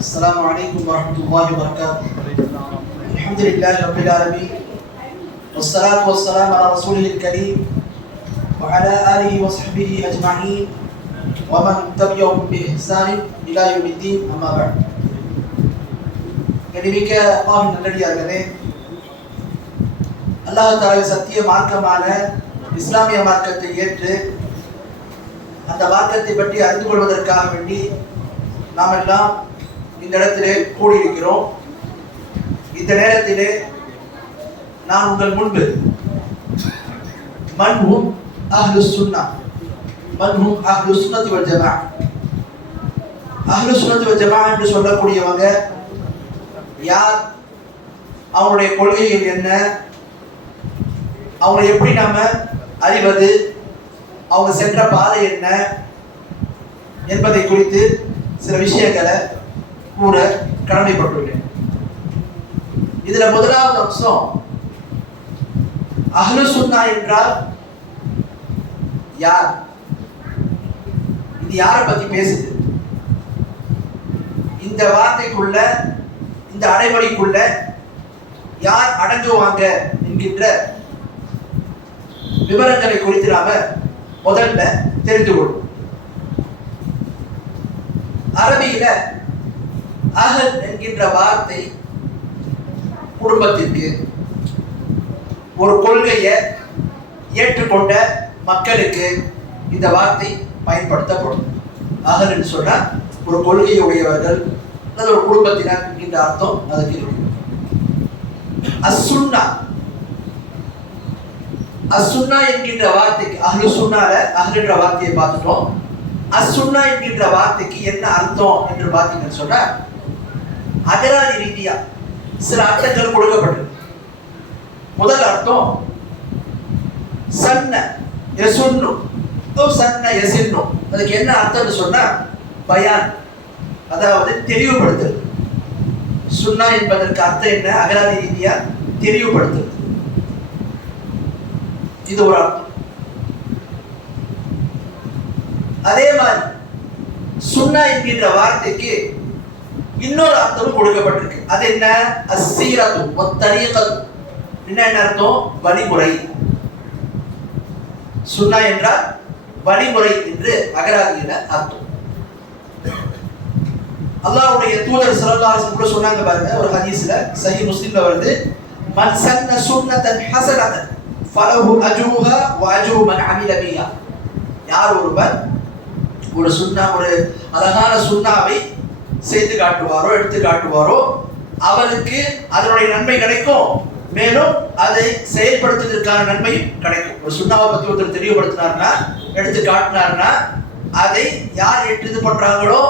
السلام عليكم ورحمة الله وبركاته. الحمد لله رب العالمين والصلاة والسلام على رسوله الكريم وعلى آله وصحبه أجمعين ومن تبعهم بإحسان إلى يوم الدين أما بعد. கனிமிக்க அல்லாஹ்வின் நல்லடியார்களே, அல்லாஹ் தஆலா சத்திய மார்க்கமான இஸ்லாமிய மார்க்கத்தை ஏற்று அந்த மார்க்கத்தை பற்றி அறிந்து கொள்வதற்காக வேண்டி நாம் எல்லாம் இந்த இடத்திலே கூடியிருக்கிறோம். இந்த நேரத்திலே நான் உங்கள் முன்பு மன்ஹும் அஹ்லுஸ் சுன்னா வல் ஜமாஅ அஹ்லுஸ் சுன்னத்தி வல் ஜமாஅ என்று சொல்லக்கூடியவங்க யார், அவங்களுடைய கொள்கைகள் என்ன, அவங்களை எப்படி நாம அறிவது, அவங்க சென்ற பாதை என்ன என்பதை குறித்து சில விஷயங்களை கூற கடமைப்பட்டுள்ளேன். இதுல முதலாவது அம்சம், அஹ்லுஸ் சுன்னா என்றால் யார், இது யாரை பத்தி பேசுது, இந்த வார்த்தைக்குள்ள இந்த அடைமொழிக்குள்ள யார் அடங்குவாங்க என்கின்ற விவரங்களை குறித்து நாம முதல்ல தெரிந்து கொள்வோம். அரபியில அஹல் என்கின்ற வார்த்தை குடும்பத்திற்கு, ஒரு கொள்கையை ஏற்றுக்கொண்ட மக்களுக்கு இந்த வார்த்தை பயன்படுத்தப்படும். அஹல் என்று சொன்னா ஒரு கொள்கையை உடையவர்கள் அல்லது ஒரு குடும்பத்தினர் என்கின்ற அர்த்தம் அதுக்கு இருக்கு. அஸ்ஸுன்னா அஸ்ஸுன்னா என்கின்ற வார்த்தைக்கு அஹ்லு சுன்னால அஹ்ல் என்ற வார்த்தையை பார்த்துட்டோம். அஸ்ஸுன்னா என்கின்ற வார்த்தைக்கு என்ன அர்த்தம் என்று பார்த்தீங்கன்னு சொன்னா, அகராதி ரீதியா சில அர்த்தங்கள் கொடுக்கப்பட்டிருக்கு. முதல் அர்த்தம் சன்ன யசுன்னு சன்ன யசின்னு, அதுக்கு என்ன அர்த்தம்னு சொன்னா பயான், அதாவது தெளிவுபடுத்தல். சுன்னா என்பதற்கு அர்த்தம் என்ன, அகராதி ரீதியா தெளிவுபடுத்தல், இது ஒரு அர்த்தம். அதே மாதிரி சுன்னா என்கின்ற வார்த்தைக்கு இன்னொரு அர்த்தமும் கொடுக்கப்பட்டிருக்கு. அது என்ன, அஸ்ஸீரத்து வத்தரீகத்து, என்ன அர்த்தம், வழிமுறை. சுன்னா என்றால் வழிமுறை என்று அகராதியில அர்த்தம். அல்லாஹ்வுடைய தூதர் ஸல்லல்லாஹு அலைஹி வஸல்லம் சொன்னாங்க பாருங்க, ஒரு ஹதீஸ்ல சஹீஹ் முஸ்லிம்ல வருது, மன் சன்ன சுன்னத்தன் ஹஸனத்தன் ஃபலஹு அஜ்ருஹா வ அஜ்ரு மன் அமில பிஹா. யார் ஒருவர் ஒரு சுன்னா, ஒரு அழகான சுன்னாவை செய்து காட்டுவாரோ, எடுத்து காட்டுவாரோ, அவருக்கு அதனுடைய நன்மை கிடைக்கும், மேலும் அதை செயல்படுத்துவதற்கான நன்மையும் கிடைக்கும். ஒரு சுன்னாவை பற்றி ஒருத்தர் தெளிவுபடுத்தினார்னா, எடுத்து காட்டினார்னா, அதை யார் ஏற்று இது பண்றாங்களோ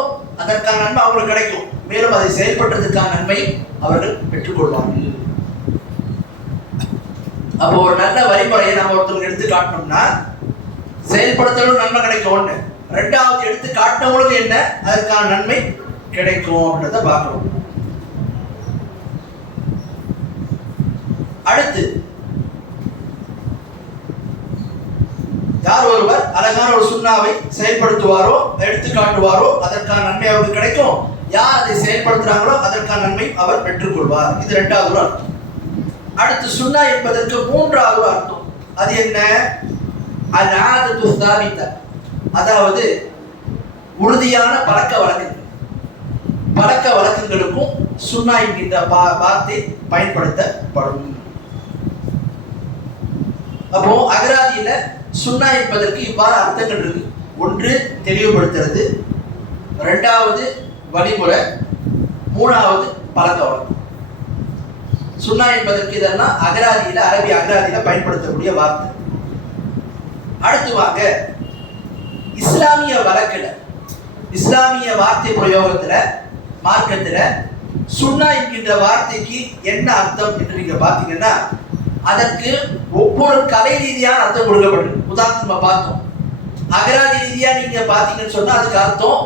அதற்கான நன்மை அவங்களுக்கு கிடைக்கும், மேலும் அதை செயல்படுறதுக்கான நன்மையும் அவர்கள் பெற்றுக்கொள்வார்கள். அப்போ ஒரு நல்ல வழிமுறையை நம்ம ஒருத்தருக்கு எடுத்து காட்டணும்னா செயல்படுத்தலும் நன்மை கிடைக்கும் ஒண்ணு, ரெண்டாவது எடுத்து காட்டினவங்களுக்கு என்ன அதற்கான நன்மை கிடைக்கும் அப்படின்றத பார்க்கணும். அடுத்து, யார் ஒருவர் அழகான ஒரு சுன்னாவை செயல்படுத்துவாரோ, எடுத்து காட்டுவாரோ, அதற்கான நன்மை அவருக்கு கிடைக்கும், யார் அதை செயல்படுத்துறாங்களோ அதற்கான நன்மை அவர் பெற்றுக்கொள்வார். இது இரண்டாவது ஒரு அர்த்தம். அடுத்து, சுன்னா என்பதற்கு மூன்றாவது அர்த்தம், அது என்ன, அல்-ஆதத்து ஸாபிதா, அதாவது உறுதியான பழக்க வழக்கங்கள். பழக்க வழக்கங்களுக்கும் சுன்னா என்கின்ற வார்த்தை பயன்படுத்தப்படும். அப்போ அகராதியில சுன்னா என்பதற்கு இவ்வாறு அர்த்தங்கள் இருக்கு. ஒன்று தெளிவுபடுத்துறது, இரண்டாவது வழிமுறை, மூணாவது பழக்க வழக்கம். சுன்னா என்பதற்கு இதெல்லாம் அகராதியில, அரபி அகராதியில பயன்படுத்தக்கூடிய வார்த்தை. அடுத்து வாங்க, இஸ்லாமிய வழக்குல, இஸ்லாமிய வார்த்தை பிரயோகத்துல, மார்க்கத்துல சுன்னா என்கின்ற வார்த்தைக்கு என்ன அர்த்தம் என்று நீங்க பாத்தீங்கன்னா, அதற்கு ஒவ்வொரு கலை ரீதியான அர்த்தம் கொடுக்கப்பட்டிருக்கு. உதாரணம் நம்ம பார்த்தோம், அகராதி ரீதியா நீங்க பாத்தீங்கன்னு சொன்னா அதுக்கு அர்த்தம்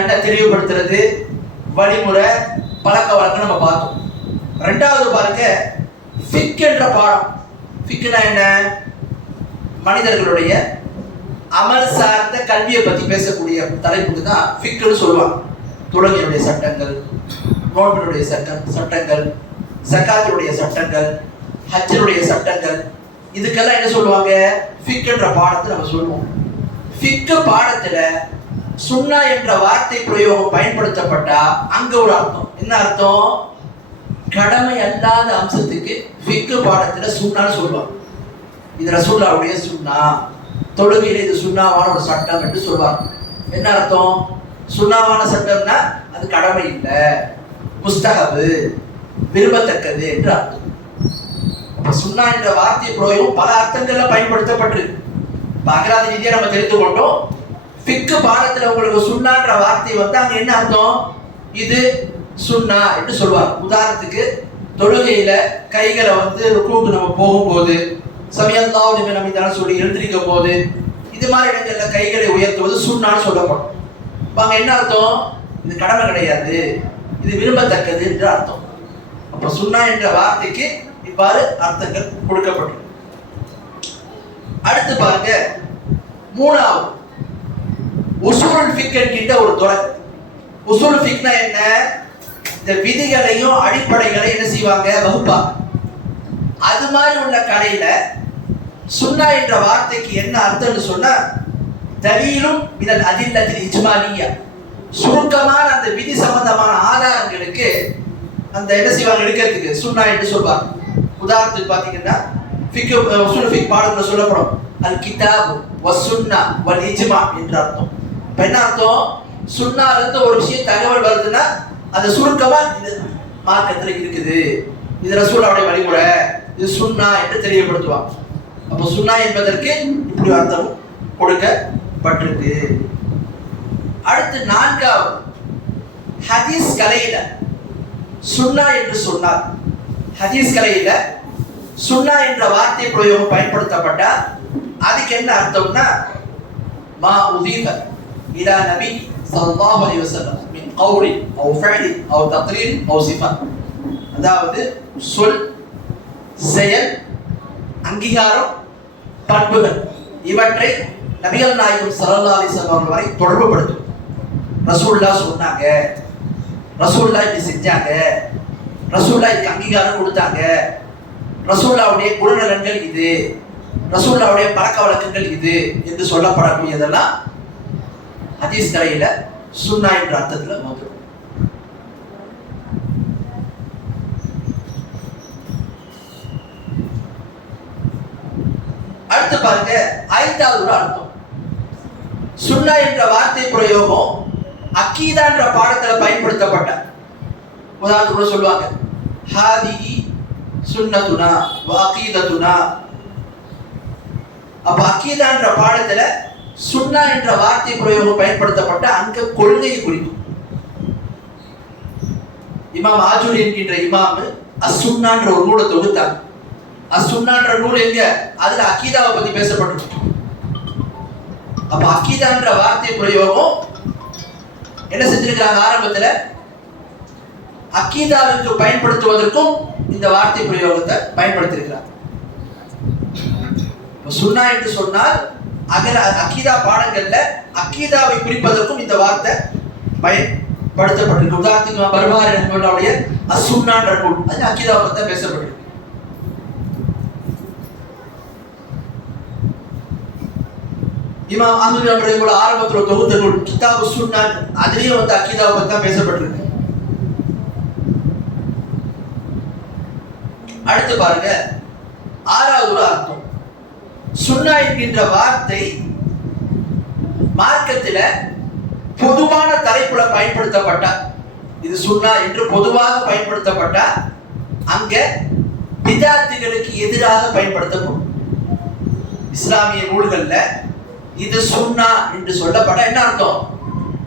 என்ன, தெளிவுபடுத்துறது, வழிமுறை, பழக்க வழக்கம் நம்ம பார்த்தோம். ரெண்டாவது பாருங்க, ஃபிக் என்ற பாடம். ஃபிக்னா என்ன, மனிதர்களுடைய அமல் சார்ந்த கல்வியை பத்தி பேசக்கூடிய தலைப்புக்கு தான் ஃபிக்னு சொல்லுவாங்க. தொழுகையுடைய சட்டங்கள், நோன்பினுடைய சட்டங்கள், ஜகாத்தினுடைய சட்டங்கள், ஹஜ்ஜினுடைய சட்டங்கள், இதுக்கெல்லாம் என்ன சொல்லுவாங்க? ஃபிக்ன்ற பாடத்தை நம்ம சொல்லுவோம். ஃபிக் பாடத்துல சுன்னா என்ற வார்த்தை பிரயோகம் பயன்படுத்தப்பட்டா அங்க ஒரு அர்த்தம். என்ன அர்த்தம்? கடமை அல்லாத அம்சத்துக்கு ஃபிக் பாடத்துல சுன்னான்னு சொல்லுவாங்க. இது ரசூலுல்லாஹ்வுடைய சுன்னா, தொழுகையில இது சுன்னாவான ஒரு சட்டம் என்று சொல்வாங்க. என்ன அர்த்தம்? சுன்னாவான சட்டம்னா அது கடமை இல்லை, முஸ்தஹபு, விரும்பத்தக்கது என்று அர்த்தம். அப்ப சுன்னா என்ற வார்த்தை பிரயோகம் பல அர்த்தங்கள்ல பயன்படுத்தப்பட்டிருக்கு. அகராதி ரீதியா நம்ம தெரிந்து கொண்டோம். ஃபிக் பாடத்துல உங்களுக்கு சுன்னான்ற வார்த்தை வந்து அங்க என்ன அர்த்தம்? இது சுன்னா என்று சொல்வாங்க. உதாரணத்துக்கு தொழுகையில கைகளை வந்து ருக்குவுக்கு நம்ம போகும்போது சமியல்லாஹு லிமன் ஹமிதஹு சொல்லி எழுந்திருக்கும் போது இது மாதிரி இடங்கள்ல கைகளை உயர்த்துவது சுன்னான்னு சொல்லப்படும். அங்க என்ன அர்த்தம்? இது கடமை கிடையாது, இது விரும்பத்தக்கது என்று அர்த்தம். அப்ப சுன்னா என்ற வார்த்தைக்கு இவ்வாறு அர்த்தங்கள் கொடுக்கப்படும். அடுத்து பாருங்க, மூணாவது உசூல் ஃபிக் என்கின்ற ஒரு துறை. உசூல் ஃபிக்னா என்ன? இந்த விதிகளையும் அடிப்படைகளை என்ன செய்வாங்க? வகுப்பாங்க. அது மாதிரி உள்ள கடையில சுன்னா என்ற வார்த்தைக்கு என்ன அர்த்தம்னு சொன்னா, தலீலும் மினல் அதில்லத்தில் இஜ்மாலியா, சுருக்கமான அந்த விதி சம்பந்தமான ஆதாரங்களுக்கு அந்த என்ன செய்வாங்க? எடுக்கிறதுக்கு சுன்னா என்று சொல்வாங்க. உதாரணத்துக்கு பாத்தீங்கன்னா ஃபிக் உசூல் ஃபிக் பாடத்துல சொல்லப்படும் அல் கிதாப் வஸ் சுன்னா வல் இஜ்மா என்ற அர்த்தம். இப்ப என்ன அர்த்தம்? சுன்னால இருந்து ஒரு விஷயம் தகவல் வருதுன்னா அந்த சுருக்கமா இது மார்க்கத்துல இருக்குது, இது ரசூலுல்லாஹ்வுடைய வழிமுறை, இது சுன்னா என்று தெரியப்படுத்துவாங்க. அப்ப சுன்னா என்பதற்கு இப்படி அர்த்தம் கொடுக்கப்பட்டிருக்கு. அடுத்து நான்காவது, ஹதீஸ் கலையில சுன்னா என்று சொன்னார். ஹதீஸ் கலையில சுன்னா என்ற வார்த்தை பிரயோகம் பயன்படுத்தப்பட்டா அதுக்கு என்ன அர்த்தம்னா, மா உதீஃப இலா நபி ஸல்லல்லாஹு அலைஹி வஸல்லம் மின் கௌலி அவ் ஃபஅலி அவ் தக்ரீர் அவ் சிஃபா, அதாவது சொல், செயல், அங்கீகாரம், பண்புகள் இவற்றை நபிகள் நாயகம் ஸல்லல்லாஹு அலைஹி வஸல்லம் வரை தொடர்புபடுத்தும். ரசூலுல்லாஹ் சொன்னாங்க, ரசூலுல்லாஹ் இப்படி செஞ்சாங்க, ரசூலுல்லாஹ் இதுக்கு அங்கீகாரம் கொடுத்தாங்க, ரசூலுல்லாஹ்வுடைய குணநலன்கள் இது, ரசூலுல்லாஹ்வுடைய பழக்க வழக்கங்கள் இது என்று சொல்லப்படக்கூடியதெல்லாம் ஹதீஸ் கலையில சுன்னா என்ற அர்த்தத்துல வந்துடும். அடுத்து பாருங்க, ஐந்தாவது ஒரு அர்த்தம். சுன்னா என்ற வார்த்தை பிரயோகம் அக்கீதா என்ற பாடத்துல பயன்படுத்தப்பட்ட. உதாரணத்துக்கு சொல்லுவாங்க ஹாதிஹி சுன்னத்துனா வ அகீதத்துனா. அப்ப அக்கீதா என்ற பாடத்துல சுன்னா என்ற வார்த்தை பிரயோகம் பயன்படுத்தப்பட்ட அங்க கொள்கையை குறிக்கும். இமாம் ஆஜூரி என்கின்ற இமாம் அஸ்-சுன்னான்ற ஒரு நூலை தொகுத்தாங்க. அஸ்-சுன்னான்ற நூல் எங்க? அதுல அக்கீதாவை பத்தி பேசப்பட்டிருக்கு. அப்ப அக்கீதான்ற வார்த்தை பிரயோகம் என்ன செஞ்சிருக்காங்க? ஆரம்பத்துல அக்கீதாவுக்கு பயன்படுத்துவதற்கும் இந்த வார்த்தை பிரயோகத்தை பயன்படுத்தியிருக்கிறார். சுன்னா என்று சொன்னால் அக்கீதா பாடங்கள்ல அக்கீதாவை குறிப்பதற்கும் இந்த வார்த்தை பயன்படுத்தப்பட்டிருக்கு. உதாரணத்துக்கு பர்பாரி ரஹ்மத்துல்லாஹி அஸ்-சுன்னான்ற நூல், அது அக்கீதாவை பத்தி பேசப்பட்டிருக்கு. இமாம் அஹ்மத் ரஹ்மத்துல்லாஹி ஆரம்பத்துல தொகுத்த நூல் கிதாபு சுன்னா, அதுலயும் வந்து அக்கீதாவை பத்தி தான் பேசப்பட்டிருக்கு. அடுத்து பாருங்க, ஆறாவது ஒரு அர்த்தம். சுன்னா என்கின்ற வார்த்தை மார்க்கத்தில் பொதுவான தலைப்புல பயன்படுத்தப்பட்ட, இது சுன்னா என்று பொதுவாக பயன்படுத்தப்பட்ட அங்க பிதாத்துகளுக்கு எதிராக பயன்படுத்தப்படும். இஸ்லாமிய நூல்கள்ல இது சுன்னா என்று சொல்லப்பட்ட என்ன அர்த்தம்?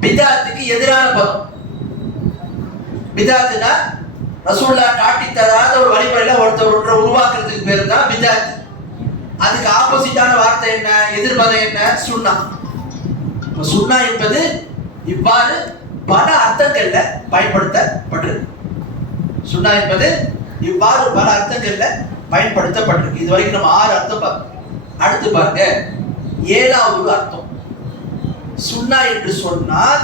பிதாத்துக்கு எதிரான பதம். பிதாத்துனா ரசூலுல்லாஹ் காட்டி தராத ஒரு வழிமுறையில ஒருத்தர் உருவாக்குறதுக்கு பேரு தான் பிதாத். அதுக்கு ஆப்போசிட்டான வார்த்தை என்ன? எதிர்பதம் என்ன? சுன்னா. சுன்னா என்பது இவ்வாறு பல அர்த்தங்கள்ல பயன்படுத்தப்பட்டிருக்கு. சுன்னா என்பது இவ்வாறு பல அர்த்தங்கள்ல பயன்படுத்தப்பட்டிருக்கு. இதுவரைக்கும் நம்ம 6 அர்த்தம் பார்த்தோம். அடுத்து பாருங்க, 7வது அர்த்தம். சுன்னா என்று சொன்னால்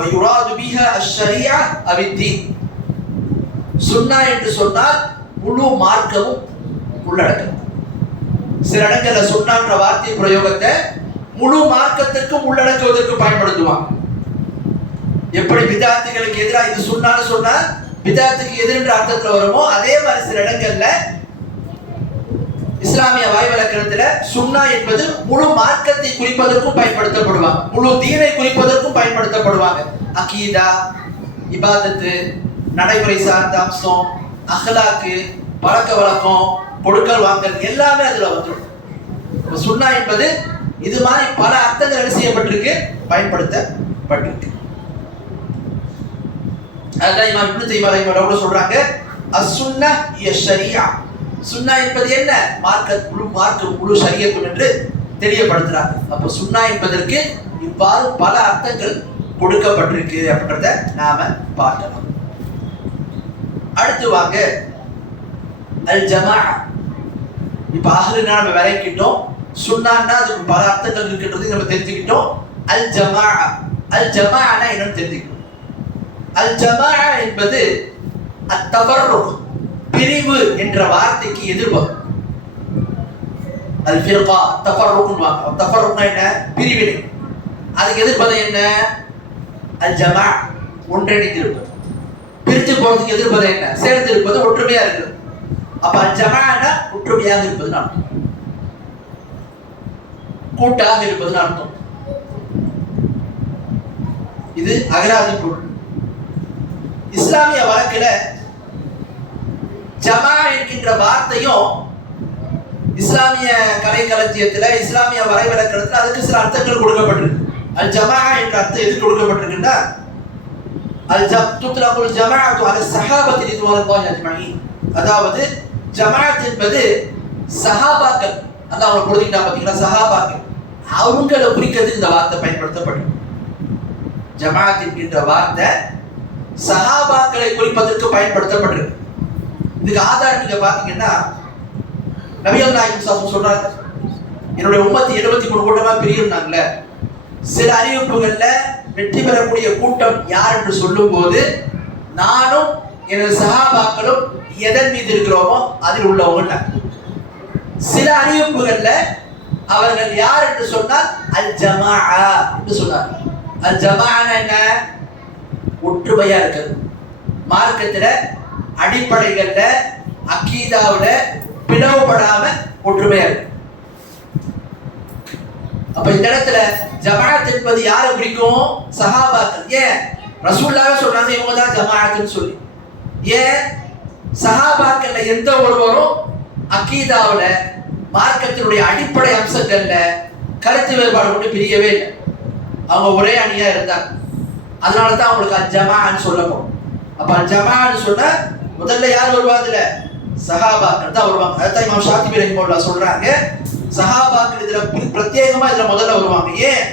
வயுராது பிஹா அஷ்ஷரியா அவித்தீன். சுன்னா என்று சொன்னால் முழு மார்க்கமும் உள்ளடக்கம். சில இடங்கள்ல சுன்னான்ற வார்த்தை பிரயோகத்தை முழு மார்க்கத்திற்கும் உள்ளடக்குவதற்கு பயன்படுத்துவாங்க. எப்படி பிதாத்துகளுக்கு எதிராக இது சுன்னான்னு சொன்னா பிதாத்துக்கு எதிர்ன்ற அர்த்தத்துல வருமோ, அதே மாதிரி சில இடங்கள்ல இஸ்லாமிய வாய்வழக்கத்துல சுன்னா என்பது முழு மார்க்கத்தை குறிப்பதற்கும் பயன்படுத்தப்படுவாங்க, முழு தீனை குறிப்பதற்கும் பயன்படுத்தப்படுவாங்க. அகீதா, இபாதத்து, நடைமுறை சார்ந்த அம்சம், அஹ்லாக்கு, பழக்க வழக்கம், கொடுக்கல் வாங்கல் எல்லாமே அதுல வந்துடும். சுன்னா என்பது இது மாதிரி பல அர்த்தங்கள் என்ன செய்யப்பட்டிருக்கு, பயன்படுத்தப்பட்டிருக்கு. அதான் இமாம் இப்னு தய்மிய்யா ரஹிமஹுல்லாஹ் சொல்றாங்க, அஸ்-சுன்னா ஹிய ஷரீஅா. சுன்னா என்பது என்ன, மார்க்கம் முழு ஷரியத்தும் என்று தெரியப்படுத்துறாங்க. அப்ப சுன்னா என்பதற்கு இவ்வாறு பல அர்த்தங்கள் கொடுக்கப்பட்டிருக்கு அப்படின்றத நாம பார்க்கலாம். அடுத்து வாங்க அல் ஜமாஅ. இப்ப அஹ்லுன்னா நம்ம விளக்கிட்டோம், சுன்னான்னா அதுக்கு பல அர்த்தங்கள் இருக்குன்றது நம்ம தெரிஞ்சுக்கிட்டோம். அல் ஜமாஅ, அல் ஜமாஅனா என்னன்னு தெரிஞ்சுக்கணும். அல் ஜமாஅ என்பது அத்தஃபர்ருக், பிரிவு என்ற வார்த்தைக்கு எதிர்ப்பது. அல் ஃபிர்கா தஃபர்ருக்னு வாங்க. தஃபர்ருக்னா என்ன, பிரிவினை. அதுக்கு எதிர்ப்பது என்ன, அல் ஜமாஅ, ஒன்றிணைந்திருப்பது. பிரித்து போறதுக்கு எதிர்ப்பது என்ன, சேர்ந்து இருப்பது, ஒற்றுமையா இருக்கிறது. அப்ப அல் ஜமாஅனா ஒற்றுமையாக இருப்பதுன்னு அர்த்தம், கூட்டாக இருப்பதுன்னு அர்த்தம். இது அகராதி பொருள். இஸ்லாமிய வழக்குல ஜமா என்கின்ற வார்த்தையும் இஸ்லாமிய கலைக்களஞ்சியத்துல, இஸ்லாமிய வரைவிலக்கணத்துல அதுக்கு சில அர்த்தங்கள் கொடுக்கப்பட்டிருக்கு. அல் ஜமா என்ற அர்த்தம் எது கொடுக்கப்பட்டிருக்குன்னா, அல் துத்லகுல் ஜமாஅத்து அலா ஸஹாபத்தி ரிضوانுல்லாஹி அஜ்மஈன். அதாவது ஜமாஅத் என்பது சஹாபாக்கள், அல்லாஹ் அவங்களை கொடுத்துட்டா பாத்தீங்களா, சஹாபாக்கள் அவங்களை குறிக்கிறதுக்கு இந்த வார்த்தை பயன்படுத்தப்பட்டிருக்கு. ஜமாஅத் என்கின்ற வார்த்தை சஹாபாக்களை குறிப்பதற்கு பயன்படுத்தப்பட்டிருக்கு. இதுக்கு ஆதாரம் நீங்க பாத்தீங்கன்னா, நபிகள் நாயகம் ஸல்லல்லாஹு சொல்றாங்க, என்னுடைய உம்மத்து 73 கூட்டமா பிரியும்னாங்கல. சில அறிவிப்புகள்ல வெற்றி பெறக்கூடிய கூட்டம் யார் என்று சொல்லும் போது நானும் எனது சஹாபாக்களும் எதன் மீது இருக்கிறோமோ அதில் உள்ளவங்க. சில அறிவிப்புகள்ல அவர்கள் யார் என்று சொன்னால் அல் ஜமாஅ என்று சொன்னார். அல் ஜமாஅனா என்ன, ஒற்றுமையா இருக்கிறது. மார்க்கத்துல அடிப்படைகள்ல அகீதாவுல பிளவுபடாம ஒற்றுமையா இருக்கு. அப்ப இந்த இடத்துல ஜமாஅத் என்பது யாரை குறிக்கும், சஹாபாக்கள். ஏன் ரசூலுல்லாஹ் சொன்னாங்க இவங்க தான் ஜமாஅத்னு சொல்லி. ஏன் சஹாபாக்கள்ல எந்த ஒருவரும் அகீதாவுல மார்க்கத்தினுடைய அடிப்படை அம்சங்கள்ல கருத்து வேறுபாடு கொண்டு பிரியவே இல்லை, அவங்க ஒரே அணியா இருந்தாங்க. அதனாலதான் அவங்களுக்கு அல் ஜமாஅன்னு சொல்லப்படும். அப்ப அல் ஜமாஅன்னு சொன்னா முதல்ல யார் வருவாங்கல, சஹாபாக்கள் தான் வருவாங்க. அதான் இமாம் ஷாத்திபி ரஹிமஹுல்லாஹ் சொல்றாங்க, சஹாபாக்கள் இதுல பிரத்யேகமா இதுல முதல்ல வருவாங்க. ஏன்,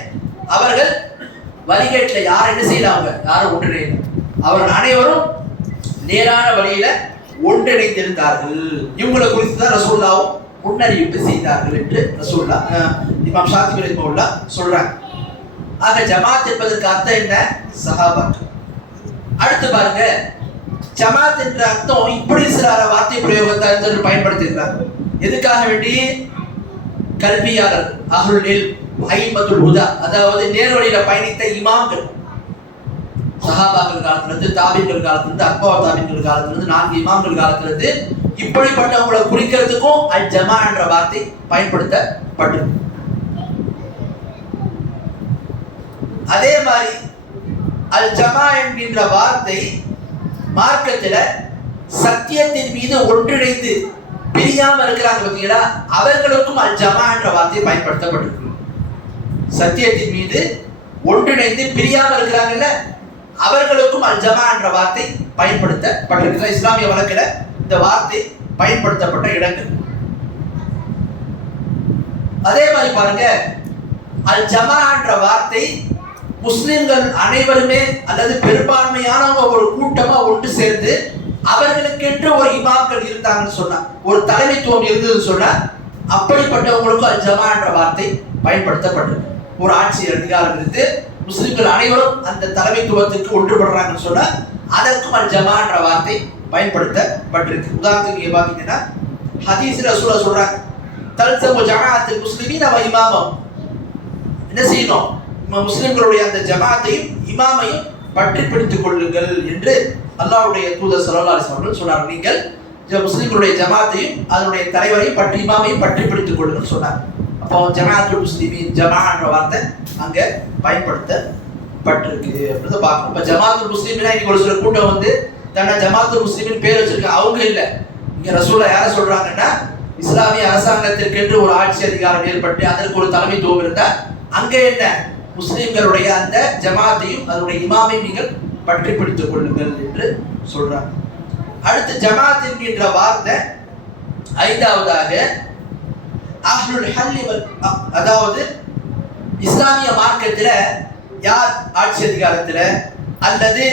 அவர்கள் வழிகேட்டுல யார் என்ன செய்யலாங்க, யாரும் ஒன்றிணைந்து அவர்கள் அனைவரும் நேரான வழியில ஒன்றிணைந்திருந்தார்கள். இவங்களை குறித்து தான் ரசூலுல்லாஹ் முன்னறிவிப்பு செய்தார்கள் என்று ரசூலுல்லாஹ் இமாம் ஷாத்திபி ரஹிமஹுல்லாஹ் சொல்றாங்க. ஆக ஜமாத் என்பதற்கு அர்த்தம் என்ன, சஹாபாக்கள். அடுத்து பாருங்க, ஜமாத் என்ற அர்த்தம் இப்படி சில வார்த்தை பிரயோகத்தை பயன்படுத்தியிருக்கிறாங்க. எதுக்காக வேண்டி, கல்வியாளர், அஹ்லுல் இல்ம், ஐமத்துல் ஹுதா, அதாவது நேர்வழியில பயணித்த இமாம்கள், சஹாபாக்கள் காலத்திலிருந்து, தாபீன்கள் காலத்திலிருந்து, அத்பா தாபீன்கள் காலத்திலிருந்து, 4 இமாம்கள் காலத்திலிருந்து இப்படிப்பட்டவங்களை குறிக்கிறதுக்கும் அல் ஜமா என்ற வார்த்தை பயன்படுத்தப்பட்டிருக்கு. அதே மாதிரி அல் ஜமா என்கின்ற வார்த்தை மார்க்கத்துல சத்தியத்தின் மீது ஒன்றிணைந்து பிரியாம இருக்கிறாங்க பாத்தீங்களா, அவர்களுக்கும் அல் ஜமா என்ற வார்த்தை பயன்படுத்தப்பட்டிருக்கு. சத்தியத்தின் மீது ஒன்றிணைந்து பிரியாம இருக்கிறாங்கல்ல, அவர்களுக்கும் அல் ஜமா என்ற வார்த்தை பயன்படுத்தப்பட்டிருக்கு. இஸ்லாமிய வழக்குல இந்த வார்த்தை பயன்படுத்தப்பட்ட இடங்கள். அதே மாதிரி பாருங்க, அல் ஜமா என்ற வார்த்தை முஸ்லிம்கள் அனைவருமே அல்லது பெரும்பான்மையானவங்க ஒரு கூட்டமா ஒன்று சேர்ந்து அவர்களுக்கென்று ஒரு இமாம்கள் இருந்தாங்கன்னு சொன்னா, ஒரு தலைமைத்துவம் இருந்ததுன்னு சொன்னா, அப்படிப்பட்டவங்களுக்கும் அல் ஜமா என்ற வார்த்தை பயன்படுத்தப்பட்டிருக்கு. ஒரு ஆட்சி அதிகாரம் இருந்து முஸ்லிம்கள் அனைவரும் அந்த தலைமைத்துவத்துக்கு ஒன்றுபடுறாங்கன்னு சொன்னா அதற்கும் அல் ஜமான்ற வார்த்தை பயன்படுத்தப்பட்டிருக்கு. உதாரணத்துக்கு நீங்க பாத்தீங்கன்னா ஹதீஸ் ரசூலுல்லாஹ் சொல்றாங்க, தல்சமு ஜமாஅத்துல் முஸ்லிமீன வ இமாமஹும், என்ன செய்யணும், முஸ்லிம்களுடைய அந்த ஜமாத்தையும் இமாமையும் பற்றி பிடித்துக் கொள்ளுங்கள் என்று அல்லாஹ்வுடைய தூதர் ஸல்லல்லாஹு அலைஹி வஸல்லம் சொன்னார். நீங்கள் முஸ்லிம்களுடைய ஜமாத்தையும் அதனுடைய தலைவரையும் பற்றி இமாமையும் பற்றி பிடித்துக் கொள்ளுங்கள் சொன்னார். அப்போ ஜமாஅத்துல் முஸ்லிமீன் ஜமாஅன்ற வார்த்தை அங்க பயன்படுத்தப்பட்டிருக்கு அப்படின்றத பார்க்கணும். இப்போ ஜமாஅத்துல் முஸ்லிமீனா இன்னைக்கு ஒரு சில கூட்டம் வந்து தன்னை ஜமாஅத்துல் முஸ்லிமீன் பேர் வச்சிருக்காங்க. அவங்க இல்லை, இங்க ரசூலுல்லாஹ் யாரை சொல்றாங்கன்னா, இஸ்லாமிய அரசாங்கத்திற்கென்று ஒரு ஆட்சி அதிகாரம் ஏற்பட்டு அதற்கு ஒரு தலைமைத்துவம் இருந்தால் அங்கே என்ன முஸ்லிம்களுடைய அந்த ஜமாத்தையும் அதனுடைய இமாமையும் நீங்கள் பற்றி பிடித்துக் கொள்ளுங்கள் என்று சொல்றாங்க. அடுத்து ஜமாத் என்கின்ற வார்த்தை ஐந்தாவதாக அஹ்லுல் ஹல்லி வல் அக்த், அதாவது இஸ்லாமிய மார்க்கத்தில் யார் ஆட்சி அதிகாரத்தில் அல்லது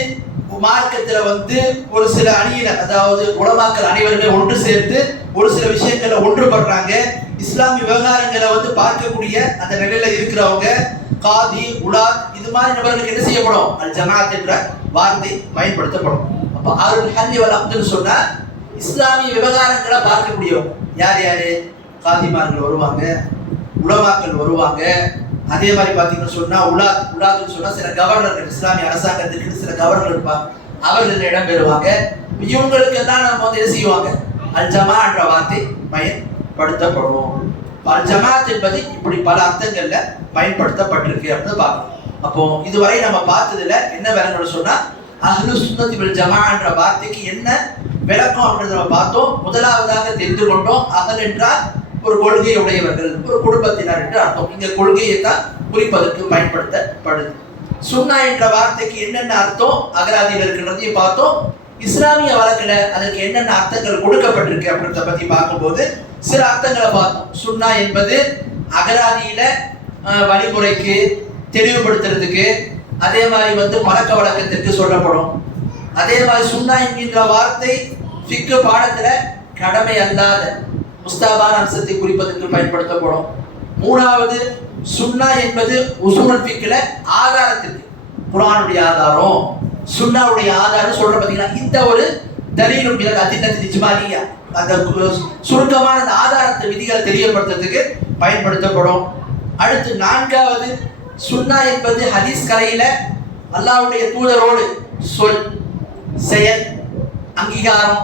மார்க்கத்துல வந்து ஒரு சில அணியினர், அதாவது உலமாக்கள் அனைவருமே ஒன்று சேர்த்து ஒரு சில விஷயங்களை ஒன்றுபடுறாங்க, இஸ்லாமிய விவகாரங்களை வந்து பார்க்கக்கூடிய அந்த நிலையில இருக்கிறவங்க காதி உலாத் இது மாதிரி நபர்களுக்கு என்ன செய்யப்படும், அல் ஜமாத் என்ற வார்த்தை பயன்படுத்தப்படும். அப்ப அஹ்லுல் ஹல்லி வல் அக்த்னு சொன்னா இஸ்லாமிய விவகாரங்களை பார்க்கக்கூடியவங்க யார் யாரு, காதிமார்கள் வருவாங்க, உலமாக்கள் வருவாங்க, அதே மாதிரி பாத்தீங்கன்னு சொன்னா உலாத்துன்னு சொன்னா சில கவர்னர்கள், இஸ்லாமிய அரசாங்கத்திற்கு சில கவர்னர் இருப்பாங்க, அவர்கள் இடம் பெறுவாங்க. இவங்களுக்கு எல்லாம் நம்ம வந்து என்ன செய்வாங்க, அல் ஜமா என்ற வார்த்தை பயன்படுத்தப்படும். அல் ஜமாத் என்பது இப்படி பல அர்த்தங்கள்ல பயன்படுத்தப்பட்டிருக்கு அப்படின்னு பார்க்கணும். அப்போ இதுவரை நம்ம பார்த்ததுல என்ன விளக்கம்னு சொன்னா அஹ்லு சுன்னத்தி வல் ஜமா என்ற வார்த்தைக்கு என்ன விளக்கம் அப்படின்றத நம்ம பார்த்தோம். முதலாவதாக தெரிந்து கொண்டோம், அகல் என்றால் ஒரு கொள்கை உடையவர்கள், ஒரு குடும்பத்தினர் என்று அர்த்தம். இந்த கொள்கையை தான் குறிப்பதற்கு பயன்படுத்தப்படுது. சுன்னா என்ற வார்த்தைக்கு என்னென்ன அர்த்தம் அகராதியில் இருக்கின்றதையும் பார்த்தோம். இஸ்லாமிய வழக்கில் அதற்கு என்னென்ன அர்த்தங்கள் கொடுக்கப்பட்டிருக்கு அப்படின்றத பத்தி பார்க்கும்போது சில அர்த்தங்களை பார்த்தோம். சுன்னா என்பது அகராதியில வழிமுறைக்கு தெளிவுபடுத்துறதுக்கு, அதே மாதிரி வந்து பழக்க வழக்கத்திற்கு சொல்லப்படும். அதே மாதிரி சுன்னா என்கின்ற வார்த்தை ஃபிக்கு பாடத்துல கடமை அல்லாத முஸ்தாபான அம்சத்தை குறிப்பதற்கு பயன்படுத்தப்படும். மூணாவது, சுன்னா என்பது உசூல் ஃபிக்ல ஆதாரத்திற்கு, குர்ஆனுடைய ஆதாரம் சுன்னாவுடைய ஆதாரம் சொல்ற பாத்தீங்கன்னா இந்த ஒரு தலீலும் மினல் அதில்லத்தி இஜ்மாலியா, அந்த சுருக்கமான அந்த ஆதாரத்தை விதிகளை தெரியப்படுத்துறதுக்கு பயன்படுத்தப்படும். அடுத்து நான்காவது, சுன்னா என்பது ஹதீஸ் கலையில அல்லாஹ்வுடைய தூதரோடு சொல் செயல் அங்கீகாரம்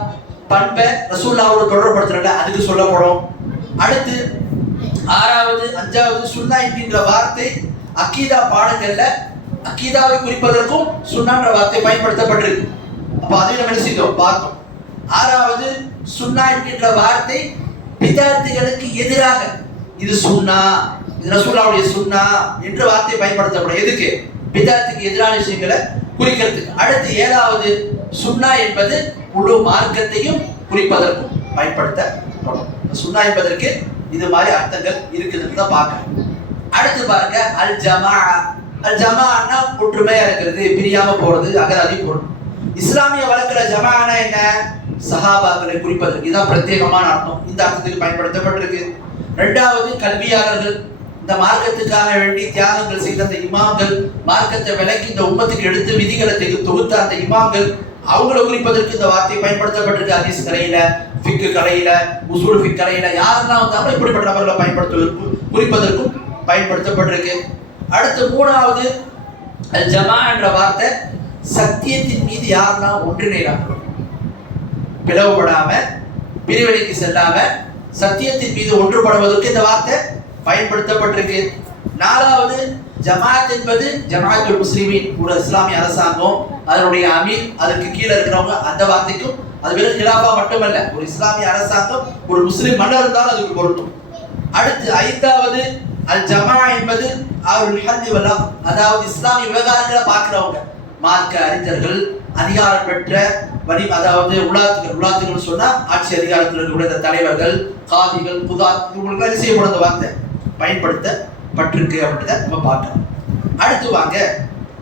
பண்பை ரசூலுல்லாஹோடு தொடர்படுத்துறதுல அதுக்கு சொல்லப்படும். அடுத்து ஆறாவது அஞ்சாவது, சுன்னா என்கின்ற வார்த்தை அக்கீதா பாடங்கள்ல அக்கீதாவை குறிப்பதற்கும் சுன்னான்ற வார்த்தை பயன்படுத்தப்பட்டிருக்கு. அப்ப அதை நம்ம என்ன செய்தோம் பார்த்தோம். ஆறாவது, சுன்னா என்கின்ற வார்த்தை பிதாத்துகளுக்கு எதிராக இது சுன்னா, இது ரசூலுல்லாஹ்வுடைய சுன்னா என்ற வார்த்தை பயன்படுத்தப்படும். எதுக்கு, பிதாத்துக்கு எதிரான விஷயங்களை குறிக்கிறதுக்கு. அடுத்து ஏழாவது, சுன்னா என்பது முழு மார்க்கத்தையும் குறிப்பதற்கும் பயன்படுத்தப்படும். சுன்னா என்பதற்கு இது மாதிரி அர்த்தங்கள் இருக்குதுன்னு தான் பார்க்கணும். அடுத்து பாருங்க அல் ஜமா. அல் ஜமான்னா ஒற்றுமையா இருக்கிறது, பிரியாம போறது, அகராதி போறது. இஸ்லாமிய வழக்குல ஜமானா என்ன, சஹாபாக்களை குறிப்பதற்கு, இதுதான் பிரத்யேகமான அர்த்தம், இந்த அர்த்தத்துக்கு பயன்படுத்தப்பட்டிருக்கு. இரண்டாவது, கல்வியாளர்கள், இந்த மார்க்கத்துக்காக வேண்டி தியாகங்கள் செய்த அந்த இமாம்கள், மார்க்கத்தை விலக்கி இந்த உம்மத்துக்கு எடுத்து விதிகளை தொகுத்த அந்த இமாம்கள், அவங்களை குறிப்பதற்கு இந்த வார்த்தை பயன்படுத்தப்பட்டிருக்கு. ஹதீஸ் கலையில, ஃபிக்கு கலையில, உசூல் ஃபிக் கலையில யாரெல்லாம் வந்தாலும் இப்படிப்பட்ட நபர்களை பயன்படுத்துவதற்கும் குறிப்பதற்கும் பயன்படுத்தப்பட்டிருக்கு. அடுத்து மூணாவது, அல் ஜமா என்ற வார்த்தை சத்தியத்தின் மீது யாரெல்லாம் ஒன்றிணைகிறார்களோ, பிளவுபடாம பிரிவினைக்கு செல்லாம சத்தியத்தின் மீது ஒன்றுபடுவதற்கு இந்த வார்த்தை பயன்படுத்தப்பட்டிருக்கு. நாலாவது, ஜமாத் என்பது ஜமாத்துல் முஸ்லிமீன், ஒரு இஸ்லாமிய அரசாங்கம், அதனுடைய அமீர், அதற்கு கீழே இருக்கிறவங்க, அந்த வார்த்தைக்கும் அது வெறும் கிலாஃபா மட்டுமல்ல, ஒரு இஸ்லாமிய அரசாங்கம், ஒரு முஸ்லிம் மன்னர் இருந்தாலும் அதுக்கு பொருந்தும். அடுத்து ஐந்தாவது, அல் ஜமா என்பது அஹ்லுல் ஹல்லி வல் அக்த், அதாவது இஸ்லாமிய விவகாரங்களை பார்க்கிறவங்க, மார்க்க அறிஞர்கள், அதிகாரம் பெற்ற வழி, அதாவது உலாத்துகள் சொன்னா ஆட்சி அதிகாரத்தில் இருக்கக்கூடிய தலைவர்கள், காதிகள், குதாத், இவங்களுக்கு செய்யப்படும் அந்த வார்த்தை பயன்படுத்தப்பட்டிருக்கு அப்படிதான் நம்ம பார்க்கணும். அடுத்து வாங்க,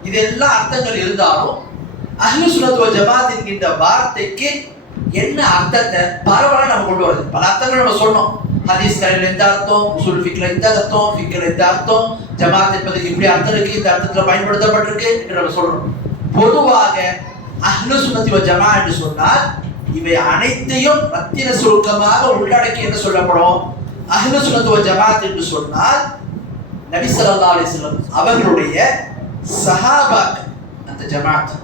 இதெல்லாம் அர்த்தங்கள் இருந்தாலும் அஹ்லு சுன்னத் வல் ஜமாத் என்கின்ற வார்த்தைக்கு என்ன அர்த்தத்தை பரவலாக நம்ம கொண்டு வருது. பல அர்த்தங்கள் நம்ம சொன்னோம். ஹதீஸ் கலையில் எந்த அர்த்தம், உசூல் ஃபிக்ல எந்த அர்த்தம், ஃபிக்ல எந்த அர்த்தம், ஜமாத் என்பது இப்படி அர்த்தம் இருக்கு, இந்த அர்த்தத்துல பயன்படுத்தப்பட்டிருக்கு என்று நம்ம சொல்றோம். பொதுவாக அஹ்லு சுன்னத்தி வல் ஜமா என்று சொன்னால் இவை அனைத்தையும் ரத்தின சுருக்கமாக உள்ளடக்கி என்று சொல்லப்படும். அஹ்லு சுன்னத்தி வல் ஜமாத் என்று சொன்னால் நபி ஸல்லல்லாஹு அலைஹி வஸல்லம் அவர்களுடைய சஹாபாக்கள் அந்த ஜமாத்,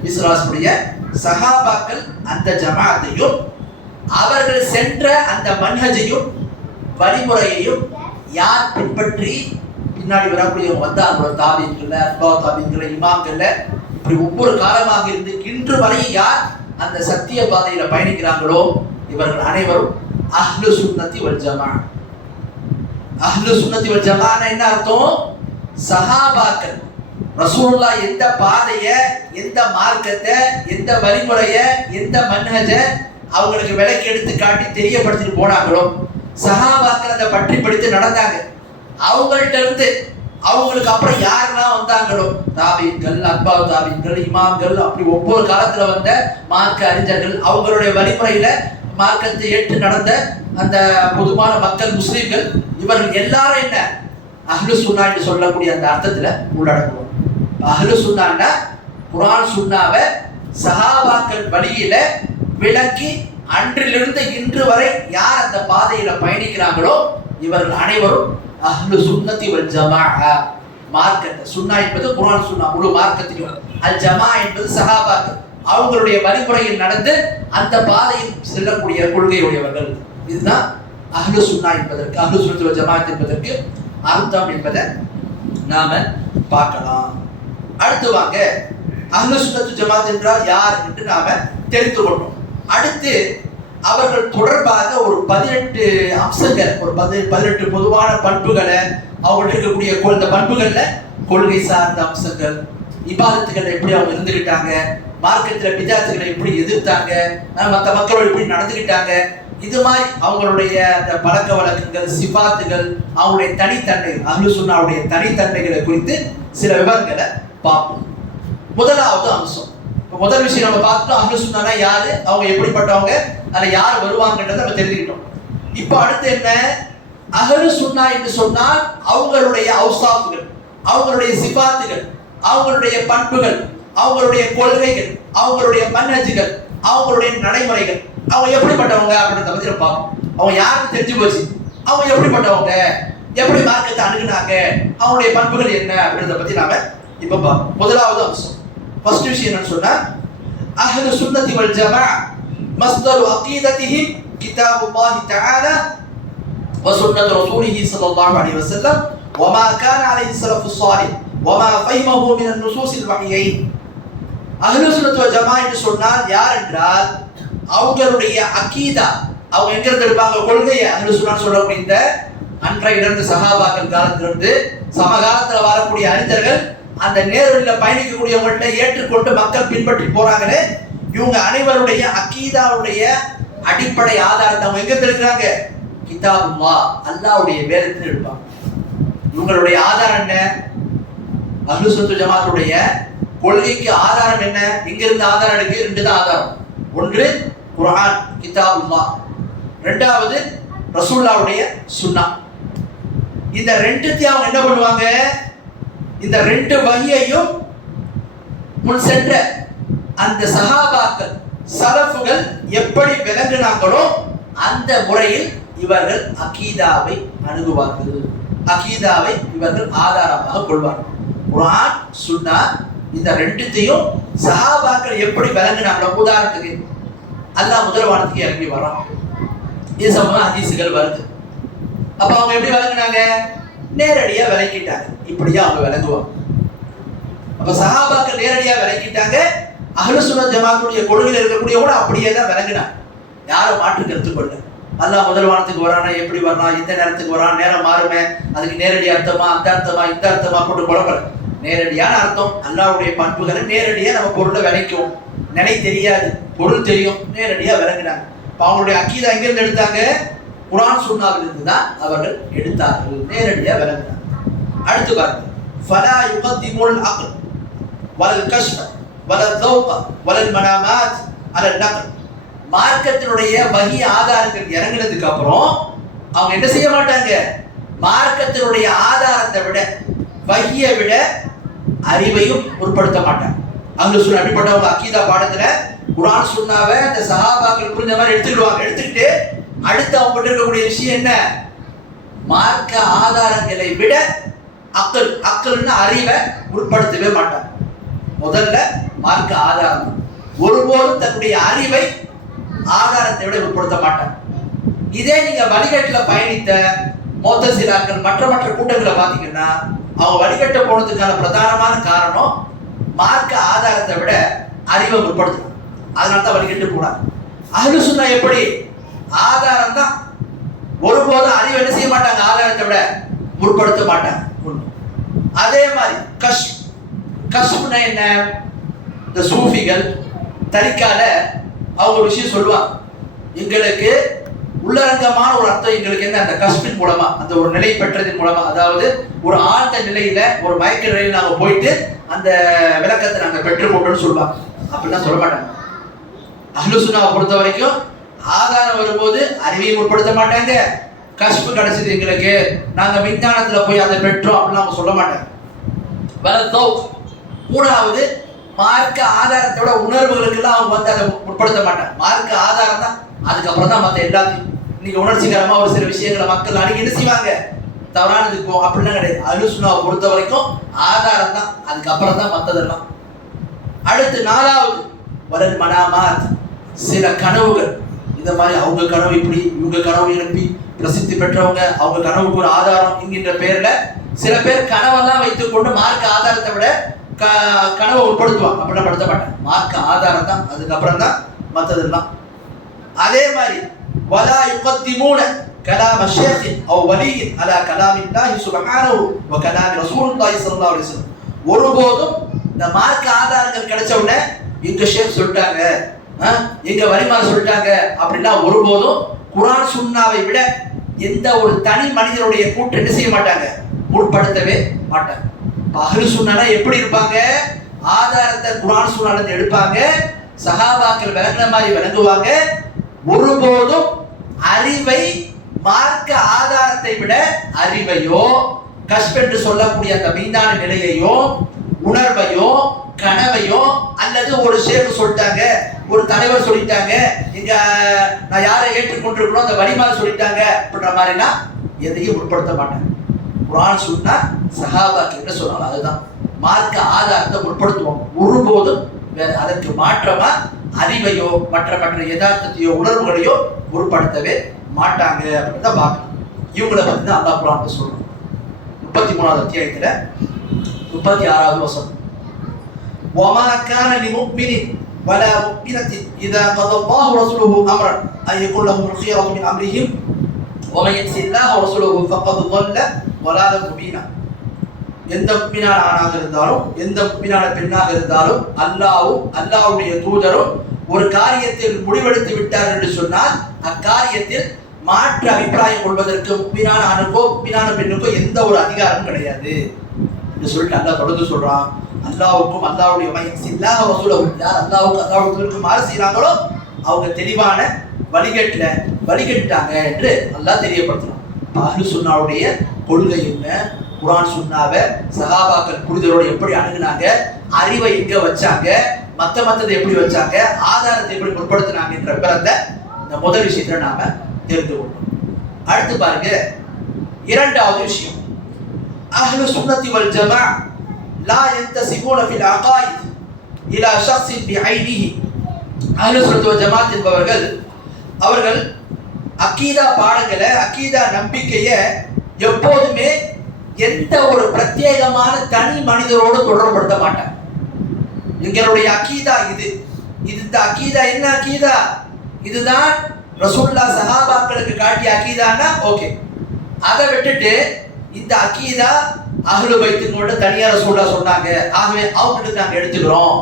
நபி ஸல்லல்லாஹு அலைஹி வஸல்லம் சஹாபாக்கள் அந்த ஜமாத்தையும் அவர்கள் சென்ற அந்த மன்ஹஜையும் வழிமுறையையும் யார் பின்பற்றி பின்னாடி வரக்கூடிய வந்தாங்களோ, தாபீன்கள், அத்பா தாபீன்கள், இமாம்கள், இப்படி ஒவ்வொரு காலமாக இருந்து இன்று வரை யார் அந்த சத்திய பாதையில பயணிக்கிறாங்களோ இவர்கள் அனைவரும் அஹ்லு சுன்னத்தி வல் ஜமா. அஹ்லு சுன்னத்தி வல் ஜமானா என்ன அர்த்தம்? சஹாபாக்கள் ரசூலுல்லாஹ் எந்த பாதைய, எந்த மார்க்கத்தை, எந்த வழிமுறைய, எந்த மன்ஹஜ அவங்களுக்கு விளக்கி எடுத்து காட்டி தெரியப்படுத்திட்டு போனாங்களோ, சஹாபாக்கள் அதை பற்றி படித்து நடந்தாங்க. அவங்கள்ட்ட இருந்து அவங்களுக்கு அப்புறம் யாரெல்லாம் வந்தாங்களோ, தாபீன்கள், அத்பா தாபீன்கள், இமாம்கள், அப்படி ஒவ்வொரு காலத்துல வந்த மார்க்க அறிஞர்கள், அவங்களுடைய வழிமுறையில மார்க்கத்தை ஏற்று நடந்த அந்த பொதுவான மக்கள், முஸ்லிம்கள், இவர்கள் எல்லாரும் என்ன அஹ்லு சுன்னா என்று சொல்லக்கூடிய அந்த அர்த்தத்துல உள்ளடக்குவோம். அஹ்லு சுன்னான்னா குர்ஆன் சுன்னாவை சஹாபாக்கள் வழியில விளக்கி அன்றிலிருந்து இன்று வரை யார் அந்த பாதையில பயணிக்கிறாங்களோ இவர்கள் அனைவரும் அஹ்லு சுன்னத்தி வல் ஜமாஅ. மார்க்கத்தை சுன்னா என்பது குர்ஆன் சுன்னா முழு மார்க்கத்தையும், அல் ஜமா என்பது சஹாபாக்கள் அவங்களுடைய வழிமுறையில் நடந்து அந்த பாதையில் செல்லக்கூடிய கொள்கையுடையவர்கள். இதுதான் அஹ்லு சுன்னா என்பதற்கு, அஹ்லு சுன்னத்தி வல் ஜமாஅத் என்பதற்கு அர்த்தம் என்பதை நாம பார்க்கலாம். அடுத்து வாங்க, அஹ்லு சுன்னத்து ஜமாத் என்றால் யார் என்று நாம தெரிந்து கொண்டோம். அடுத்து அவர்கள் தொடர்பாக ஒரு 18 அம்சங்கள், ஒரு 18 பொதுவான பண்புகளை, அவங்களுக்கு இருக்கக்கூடிய இந்த பண்புகள்ல கொள்கை சார்ந்த அம்சங்கள், இபாதத்துகள் எப்படி அவங்க இருந்துகிட்டாங்க, மார்க்கத்துல பிதாத்துகளை எப்படி எதிர்த்தாங்க, மற்ற மக்களோடு எப்படி நடந்துகிட்டாங்க, இது மாதிரி அவங்களுடைய அந்த பழக்க வழக்கங்கள், சிபாத்துகள், அவங்களுடைய தனித்தன்மை, அஹ்லு சுன்னாவுடைய தனித்தன்மைகளை குறித்து சில விவரங்களை பார்ப்போம். முதலாவது அம்சம், முதல் விஷயம் நம்ம பார்த்துட்டோம், அஹ்லு சுன்னானா யாரு, அவங்க எப்படிப்பட்டவங்க, அதுல யார் வருவாங்கன்றதை நம்ம தெரிஞ்சுக்கிட்டோம். இப்போ அடுத்து என்ன, அஹ்லு சுன்னா என்று சொன்னால் அவங்களுடைய அவுசாஃப்கள், அவங்களுடைய சிபாத்துகள், அவங்களுடைய பண்புகள், அவங்களுடைய கொள்கைகள், அவங்களுடைய மன்ஹஜ்கள், அவங்களுடைய நடைமுறைகள், அவங்க எப்படிப்பட்டவங்க அப்படின்றத பத்தி நம்ம பார்ப்போம். அவங்க யாருக்கு தெரிஞ்சு போச்சு, அவங்க எப்படிப்பட்டவங்க, எப்படி மார்க்கத்தை அணுகுனாங்க, அவங்களுடைய பண்புகள் என்ன அப்படின்றத பத்தி நாம இப்ப பார்ப்போம். முதலாவது அம்சம், ஃபர்ஸ்ட் விஷயம் என்னன்னு சொன்னா, அஹ்லு சுன்னத்தி வல் ஜமா மஸ்தரு அகீதத்திஹிம் கிதாபுல்லாஹி தஆலா வ சுன்னத்து ரசூலிஹி ஸல்லல்லாஹு அலைஹி வஸல்லம் வ மா கான அலைஹி ஸலஃபுஸ் ஸாலிஹ் வ மா ஃபஹிமஹு மின் அன்-நுஸூஸில் வஹியைன். அஹ்லு சுன்னத் வல் ஜமா என்று சொன்னால் யார் என்றால் அவங்களுடைய அகீதா, அவங்க எங்க இருந்து எடுப்பாங்க கொள்கையை, அஹ்லு சுன்னா சொல்லக்கூடிய இந்த அன்றைய இருந்து சஹாபாக்கள் காலத்திலிருந்து சமகாலத்தில் வரக்கூடிய அறிஞர்கள், அந்த நேர்வழியில பயணிக்கக்கூடியவங்கள்ட்ட ஏற்றுக்கொண்டு மக்கள் பின்பற்றி போறாங்களே, இவங்க அனைவருடைய அகீதாவுடைய அடிப்படை ஆதாரத்தை அவங்க எங்க எடுக்கிறாங்க, கிதாபுல்லாஹ், அல்லாஹ்வுடைய வேதத்தில் எடுப்பாங்க. இவங்களுடைய ஆதாரம் என்ன, அஹ்லு சுன்னத் ஜமாத்துடைய கொள்கைக்கு ஆதாரம் என்ன, எங்க இருந்து ஆதாரம் எடுக்க, ரெண்டு தான் ஆதாரம். ஒன்று குர்ஆன் கிதாபுல்லாஹ், இரண்டாவது ரசூலுல்லாஹ்வுடைய சுன்னா. இந்த ரெண்டுத்தையும் அவங்க என்ன பண்ணுவாங்க, இந்த ரெண்டு வகையையும் முன் சென்ற அந்த சஹாபாக்கள், சலஃபுகள் எப்படி விளங்கினாங்களோ அந்த முறையில் இவர்கள் அகீதாவை அணுகுவார்கள், அகீதாவை இவர்கள் ஆதாரமாக கொள்வார்கள். குர்ஆன் சுன்னா இந்த ரெண்டுத்தையும் சஹாபாக்கள் எப்படி விளங்கினாங்களோ, உதாரணத்துக்கு அல்லாஹ் முதல் வானத்துக்கு இறங்கி வரான், இது சம்பந்தமா ஹதீஸ்கள் வருது. அப்ப அவங்க எப்படி விளங்கினாங்க, நேரடியா விளக்கிட்டாங்க, இப்படியா அவங்க விளங்குவாங்க. அப்ப சஹாபாக்கள் நேரடியா விளக்கிட்டாங்க, அஹ்லு சுன்னத் ஜமாத்துடைய கொள்கையில் இருக்கக்கூடிய கூட அப்படியே தான் விளங்கினாங்க, யாரும் மாற்று கருத்து கொள்ள. அல்லாஹ் முதல் வானத்துக்கு வரானா, எப்படி வரான், எந்த நேரத்துக்கு வரான், நேரம் மாறுமே, அதுக்கு நேரடி அர்த்தமா, அந்த அர்த்தமா, இந்த அர்த்தமா போட்டு குழப்பல. நேரடியான அர்த்தம், அல்லாஹ்வுடைய பண்புகளை நேரடியா நம்ம பொருளை விளைக்கும், நிலை தெரியாது, பொருள் தெரியும், நேரடியா விளங்கினாங்க. அவங்களுடைய அக்கீதா எங்கிருந்து எடுத்தாங்க, குர்ஆன் சுன்னாவில் இருந்து தான் அவர்கள் எடுத்தார்கள், நேரடியா விளங்கினாங்க. அடுத்து பாருங்க, ஃபலா யுகத்திமுல் அக்ல் வலல் கஷ்ஃப வலல் தௌக வலல் மனாமாத் அலல் நக்ல். மார்க்கத்தினுடைய வஹி ஆதாரங்கள் இறங்கினதுக்கு அப்புறம் அவங்க என்ன செய்ய மாட்டாங்க, மார்க்கத்தினுடைய ஆதாரத்தை விட வகியை விட அறிவையும் முற்படுத்த மாட்டாங்க. அங்க சொல்ல அப்படிப்பட்டவங்க அக்கீதா பாடத்துல குர்ஆன் சுன்னாவை அந்த சஹாபாக்கள் புரிஞ்ச மாதிரி எடுத்துக்கிடுவாங்க. எடுத்துக்கிட்டு அடுத்து அவங்க கிட்ட இருக்கக்கூடிய விஷயம் என்ன? மார்க்க ஆதாரங்களை விட அக்கல்னு அறிவை முற்படுத்தவே மாட்டாங்க. முதல்ல மார்க்க ஆதாரம். ஒருபோதும் தன்னுடைய அறிவை ஆதாரத்தை விட முற்படுத்த மாட்டாங்க. இதே நீங்க வழிகட்டுல பயணித்த முத்தசிலாக்கள் மற்ற கூட்டங்களை பாத்தீங்கன்னா அவங்க வழிகட்ட போனதுக்கான பிரதானமான காரணம் மார்க்க ஆதாரத்தை விட அறிவை முற்படுத்தணும். அதனால வழிகட்டு போனாங்க. அஹ்லுஸ் சுன்னா எப்படி? ஆதாரம் தான். ஒருபோதும் அறிவை என்ன செய்ய மாட்டாங்க, ஆதாரத்தை விட முற்படுத்த மாட்டாங்க. அதே மாதிரி கஷ்ப்னா என்ன? இந்த சூஃபிகள் தரிக்கால அவங்க ஒரு விஷயம் சொல்லுவாங்க, எங்களுக்கு உள்ளரங்கமான ஒரு அர்த்தம் எங்களுக்கு என்ன, அந்த கஷ்பின் மூலமா, அந்த ஒரு நிலை பெற்றதின் மூலமா, அதாவது ஒரு ஆழ்ந்த நிலையில ஒரு மயக்க நிலையில நாங்க போயிட்டு அந்த விளக்கத்தை நாங்க பெற்றுக்கொண்டோம்னு சொல்லுவாங்க. அப்படிலாம் சொல்ல மாட்டாங்க. அஹ்லுஸ் சுன்னாவை பொறுத்த வரைக்கும் ஆதாரம் வரும்போது அறிவியை முற்படுத்த மாட்டாங்க. கஷ்பு கிடைச்சது எங்களுக்கு, நாங்க விஞ்ஞானத்துல போய் அதை பெற்றோம் அப்படிலாம் அவங்க சொல்ல மாட்டாங்க. மூணாவது, மார்க்க ஆதாரத்தோட உணர்வுகளுக்கு எல்லாம் அவங்க வந்து அதை முற்படுத்த மாட்டாங்க. மார்க்க ஆதாரம் தான், அதுக்கப்புறம் தான் மற்ற எல்லாத்தையும். நீங்க உணர்ச்சிகரமா ஒரு சில விஷயங்களை மக்கள் அன்னைக்கு என்ன செய்வாங்க, தவறானது இருக்கும் அப்படிலாம் கிடையாது. அஹ்லுஸ் சுன்னாவை பொறுத்த வரைக்கும் ஆதாரம் தான், அதுக்கப்புறம் தான் மற்றதெல்லாம். அடுத்து நாலாவது, வலல் மனாமாத், சில கனவுகள். இந்த மாதிரி அவங்க கனவு இப்படி, இவங்க கனவு எழுப்பி பிரசித்தி பெற்றவங்க, அவங்க கனவுக்கு ஒரு ஆதாரம் என்கின்ற பேர்ல சில பேர் கனவெல்லாம் வைத்துக் கொண்டு மார்க்க ஆதாரத்தை விட கனவை உட்படுத்துவாங்க. அப்படிலாம் படுத்த மாட்டாங்க. மார்க்க ஆதாரம் தான், அதுக்கப்புறம் தான் மற்றதெல்லாம். அதே மாதிரி வலா யுகத்திமூன கலாம் ஷேக் அவ் வலி அலா கலாமில்லாஹி சுப்ஹானஹு வ கலாம் ரசூலுல்லாஹி ஸல்லல்லாஹு அலைஹி வஸல்லம். ஒருபோதும் இந்த மார்க்க ஆதாரங்கள் கிடைச்ச உடனே எங்க ஷேக் சொல்லிட்டாங்க, எங்க வலிமார் சொல்லிட்டாங்க அப்படிலாம் ஒருபோதும் குர்ஆன் சுன்னாவை விட எந்த ஒரு தனி மனிதனுடைய கூற்று என்ன செய்ய மாட்டாங்க, முற்படுத்தவே மாட்டாங்க. அஹ்லுஸ் சுன்னா எப்படி இருப்பாங்க? ஆதாரத்தை குர்ஆன் சுன்னால இருந்து எடுப்பாங்க, சஹாபாக்கள் விளங்குன மாதிரி விளங்குவாங்க. ஒருபோதும் அறிவை மார்க்க ஆதாரத்தை விட அறிவையோ கஷ்ப் என்று சொல்லக்கூடிய அந்த விஞ்ஞான நிலையையோ உணர்வையோ கனவையோ அல்லது ஒரு ஷேக் சொல்லிட்டாங்க, ஒரு தலைவர் சொல்லிட்டாங்க, இங்க நான் யாரை ஏற்றுக்கொண்டிருக்கணும் அந்த வலிமார் சொல்லிட்டாங்க அப்படின்ற மாதிரினா எதையும் முற்படுத்த மாட்டாங்க. குர்ஆன் சுன்னா சஹாபாக்கள் என்ன சொன்னாலும் அதுதான். மார்க்க ஆதாரத்தை முற்படுத்துவோம். ஒருபோதும் வேற அதற்கு மாற்றமா அறிவையோ மற்ற யதார்த்தத்தையோ உணர்வுகளையோ முற்படுத்தவே மாட்டாங்க அப்படின்னு தான் பார்க்கணும். இவங்களை பத்தி தான் அல்லாஹ் குர்ஆன்ல சொல்றோம். 33வது அத்தியாயத்துல 36வது வசனம், وَمَا كَانَ لِمُؤْمِنٍ وَلَا مُؤْمِنَةٍ إِذَا قَضَى اللَّهُ وَرَسُولُهُ أَمْرًا أَن يَكُونَ لَهُمُ الْخِيَرَةُ مِنْ أَمْرِهِمْ وَمَن يَعْصِ اللَّهَ وَرَسُولَهُ فَقَدْ ضَلَّ ضَلَالًا مُبِينًا. எந்த முஃமினான ஆணாக இருந்தாலும் எந்த முஃமினான பெண்ணாக இருந்தாலும் அல்லாஹ்வும் அல்லாஹ்வுடைய தூதரும் ஒரு காரியத்தில் முடிவெடுத்து விட்டார் என்று சொன்னால் அக்காரியத்தில் மாற்று அபிப்பிராயம் கொள்வதற்கு முஃமினான ஆணுக்கோ முஃமினான பெண்ணுக்கோ எந்த ஒரு அதிகாரமும் கிடையாது என்று சொல்லிட்டு அல்லாஹ் தொடர்ந்து சொல்றான். அல்லாஹ்வுக்கும் அல்லாஹ்வுடைய மையசில்லாஹ் ரசூலுஹு, யார் அல்லாஹ்வுக்கு அல்லாஹ்வுக்கு மாறு செய்றாங்களோ அவங்க தெளிவான வழிகட்டாங்க என்று அல்லாஹ் தெரியப்படுத்துறான். அஹ்லுஸ் சுன்னாவுடைய கொள்கை என்ன, குர்ஆன் சுன்னாவை சஹாபாக்கள் புரிதலோடு எப்படி அணுகுனாங்க, அறிவை எங்க வச்சாங்க, மத்ததை எப்படி வச்சாங்க, ஆதாரத்தை எப்படி முற்படுத்தினாங்க என்ற விவரத்தை இந்த முதல் விஷயத்துல நாம தெரிந்து கொள்ளணும். அடுத்து பாருங்க, இரண்டாவது விஷயம், அஹ்லுஸ் சுன்னத்தி வல் ஜமாஅ லா யன்தஸிபூன ஃபில் அகாயித் இலா ஷக்ஸின் பிஐனிஹி. அஹ்லுஸ் சுன்னத்தி வல் ஜமாஅத் என்பவர்கள் அவர்கள் அகீதா பாடங்களை, அகீதா நம்பிக்கையை எப்போதுமே எந்த ஒரு பிரத்யேகமான தனி மனிதரோடு தொடர்படுத்த மாட்டாங்க. எங்களுடைய அகீதா இது, இந்த அகீதா என்ன அகீதா, இதுதான் ரசூலுல்லாஹ் சஹாபாக்களுக்கு காட்டிய அகீதான்னா ஓகே. அதை விட்டுட்டு இந்த அகீதா அஹ்லு பைத்துங்களோட தனியா ரசூலுல்லாஹ் சொன்னாங்க, ஆகவே அவங்களுக்கு நாங்க எடுத்துக்கிறோம்.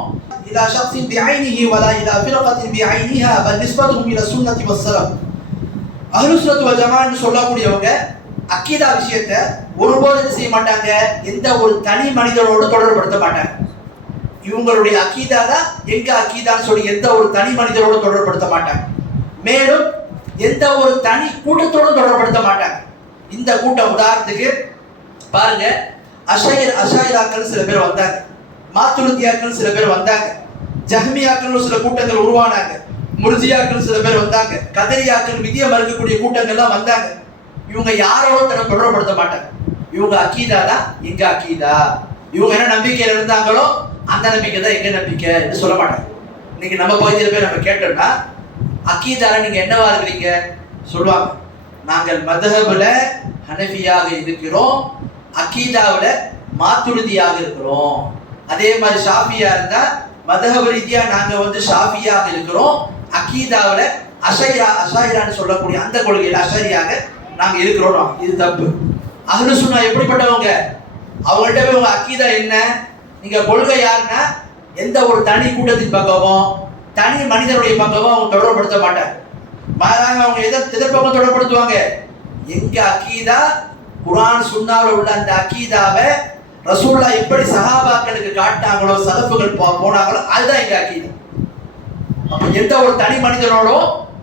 இலா ஷக்ஸின் பிஐனிஹி வலா இலா ஃபிரகத்தின் பிஐனிஹா பல் நிஸ்பத்துஹும் இலா சுன்னத்தி வஸ்ஸலாம். அஹ்லுஸ் சுன்னத் வல் ஜமாஅத் சொல்லக்கூடியவங்க அக்கீதா விஷயத்தை ஒருபோதும் என்ன செய்ய மாட்டாங்க, எந்த ஒரு தனி மனிதனோடு தொடர்படுத்த மாட்டாங்க. இவங்களுடைய அக்கீதா தான் எங்க அக்கீதான்னு சொல்லி எந்த ஒரு தனி மனிதனோடு தொடர்படுத்த மாட்டாங்க. மேலும் எந்த ஒரு தனி கூட்டத்தோடும் தொடர்படுத்த மாட்டாங்க. இந்த கூட்டம் உதாரணத்துக்கு பாருங்க, அஷாயிராக்கள் சில பேர் வந்தாங்க, மாத்துருதியாக்கள் சில பேர் வந்தாங்க, ஜஹ்மியாக்கள் சில கூட்டங்கள் உருவானாங்க, முர்ஜியாக்கள் சில பேர் வந்தாங்க, கதரியாக்கள் விதியை மறுக்கக்கூடிய கூட்டங்கள்லாம் வந்தாங்க. இவங்க யாரோட தன்னை தொடர்படுத்த மாட்டாங்க. இவங்க அக்கீதா தான் எங்க அக்கீதா, இவங்க என்ன நம்பிக்கையில இருந்தாங்களோ அந்த நம்பிக்கை தான் எங்க நம்பிக்கை என்று சொல்ல மாட்டாங்க. இன்னைக்கு நம்ம பகுதியில் போய் நம்ம கேட்டோம்னா அக்கீதால நீங்க என்னவா இருக்கிறீங்க சொல்லுவாங்க, நாங்கள் மதஹபுல ஹனஃபியாக இருக்கிறோம், அக்கீதாவுல மாத்துருதியாக இருக்கிறோம். அதே மாதிரி ஷாஃபியா இருந்தா மதஹபு ரீதியா நாங்க ஷாஃபியாக இருக்கிறோம், அக்கீதாவுல அஷாயிரான்னு சொல்லக்கூடிய அந்த கொள்கையில அஷாரியாக நாங்க இருக்கிறோம். இது தப்பு. அஹ்லு சுன்னா எப்படிப்பட்டவங்க, அவங்கள்ட்ட போய் உங்க அக்கீதா என்ன, நீங்க கொள்கை யாருன்னா எந்த ஒரு தனி கூட்டத்தின் பக்கமோ தனி மனிதனுடைய பக்கமோ அவங்க தொடர்படுத்த மாட்டாங்க. மாறாக அவங்க எதிர்ப்பக்கம் தொடர்படுத்துவாங்க. எங்க அக்கீதா குர்ஆன் சுன்னாவில் உள்ள அந்த அக்கீதாவை ரசூலுல்லாஹ் எப்படி சஹாபாக்களுக்கு காட்டினாங்களோ, சலஃபுகள் போனாங்களோ, அதுதான் எங்க அக்கீதா. அப்ப எந்த ஒரு தனி மனிதனோட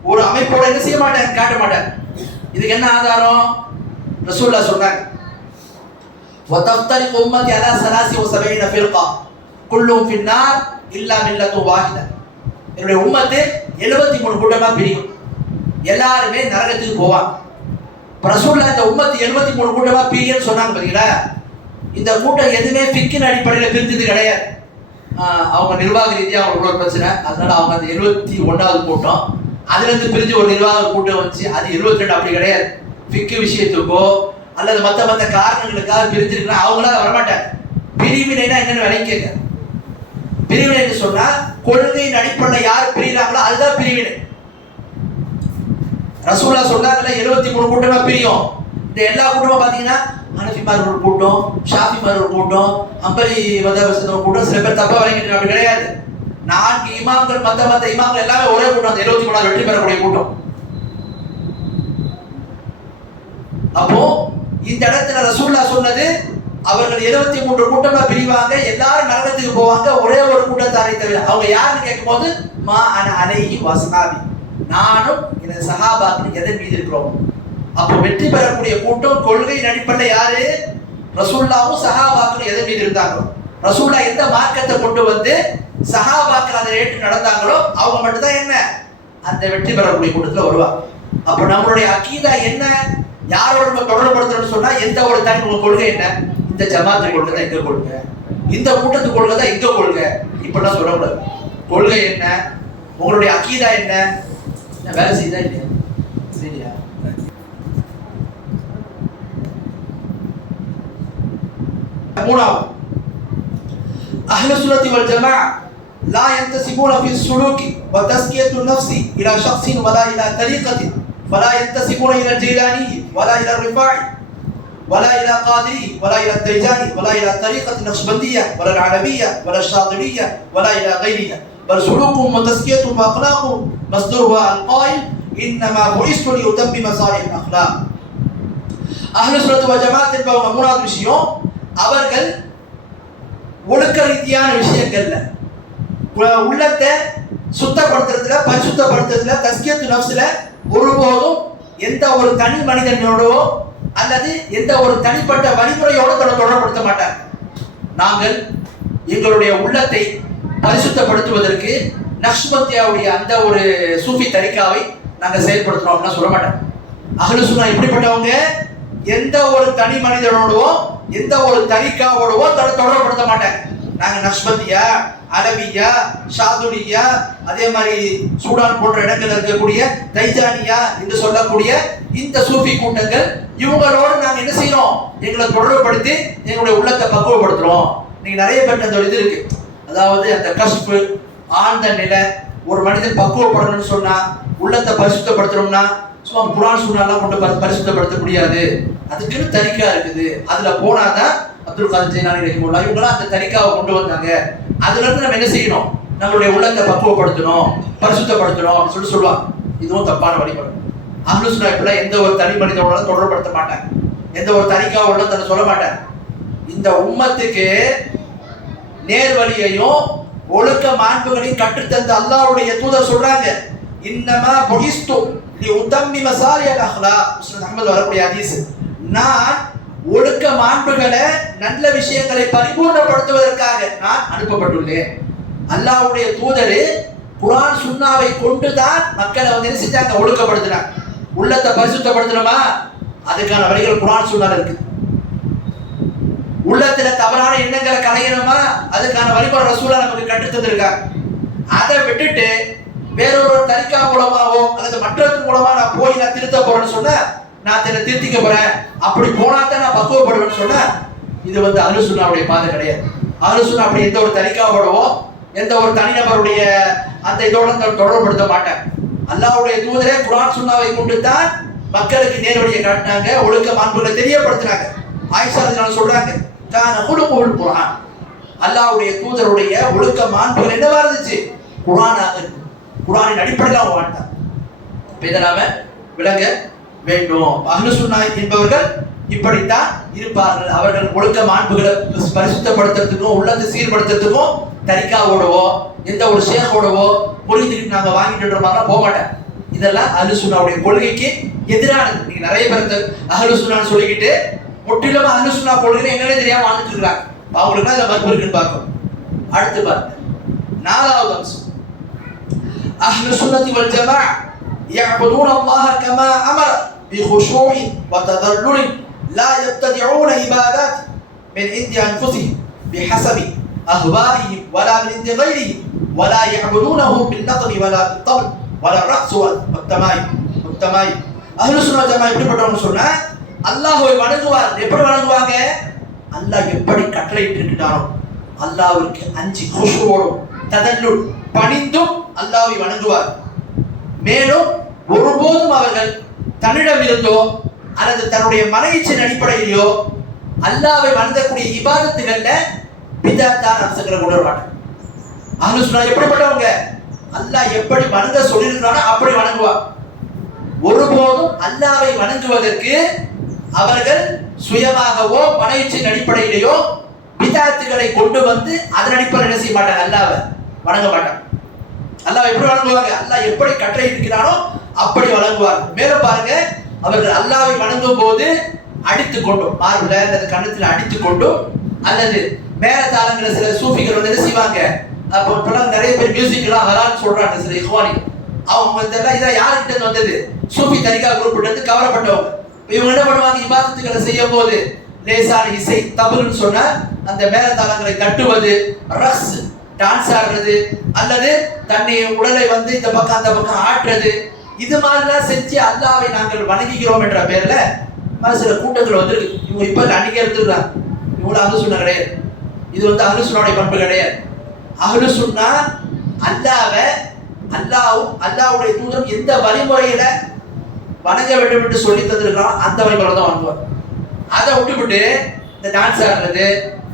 ஒரு அமைப்போட என்ன செய்ய மாட்டாங்க, காட்ட மாட்டாங்க. இதுக்கு என்ன ஆதாரம்? ரசூலுல்லாஹ் சொன்னாங்க, وَتَفْتَرِقُ أُمَّتِي عَلَى 73 فِرْقَةً كُلُّهُمْ فِي النَّارِ إِلَّا مِلَّةٌ وَاحِدَةٌ. என்னுடைய உம்மத்து 73 கூட்டமா பிரியும், எல்லாருமே நரகத்துக்கு போவாங்க. ரசூலுல்லாஹ் இந்த உம்மத்து 73 கூட்டமா பிரியும்னு சொன்னாங்க பாத்தீங்களா. இந்த கூட்டம் எதுவுமே ஃபிக்கின் அடிப்படையில் பிரிஞ்சது கிடையாது. அவங்க நிர்வாக ரீதியாக அவங்களுக்கு ஒரு பிரச்சனை, அதனால அவங்க அந்த 71வது கூட்டம் அதுல இருந்து பிரிஞ்சு ஒரு நிர்வாக கூட்டம் வந்துச்சு, அது 72 அப்படி கிடையாது. ஃபிக்கு விஷயத்துக்கோ அல்லது மற்ற காரணங்களுக்காக பிரிஞ்சிருக்கா அவங்களால வரமாட்டாங்க. பிரிவினைனா என்னன்னு விளங்கிக்க. பிரிவினை சொன்னா கொள்கையின் அடிப்படையில் யார் பிரிகிறாங்களோ அதுதான் பிரிவினை. ரசூலுல்லாஹ் சொன்னாங்கல்ல 73 கூட்டமா பிரியும். இந்த எல்லா கூட்டமா பாத்தீங்கன்னா ஹனஃபிமார் ஒரு கூட்டம், ஷாஃபிமார் ஒரு கூட்டம், ஹம்பலி மதஹப் ஒரு கூட்டம், சில பேர் தப்பா வரைக்கிட்டு அப்படி கிடையாது. 4 இமாம்கள் மத்த இமாம்கள் எல்லாமே ஒரே கூட்டம், 73 வெற்றி பெறக்கூடிய கூட்டம். அப்போ இந்த இடத்துல ரசூலுல்லாஹ் சொன்னது அவர்கள் 73 கூட்டமா பிரிவாங்க, எல்லாரும் நரகத்துக்கு போவாங்க, ஒரே ஒரு கூட்டத்தாரை தவிர. அவங்க யாருன்னு கேட்கும்போது மா அன அலைஹி வஸஹாபி, நானும் இந்த சஹாபாக்கள் எதன் மீது இருக்கிறோம். அப்போ வெற்றி பெறக்கூடிய கூட்டம் கொள்கையின் அடிப்படையில் யாரு? ரசூலுல்லாஹும் சஹாபாக்கள் எதன் மீது இருந்தாங்களோ, ரசூலுல்லாஹ் எந்த மார்க்கத்தை கொண்டு வந்து சஹாபாக்கள் அதை ஏற்று நடந்தாங்களோ அவங்க மட்டும்தான் என்ன அந்த வெற்றி பெறக்கூடிய கூட்டத்தில் வருவாங்க. அப்போ நம்மளுடைய அக்கீதா என்ன, யாரோட நம்ம தொடர்புபடுத்தணும்னு சொன்னா எந்த ஒரு தனி உங்க கொள்கை என்ன, இந்த ஜமாத்து கொள்கை தான் எங்க கொள்கை, இந்த கூட்டத்து கொள்கை தான் எங்க கொள்கை, இப்படிலாம் சொல்லக்கூடாது. கொள்கை என்ன, உங்களுடைய அக்கீதா என்ன, வேலை செய்தா இல்லையா? சரியா? மூணாவது, அஹ்லு சுன்னத்தி வல் ஜமாஅ லா யன்தசிபூன ஃபி ஸுலூகி வ தஸ்கியத்து நஃப்ஸி இலா ஷக்ஸின் வலா இலா தரீகத்தின் فلا ينتسبون الى الجيلاني ولا الى الرفاعي ولا الى قادري ولا الى التيجاني ولا الى الطريقه النقشبنديه ولا العلويه ولا الشاطبيه ولا الى غيرها بل سلوكهم وتزكيتهم واخلاقهم مصدرها القائل انما بعثت لاتمم مصالح الاخلاق. اهل السنه والجماعه என்பவங்க மூணாவது விஷயம், அவர்கள் ஒழுக்க ரீதியான விஷயங்கள்ல உள்ளத்தை சுத்தப்படுத்துறதுல பரிசுத்தப்படுத்துறதுல தஸ்கியத்து நஃப்ஸ்ல ஒருபோதும் எந்த ஒரு தனி மனிதனோடோ அல்லது எந்த ஒரு தனிப்பட்ட வழிமுறையோட தொடர்படுத்த மாட்டார். நாங்கள் எங்களுடைய உள்ளத்தை பரிசுத்தப்படுத்துவதற்கு நக்ஷ்பந்தியாவுடைய அந்த ஒரு சூஃபி தரிகாவை நாங்கள் செயல்படுத்துறோம்னா சொல்ல மாட்டோம். அஹ்லு சுன்னா எப்படிப்பட்டவங்க, எந்த ஒரு தனி மனிதனோடவோ எந்த ஒரு தரிகாவோடவோ தொடர்படுத்த மாட்டாங்க. நாங்கள் நக்ஷ்பந்தியா, அலவியா, ஷாதுலியா, அதே மாதிரி சூடான் போன்ற இடங்கள் இருக்கக்கூடிய தைஜானியா என்று சொல்லக்கூடிய இந்த சூஃபி கூட்டங்கள், இவங்களோடு நாங்கள் என்ன செய்யறோம், எங்களை தொடர்புபடுத்தி எங்களுடைய உள்ளத்தை பக்குவப்படுத்துறோம். நீங்க நிறைய பேர் அந்த இது இருக்கு, அதாவது அந்த கஷ்பு ஆழ்ந்த நிலை, ஒரு மனிதன் பக்குவப்படணும்னு சொன்னா உள்ளத்தை பரிசுத்தப்படுத்தணும்னா சும்மா குர்ஆன் சுன்னாலாம் கொண்டு பரிசுத்தப்படுத்த முடியாது, அதுக்குன்னு தரிகா இருக்குது, அதுல போனாதான் அப்துல் காதர் ஜீலானி ரஹிமஹுல்லாஹ் இவங்களாம் அந்த தரிகாவை கொண்டு வந்தாங்க, அதுல இருந்து நம்ம என்ன செய்யணும், நம்மளுடைய உள்ளத்தை பக்குவப்படுத்தணும், பரிசுத்தப்படுத்தணும் அப்படின்னு சொல்லுவாங்க. இதுவும் தப்பான வழிபாடு. அஹ்லு சுன்னா இப்பெல்லாம் எந்த ஒரு தனி மனிதனோட தொடர்படுத்த மாட்டாங்க, எந்த ஒரு தரிகாவோட தன்னை சொல்ல மாட்டாங்க. இந்த உம்மத்துக்கு நேர்வழியையும் ஒழுக்க மாண்புகளையும் கற்றுத்தந்த அல்லாஹ்வுடைய தூதர் சொல்றாங்க, இன்னமா புஇஸ்து லி உத்தம்மி மசாலிஹல் அக்லாக். முஸ்லிம் அஹ்மத் வரக்கூடிய ஹதீஸ், நான் ஒழுக்க மாண்புகளை நல்ல விஷயங்களை பரிபூர்ணப்படுத்துவதற்காக நான் அனுப்பப்பட்டுள்ளேன். அல்லாஹ்வுடைய தூதர் குர்ஆன் சுன்னாவை கொண்டுதான் மக்களை வந்து என்ன செஞ்சாங்க, ஒழுக்கப்படுத்தினாங்க. உள்ளத்தை பரிசுத்தப்படுத்தணுமா, அதுக்கான வழிகள் குர்ஆன் சுன்னால இருக்கு. உள்ளத்துல தவறான எண்ணங்களை களையணுமா, அதுக்கான வழிமுறை ரசூலா நமக்கு கற்றுத் தந்திருக்காங்க. அதை விட்டுட்டு வேறொரு தரிகா மூலமாவோ அல்லது மற்றொரு மூலமா நான் போய் நான் திருத்த போறேன்னு சொன்ன, நான் திருத்திக்க போறேன், அப்படி போனா தான் நான் பக்குவப்படுவேன்னு சொன்ன, இது வந்து அஹ்லுஸ் சுன்னாவுடைய பாதை கிடையாது. அஹ்லுஸ் சுன்னா அப்படி எந்த ஒரு தரிகாவோடவோ எந்த ஒரு தனிநபருடைய அந்த இதோட தொடர்புபடுத்த மாட்டாங்க. அல்லாஹ்வுடைய தூதரே குர்ஆன் சுன்னாவை கொண்டு தான் மக்களுக்கு நேர்வழியை காட்டினாங்க, ஒழுக்க மாண்புகளை தெரியப்படுத்தினாங்க. ஆயிஷா ரலியல்லாஹு சொல்றாங்க, கான குலுகுல் குர்ஆன், அல்லாஹ்வுடைய தூதருடைய ஒழுக்க மாண்புகள் என்னவா இருந்துச்சு, குர்ஆனாக இருக்கு. குர்ஆனின் அடிப்படையில் அவங்க வாழ்ந்தாங்க. இதை நாம விளங்க வேண்டும். அஹ்லுஸ் சுன்னா என்பவர்கள் இப்படித்தான் இருப்பார்கள். அவர்கள் ஒழுக்க மாண்புகளை பரிசுத்தப்படுத்துறதுக்கும் உள்ளத்தை சீர்படுத்துறதுக்கும் தரிகாவோடவோ எந்த ஒரு ஷேഖோடவோ புரிஞ்சுக்கிட்டு நாங்க வாங்கிட்டு மாதிரிலாம் போக மாட்டேன். இதெல்லாம் அஹ்லுஸ் சுன்னாவுடைய கொள்கைக்கு எதிரானது. நீங்க நிறைய பேர் அஹ்லுஸ் சுன்னான்னு சொல்லிக்கிட்டு முற்றிலும் அஹ்லுஸ் சுன்னா கொள்கை என்னன்னு தெரியாம வாழ்ந்துட்டு இருக்காங்க. அவங்களுக்கு தான் இதை மறுப்பு இருக்குன்னு பார்க்கணும். அடுத்து பாருங்க, நாலாவது அம்சம், அஹ்லுஸ் சுன்னத்தி வல் ஜமாஅ يعبدون الله كما أمر بخشوع وتذلل لا يبتدعون عبادات من عند أنفسهم بحسب أهوائهم ولا من عند غيرهم ولا يعبدونه بالنظم ولا بالطبل ولا الرقص والتمايم. أهل السنة والجماعة எப்படிப்பட்டவங்க சொன்னா, அல்லாஹ்வை வணங்குவார். எப்படி வணங்குவாங்க, அல்லாஹ் எப்படி கட்டளையிட்டு இருக்கிறானோ அல்லாஹ்வுக்கு அஞ்சி குஷூவோடும் ததல்லுல் பணிந்தும் அல்லாஹ்வை வணங்குவார். மேலும் ஒருபோதும் அவர்கள் தன்னிடம் இருந்தோ அல்லது தன்னுடைய மனைவியின் அடிப்படையிலோ அல்லாஹ்வை வணங்கக்கூடிய இபாதத்துகள்ல பிதஅத்தான அம்சங்களை கொண்டு வருவாங்க. அஹ்லுஸ் சுன்னா எப்படிப்பட்டவங்க, அல்லாஹ் எப்படி வணங்க சொல்லியிருக்கானோ அப்படி வணங்குவார். ஒருபோதும் அல்லாஹ்வை வணங்குவதற்கு அவர்கள் சுயமாகவோ மனைவியின் அடிப்படையிலேயோ பிதஅத்துகளை கொண்டு வந்து அதன் அடிப்படையில் என்ன செய்ய மாட்டாங்க, அல்லாஹ்வை வணங்க மாட்டாங்க. அல்லாஹ் எப்படி வணங்குவாங்க, அல்லாஹ் எப்படி கட்டளை இருக்கிறானோ அப்படி வணங்குவார். மேலும் பாருங்க, அவர்கள் அல்லாஹ்வை வணங்கும் போது அடித்து கொண்டும் மார்புல அல்லது கண்ணத்துல அடித்து கொண்டும் அல்லது மேல தாளங்களை சில சூஃபிகள் வந்து என்ன செய்வாங்க, அப்போ நிறைய பேர் மியூசிக் எல்லாம் ஹலால்னு சொல்றாங்க. சில இஹ்வானி அவங்க வந்து இதான் யாருக்கிட்ட வந்தது, சூஃபி தரிகா குரூப் இருந்து கவரப்பட்டவங்க. இவங்க என்ன பண்ணுவாங்க, இபாதத்துகளை செய்யும் போது லேசான இசை தபுல்னு சொன்ன அந்த மேல தாளங்களை தட்டுவது, ரக்ஸ் டான்ஸ் ஆடுறது அல்லது தன்னை உடலை வந்து இந்த பக்கம் அந்த பக்கம் ஆட்டுறது, இது மாதிரிலாம் செஞ்சு அல்லாஹ்வை நாங்கள் வணங்குகிறோம் என்ற பேர்ல சில கூட்டங்கள் வந்துருக்கு. இவங்க இப்ப அன்னைக்கே இருந்துருக்காங்க. இவங்களும் அஹ்லுஸ் சுன்னா கிடையாது. இது வந்து அஹ்லுஸ் சுன்னாவுடைய பண்பு கிடையாது. அஹ்லுஸ் சுன்னா அல்லாஹ்வுடைய தூதர் எந்த வழிமுறையில வணங்க வேண்டும் என்று சொல்லி தந்திருக்காங்க அந்த வழிமுறை தான் வணங்குவார். அதை விட்டுவிட்டு இந்த டான்ஸ் ஆடுறது,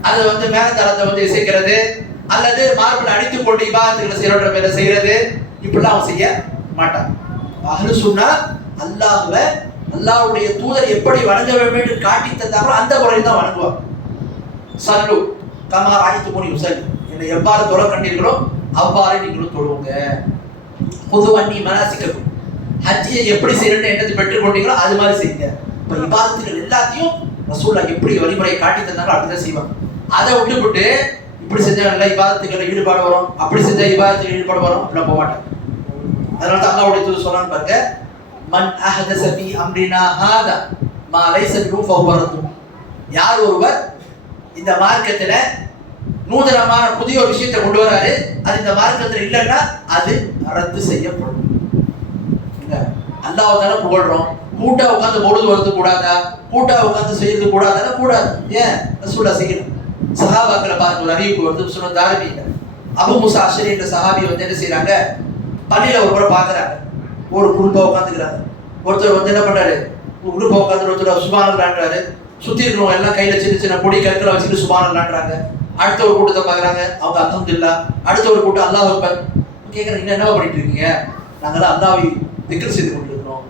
அதை வந்து மேல தளத்தை வந்து இசைக்கிறது அல்லது மார்பில் அடித்துக் கொண்டு இபாதத்துகளை செய்யற பேரை செய்யறது, இப்படிலாம் அவன் செய்ய மாட்டான். அஹ்லுஸ் சுன்னா அல்லாஹ்வுடைய தூதர் எப்படி வணங்க வேண்டும் என்று காட்டி தந்தாங்களோ அந்த முறையில் தான் வணங்குவார். சல்லு கமா ராயித்துமூனி யுஸல்லி, என்னை எவ்வாறு தொழ கண்டீர்களோ அவ்வாறு நீங்களும் தொழுவுங்க. புது வண்ணி மனாசிக்கும், ஹஜ்ஜியை எப்படி செய்யணும்னு என்னது பெற்றுக் கொண்டீங்களோ அது மாதிரி செய்யுங்க. இப்போ இபாதத்துகள் எல்லாத்தையும் ரசூலுல்லாஹ் எப்படி வழிமுறையை காட்டி தந்தாங்களோ அப்படிதான் செய்வாங்க. அதை விட்டுவிட்டு இப்படி செஞ்சா நல்ல இபாதத்துக்களை ஈடுபாடு வரும், அப்படி செஞ்சா இபாதத்துக்கு ஈடுபாடு வரும் அப்படிலாம் போக மாட்டாங்க. அதனால தான் அல்லாஹ்வுடைய தூதர் சொன்னான்னு பாருங்க, மன் அஹதஸ ஃபீ அம்ரினா ஹாதா மா லைஸ மின்ஹு ஃபஹுவ ரத்து. யார் ஒருவர் இந்த மார்க்கத்துல நூதனமான புதிய ஒரு விஷயத்தை கொண்டு வராரு, அது இந்த மார்க்கத்துல இல்லைன்னா அது ரத்து செய்யப்படும். அல்லாஹ் தானே புகழ்றோம், கூட்டா உட்காந்து பொழுது வரது கூடாதா, கூட்டா உட்காந்து செய்யறது கூடாதானே? கூடாது. ஏன் ரசூலுல்லாஹ் செய்யணும். சஹாபாக்களை பார்த்து ஒரு அறிவிப்பு வருது, சொன்ன தாரபியில அபு மூசா அஷ்அரி என்ற சஹாபி வந்து என்ன செய்யறாங்க, பள்ளியில ஒரு முறை பாக்குறாங்க, ஒரு குரூப்பா உட்காந்துக்கிறாங்க. ஒருத்தர் வந்து என்ன பண்றாரு, ஒரு குரூப்பா உட்காந்து ஒருத்தர் சுப்ஹானல்லாஹ்ன்றாரு, சுத்தி இருக்கிறவங்க எல்லாம் கையில சின்ன சின்ன பொடி கற்களை வச்சுட்டு சுப்ஹானல்லாஹ்ன்றாங்க. அடுத்த ஒரு கூட்டத்தை பாக்குறாங்க, அவங்க அல்ஹம்துலில்லாஹ். அடுத்த ஒரு கூட்டம் அல்லாஹ் அக்பர். கேட்கறாங்க, என்ன பண்ணிட்டு இருக்கீங்க? நாங்களாம் அல்லாஹ்வை திக்ர் செய்து கொண்டிருக்கிறோம்.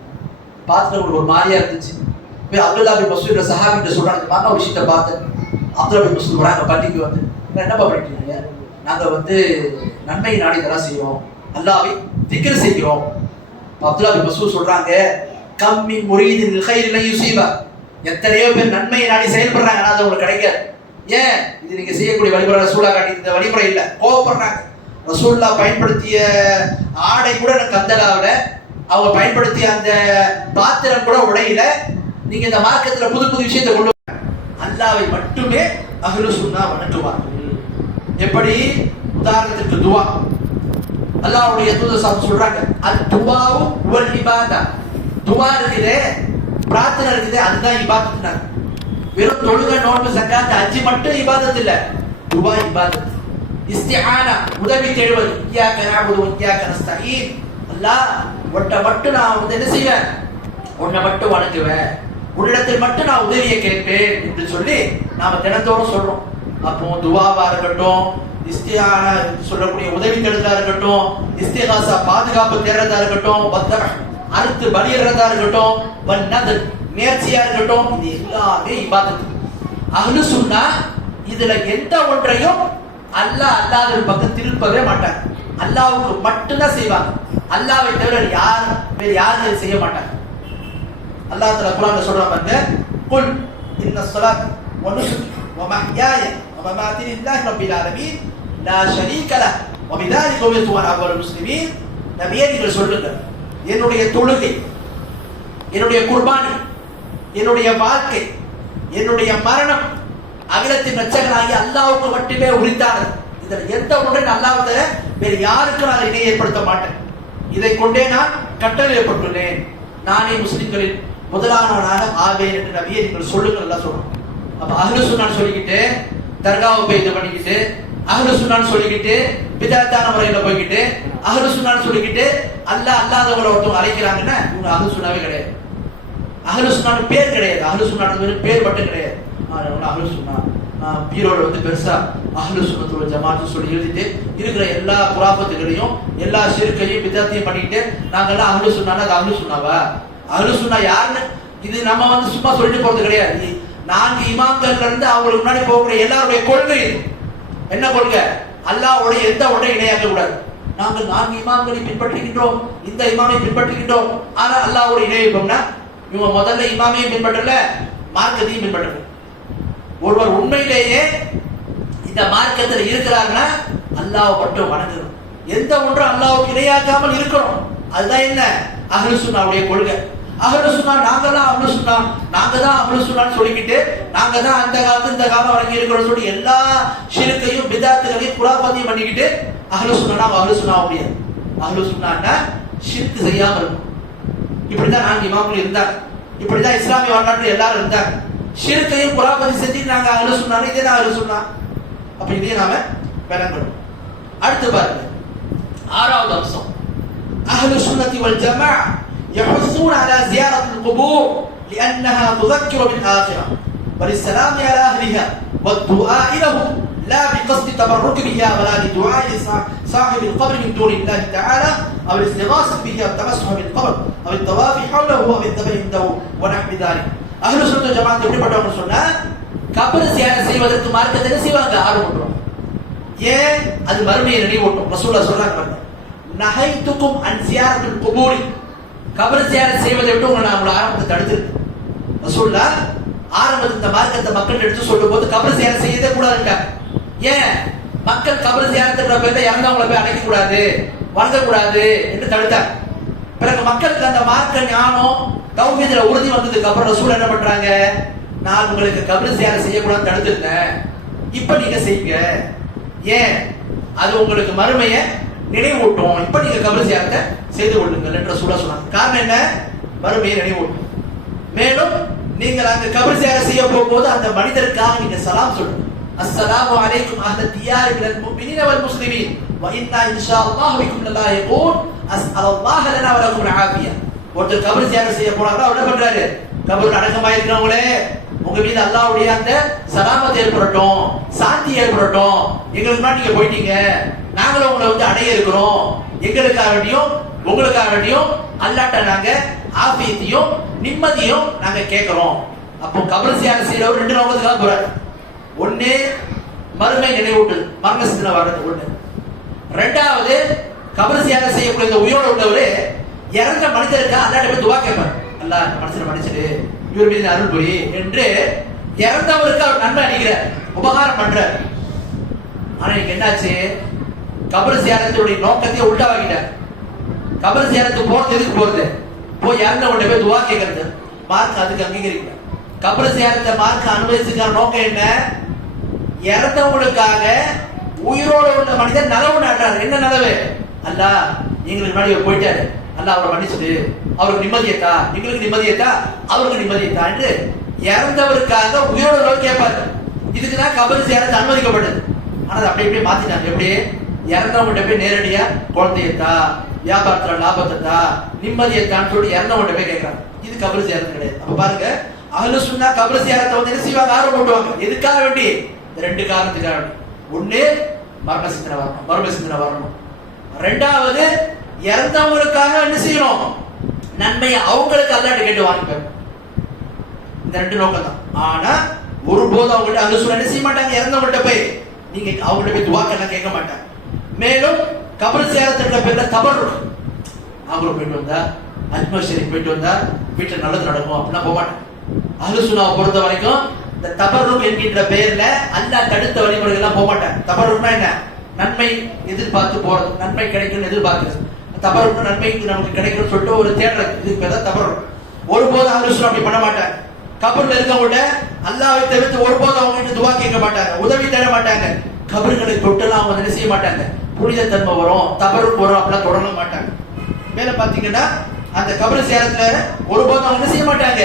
பார்த்துட்டு ஒரு மாதிரியா இருந்துச்சு. போய் அப்துல்லா பின் மஸ்ஊத் என்ற சஹாபி கிட்ட சொல்றாங்க, இந்த மாதிரி விஷயத்தை பார்த்தேன். அப்துல்லா பின் மஸ்ஊத் வராங்க பள்ளிக்கு வந்து, என்னப்பா பண்ணிட்டு இருக்கீங்க? நாங்க வந்து நன்மை நாடி தரா செய்வோம், அல்லாஹ்வை திக்ர் செய்கிறோம். அப்துல்லா பின் மஸ்ஊத் சொல்றாங்க, கம் மின் முரீதின் லில் கைரி லன் யுஸீபா, எத்தனையோ பேர் நன்மையை நாடி செயல்படுறாங்க, ஆனால் அது உங்களுக்கு கிடைக்காது. ஏன்? இது நீங்க செய்யக்கூடிய வழிமுறை ரசூலா காட்டி இந்த வழிமுறை இல்லை, கோவப்படுறாங்க. ரசூல்லா பயன்படுத்திய ஆடை கூட எனக்கு கந்தலாவில, அவங்க பயன்படுத்திய அந்த பாத்திரம் கூட உடையில. நீங்க இந்த மார்க்கத்துல புது புது விஷயத்தை கொண்டு அல்லாவை மட்டுமே அஹ்லு சுன்னா வணங்குவார்கள். எப்படி? உதாரணத்துக்கு துவா. அல்லாஹ்வுடைய தூதர் சொல்றாங்க, அத்-துஆஉ வல் இபாதா. துவா இருக்குதே, பிரார்த்தனை இருக்குதே, அதுதான் இபாதத்னாங்க. வெறும் தொழுகை, நோன்பு, ஜக்காத், ஹஜ் மட்டும் இபாதத் இல்ல, துவா இபாதத். இஸ்திஆனா, உதவி தேடுவது. இய்யாக நஅபுது வ இய்யாக நஸ்தஈன். அல்லாஹ் உன்னை மட்டும் நான் என்ன செய்வேன்? உன்னை மட்டும் வணங்குவேன், உன்னிடத்தில் மட்டும் நான் உதவியை கேட்பேன் என்று சொல்லி நாம தினத்தோறும் சொல்றோம். அப்போ துவாவா இருக்கட்டும், இஸ்திஆனா சொல்லக்கூடிய உதவி தேடுதலா இருக்கட்டும், இஸ்திகாசா பாதுகாப்பு தேடுறதா இருக்கட்டும், அறுத்து பலியிடுறதா இருக்கட்டும், வன்னதர் நேர்ச்சியா இருக்கட்டும், இது எல்லாமே இபாதத். அஹ்லு சுன்னா இதுல எந்த ஒன்றையும் அல்லாஹ் அல்லாஹ்வுடைய பக்கம் திருப்பவே மாட்டாங்க. அல்லாஹ்வுக்கு மட்டும்தான் செய்வாங்க. அல்லாஹ்வை தவிர வேற யாரும் செய்ய மாட்டாங்க. அல்லாஹ் தஆலா குர்ஆன்ல சொல்றான் பாருங்க, குல் இன்ன ஸலாத் வ நுஸுகி வ மஹ்யாய வ மமாத்தி லில்லாஹி ரப்பில் ஆலமீன் லா ஷரீக லஹ் வ பிதாலிக உமிர்து அன அவ்வல் முஸ்லிமீன். நபியே நீங்கள் சொல்லுங்க, என்னுடைய தொழுகை, என்னுடைய குர்பானி, என்னுடைய வாழ்க்கை, என்னுடைய மரணம் அகிலத்தின் ரட்சகனாகிய அல்லாஹ்வுக்கு மட்டுமே உரித்தானது. இதில் எந்த ஒன்றையும் அல்லாஹ்வை தவிர வேறு யாருக்கும் நான் இணை ஏற்படுத்த மாட்டேன். இதை கொண்டே நான் கட்டளையிடப்பட்டுள்ளேன். நானே முஸ்லிம்களில் முதலானவனாக ஆவேன் என்று நபியே நீங்கள் சொல்லுங்கள் எல்லாம் சொல்றோம். அப்ப அஹ்லு சுன்னான்னு சொல்லிக்கிட்டு தர்காவை போய் இது பண்ணிக்கிட்டு, அஹ்லு சுன்னான்னு சொல்லிக்கிட்டு பிதஅத்தான முறையில போய்கிட்டு, அஹ்லு சுன்னான்னு சொல்லிக்கிட்டு அல்லாஹ் அல்லாதவங்களை ஒருத்தவங்க அழைக்கிறாங்கன்னா இவங்க அஹ்லு சுன்னாவே கிடையாது. அஹ்லு சுன்னான்னு பேர் கிடையாது, அஹ்லு சுன்னான்னு பேர் மட்டும் கிடையாது. அஹ்லு சுன்னா பீரோட பெருசா அஹ்லு சுன்னத்து வல் ஜமாஅத் சொல்லி எழுதிட்டு இருக்கிற எல்லா குராபத்துகளையும் எல்லா ஷிர்கையும் பிதஅத்தையும் பண்ணிட்டு நாங்கெல்லாம் அஹ்லு சுன்னானா அது அஹ்லு சுன்னாவா? அஹ்லு சுன்னா யாருன்னு இது நம்ம சும்மா சொல்லிட்டு போறது கிடையாது. 4 இமாம்கள்ல இருந்து அவங்களுக்கு முன்னாடி போகக்கூடிய எல்லாருடைய கொள்கை என்ன கொள்கை? அல்லாஹ்வுடைய எந்த ஒன்றை இணையாக்க கூடாது. நாங்கள் 4 இமாம்களை பின்பற்றுகின்றோம், இந்த இமாமை பின்பற்றுகின்றோம், ஆனா அல்லாஹ்வுடைய இணை வைப்போம்னா இவங்க முதல்ல இமாமையும் பின்பற்றல, மார்க்கத்தையும் பின்பற்றல. ஒருவர் உண்மையிலேயே இந்த மார்க்கத்தில் இருக்கிறாங்கன்னா அல்லாஹ்வை மட்டும் வணங்கணும், எந்த ஒன்றும் அல்லாஹ்வுக்கு இணையாக்காமல் இருக்கணும். அதுதான் என்ன அஹ்லு சுன்னாவுடைய கொள்கை. அஹ்லு சுன்னா நாங்கதான் அஹ்லு சுன்னா, நாங்க தான் அஹ்லு சுன்னான்னு சொல்லிக்கிட்டு நாங்க தான் அந்த காலத்து இந்த காலம் வரைக்கும் இருக்கிறோம் சொல்லி எல்லா ஷிர்கையும் பிதஅத்துகளையும் குராஃபத்தையும் பண்ணிக்கிட்டு அஹ்லு சுன்னா அஹ்லு சுன்னா முடியாது. அஹ்லு சுன்னான்னா ஷிர்க் செய்யாம இருக்கும். இப்படிதான் 4 இமாம்கள் இருந்தாங்க, இப்படிதான் இஸ்லாமிய வரலாற்றில் எல்லாரும் இருந்தாங்க. ஷிர்கையும் குராஃபத்தையும் செஞ்சு நாங்க அஹ்லு சுன்னான்னு இதே தான் அஹ்லு சுன்னா. அப்ப இதே நாம விளங்கணும். அடுத்து பாருங்க, 6வது அம்சம், அஹ்லு சுன்னத்தி வல் ஜமாஅ يحثون على زيارة القبور لأنها تذكر بالآخرة وللسلام على أهلها والدعاء لهم لا بقصد تبرك بها ولا لدعاء صاحب القبر من دون الله تعالى أو الاستغاثة به أو التمسح بالقبر أو الطواف حوله أو الذبح عنده ونحو ذلك. أهل السنة والجماعة எப்படிப்பட்டவங்க சொன்னா கபர் சியாரத் செய்வதற்கு மார்க்கத்தை என்ன செய்வாங்க? ஆர்வப்படுறோம். ஏன்? அது மறுமையை நினைவூட்டும். ரசூலுல்லாஹ் சொல்றாங்க, நஹைதுக்கும் அன் ஜியாரத்துல் குபூரி, கபர் ஜியாரத் செய்வதை விட்டு உங்களை ஆரம்பத்தை தடுத்திருக்கு. ரசூலுல்லாஹ் ஆரம்பத்தில் இந்த மார்க்கத்தை மக்கள் எடுத்து சொல்லும் போது கபர் ஜியாரத் செய்யவே கூடாதுங்க. ஏன்? மக்கள் கபர் ஜியாரத்துன்ற பேர்ல இறந்தவங்களை போய் அழைக்க கூடாது, வணங்க கூடாது என்று தடுத்தாங்க. பிறகு மக்களுக்கு அந்த மார்க்க ஞானம் தௌஹீதுல உறுதி வந்ததுக்கு அப்புறம் ரசூல் என்ன பண்றாங்க? நான் உங்களுக்கு கபர் ஜியாரத் செய்யக்கூடாதுன்னு தடுத்திருந்தேன், இப்ப நீங்க செய்யுங்க. ஏன்? அது உங்களுக்கு மறுமையை நினைவூட்டும், இப்ப நீங்க கபர் ஜியாரத்தை செய்து கொள்ளுங்கள் என்று ரசூலுல்லாஹ் சொன்னாங்க. காரணம் என்ன? மறுமையை நினைவூட்டும். மேலும் நீங்கள் அங்க கபர் ஜியாரத் செய்ய போகும்போது அந்த மனிதருக்காக நீங்க சலாம் சொல்லுங்க. அஸ்ஸலாமு அலைக்கும் அஹ்ல தியாரி மினல் முஃமினீன வல் முஸ்லிமீன் வ இன்னா இன்ஷாஅல்லாஹு பிக்கும் லலாஹிகூன் அஸ்அலல்லாஹ லனா வ லக்கும் ஆஃபியா. ஒருத்தர் கபர் ஜியாரத் செய்ய போறாங்க, அவர் என்ன பண்றாரு? கபர் அடக்கமாக இருக்கிறவங்களே, உங்க மீது அல்லாஹ்வுடைய அந்த சலாமத் ஏற்படட்டும், சாந்தி ஏற்படட்டும், எங்களுக்கு முன்னாடி நீங்க போயிட்டீங்க, நாங்களும் உங்களை அடைய இருக்கிறோம், எங்களுக்காக வேண்டியும் உங்களுக்காக வேண்டியும் அல்லாஹ்ட்ட நாங்க ஆஃபியத்தையும் நிம்மதியும் நாங்க கேட்கிறோம். அப்போ கபர் ஜியாரத் செய்யறவர் 2 நோக்கத்துக்காக போறாரு. ஒண்ணு மறுமை நினைவூட்டல், மரண சிந்தனை வர்றது ஒண்ணு. 2வது கபர் ஜியாரத் செய்யக்கூடிய உயிரோடு உள்ளவரு இறந்த மனிதருக்கு அல்லாஹ்ட்ட போய் துஆ கேட்பார். அல்லாஹ் மனுஷனை மன்னிச்சிடு, இவர் மீது அருள் புரி என்று இறந்தவருக்கு அவர் நன்மை அளிக்கிறார், உபகாரம் பண்றார். ஆனா இன்னைக்கு என்னாச்சு, கபர் ஜியாரத்துடைய நோக்கத்தையே உள்டாவாக்கிட்டார். கபர் ஜியாரத்துக்கு போறது எதுக்கு போறது? போய் இறந்த உடனே போய் துவா கேட்கறது. மார்க் அதுக்கு அங்கீகரிக்கல. கபர் ஜியாரத்தை மார்க் அனுமதிச்சுக்கான நோக்கம் என்ன? இறந்தவங்களுக்காக உயிரோடு உள்ள மனிதன் நலவு நாட்டுறாரு. என்ன நலவு? அல்லாஹ் எங்களுக்கு முன்னாடி போயிட்டாரு, அல்லாஹ் அவரை மன்னிச்சுடு, அவருக்கு நிம்மதியத்தா, எங்களுக்கு நிம்மதியத்தா, அவருக்கு நிம்மதியத்தா என்று இறந்தவருக்காக உயிரோடு கேட்பாரு. இதுக்குதான் கபர் ஜியாரத் அனுமதிக்கப்பட்டது. ஆனா அப்படி இப்படி மாத்திட்டாங்க. எப்படி? இறந்தவங்கிட்ட போய் நேரடியா குழந்தையத்தா, வியாபாரத்துல லாபத்தா, நிம்மதியத்தான்னு சொல்லி இறந்தவங்கிட்ட போய் கேட்கறாங்க. இது கபர் ஜியாரத் கிடையாது. அப்ப பாருங்க, அஹ்லு சுன்னா கபர் ஜியாரத்தை வந்து என்ன செய்வாங்க? ஆர்வம் போட்டுவாங்க. எதுக்காக வேண்டி? ரெண்டு காரணத்துக்காக வேண்டி. ஒண்ணு, மரண சிந்தனை வரணும், மர்ம சிந்தனை வரணும். ரெண்டாவது, இறந்தவங்களுக்காக என்ன செய்யணும்? நன்மையை அவங்களுக்கு அல்லாஹ்ட்ட கேட்டு வாங்கிப்பாங்க. இந்த ரெண்டு நோக்கம் தான். ஆனா ஒருபோதும் அவங்கள்ட்ட அஹ்லு சுன்னா என்ன செய்ய மாட்டாங்க? இறந்தவங்கள்ட்ட போய் நீங்க அவங்கள்ட்ட போய் துவா கேட்க மாட்டாங்க. மேலும் கபர் ஜியாரத்துன்ற பேர்ல தபர்ருக், அவங்களுக்கு போயிட்டு வந்தா, அஜ்மர் ஷரீஃப் போயிட்டு வந்தா வீட்டுல நல்லது நடக்கும் அப்படின்னா போக மாட்டாங்க. அஹ்லு சுன்னாவை பொறுத்த வரைக்கும் இந்த தபர்ருக் என்கின்ற பெயர்ல அல்லாஹ் தடுத்த வழிமுறைகள் எல்லாம் போக மாட்டாங்க. தபர்ருக்னா என்ன? நன்மை எதிர்பார்த்து போறது, நன்மை கிடைக்கும்னு எதிர்பார்க்கிறது. தபர்ருக் நன்மைக்கு நமக்கு கிடைக்கும் சொல்லிட்டு ஒரு தேடுறது, இதுக்கு பேர் தான் தபர்ருக். ஒருபோதும் அஹ்லு சுன்னா அப்படி பண்ண மாட்டாங்க. கபர்ல இருக்கவங்க அல்லாஹ்வை தவிர்த்து ஒருபோதும் அவங்க கிட்ட துவா கேட்க மாட்டாங்க, உதவி தேட மாட்டாங்க. கபர்களை தொட்டெல்லாம் அவங்க என்ன செய்ய மாட்டாங்க? புனித தன்மை வரும், தபர்ருக் வரும் அப்படிலாம் தொடர மாட்டாங்க. மேல பாத்தீங்கன்னா அந்த கபர் ஜியாரத்துல ஒருபோதும் அவங்க என்ன செய்ய மாட்டாங்க?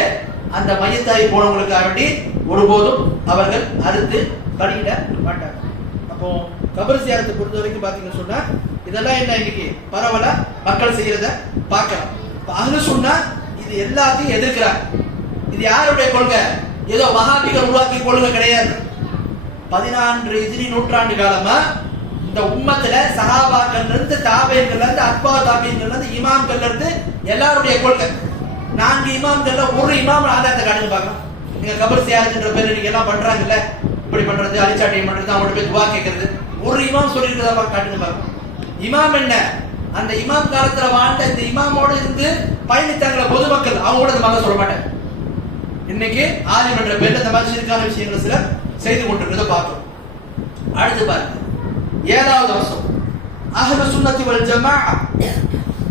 அந்த மையத்தாய் போனவங்களுக்காக வேண்டி ஒருபோதும் அவர்கள் அறுத்து பலியிட மாட்டாங்க. அப்போ கபர் ஜியாரத்தை பொறுத்த வரைக்கும் பாத்தீங்கன்னு சொன்னா இதெல்லாம் என்ன இன்னைக்கு பரவலா மக்கள் செய்யறத பார்க்கலாம். அஹ்லு சுன்னா இது எல்லாத்தையும் எதிர்க்கிறாங்க. இது யாருடைய கொள்கை? ஏதோ வஹாபிகள் உருவாக்கிய கொள்கை கிடையாது. 14 ஹிஜ்ரி நூற்றாண்டு காலமா இந்த உம்மத்துல சஹாபாக்கள்ல இருந்து, தாபீன்கள்ல இருந்து, அத்பா தாபீன்கள்ல இருந்து, இமாம்கள்ல இருந்து எல்லாருடைய கொள்கை. 4 இமாம்கள்ல ஒரு இமாம் ஆதாரத்தை காட்டுங்க பார்க்கலாம். நீங்க கபர் ஜியாரத்ன்ற பேர்ல நீங்க எல்லாம் பண்றாங்கல்ல, இப்படி பண்றது, அலிச்சாட்டியம் பண்றது, அவங்கள்ட்ட போய் துவா கேட்கறது, ஒரு இமாம் சொல்லிருக்கிறதா காட்டுங்க பார்க்கலாம். இமாம் என்ன? அந்த இமாம் காலத்துல வாழ்ந்த இந்த இமாமோடு இருந்து பயணித்தாங்கள பொதுமக்கள், அவங்க கூட இந்த மாதிரி சொல்ல மாட்டாங்க. இன்னைக்கு ஆலிம் என்ற பேர்ல இந்த மாதிரி சிறுக்கான விஷயங்களை சில செய்து கொண்டிருக்கிறத பார்க்கிறோம். அடுத்து பாருங்க, 7வது வருஷம். அஹ்லு சுன்னத்தி வல் ஜமாஅ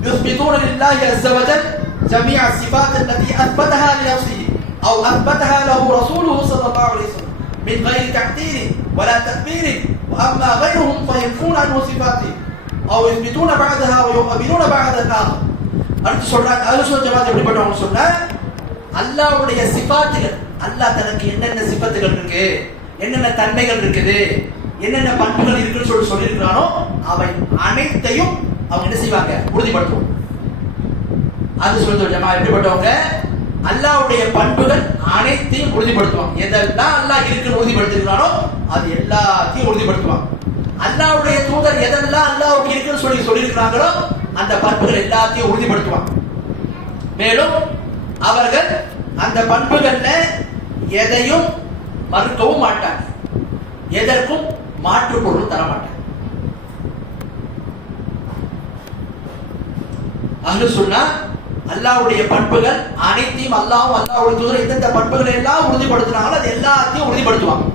யுஸ்பிதூன லில்லாஹி அஸ்ஸ வ ஜல் ஜமீஅ الصفات التي اثبتها لنفسه او اثبتها له رسوله صلى الله عليه وسلم من غير تعطيل ولا تكبير. واما غيرهم فينفون عنه صفاته او يثبتون بعضها ويؤمنون بعض الاخر. அடுத்து சொல்றாங்க அஹ்லு சுன்னத் ஜமாஅத் எப்படிப்பட்டவங்க சொன்னா, அல்லாஹ்வுடைய சிஃபாத்துகள், அல்லாஹ் தனக்கு என்னென்ன சிஃபத்துகள் இருக்கு, என்னென்ன தன்மைகள் இருக்குது, என்னென்ன பண்புகள் இருக்குன்னு சொல்லி இருக்கிறானோ அவை அனைத்தையும் அவங்க என்ன செய்வாங்க? உறுதிப்படுத்துவாங்க. அது சொல்றது ஜமாஅத் எப்படிப்பட்டவங்க? அல்லாஹ்வுடைய பண்புகள் அனைத்தையும் உறுதிப்படுத்துவாங்க. எதெல்லாம் அல்லாஹ் இருக்குன்னு உறுதிப்படுத்திருக்கானோ அது எல்லாத்தையும் உறுதிப்படுத்துவாங்க. அல்லாஹ்வுடைய தூதர் எதெல்லாம் அல்லாஹ்வுக்கு இருக்குன்னு சொல்லியிருக்கிறாங்களோ அந்த பண்புகள் எல்லாத்தையும் உறுதிப்படுத்துவாங்க. மேலும் அவர்கள் அந்த பண்புகள்ல எதையும் மறுக்கவும் மாட்டாங்க, எதற்கும் மாற்று பொருள் தர மாட்டாங்க. அஹ்லு சுன்னா அல்லாஹ்வுடைய பண்புகள் அனைத்தையும் அல்லாஹ்வும் அல்லாஹ்வுடைய தூதர் எந்தெந்த பண்புகளை எல்லாம் உறுதிப்படுத்துறாங்களோ அது எல்லாத்தையும் உறுதிப்படுத்துவாங்க.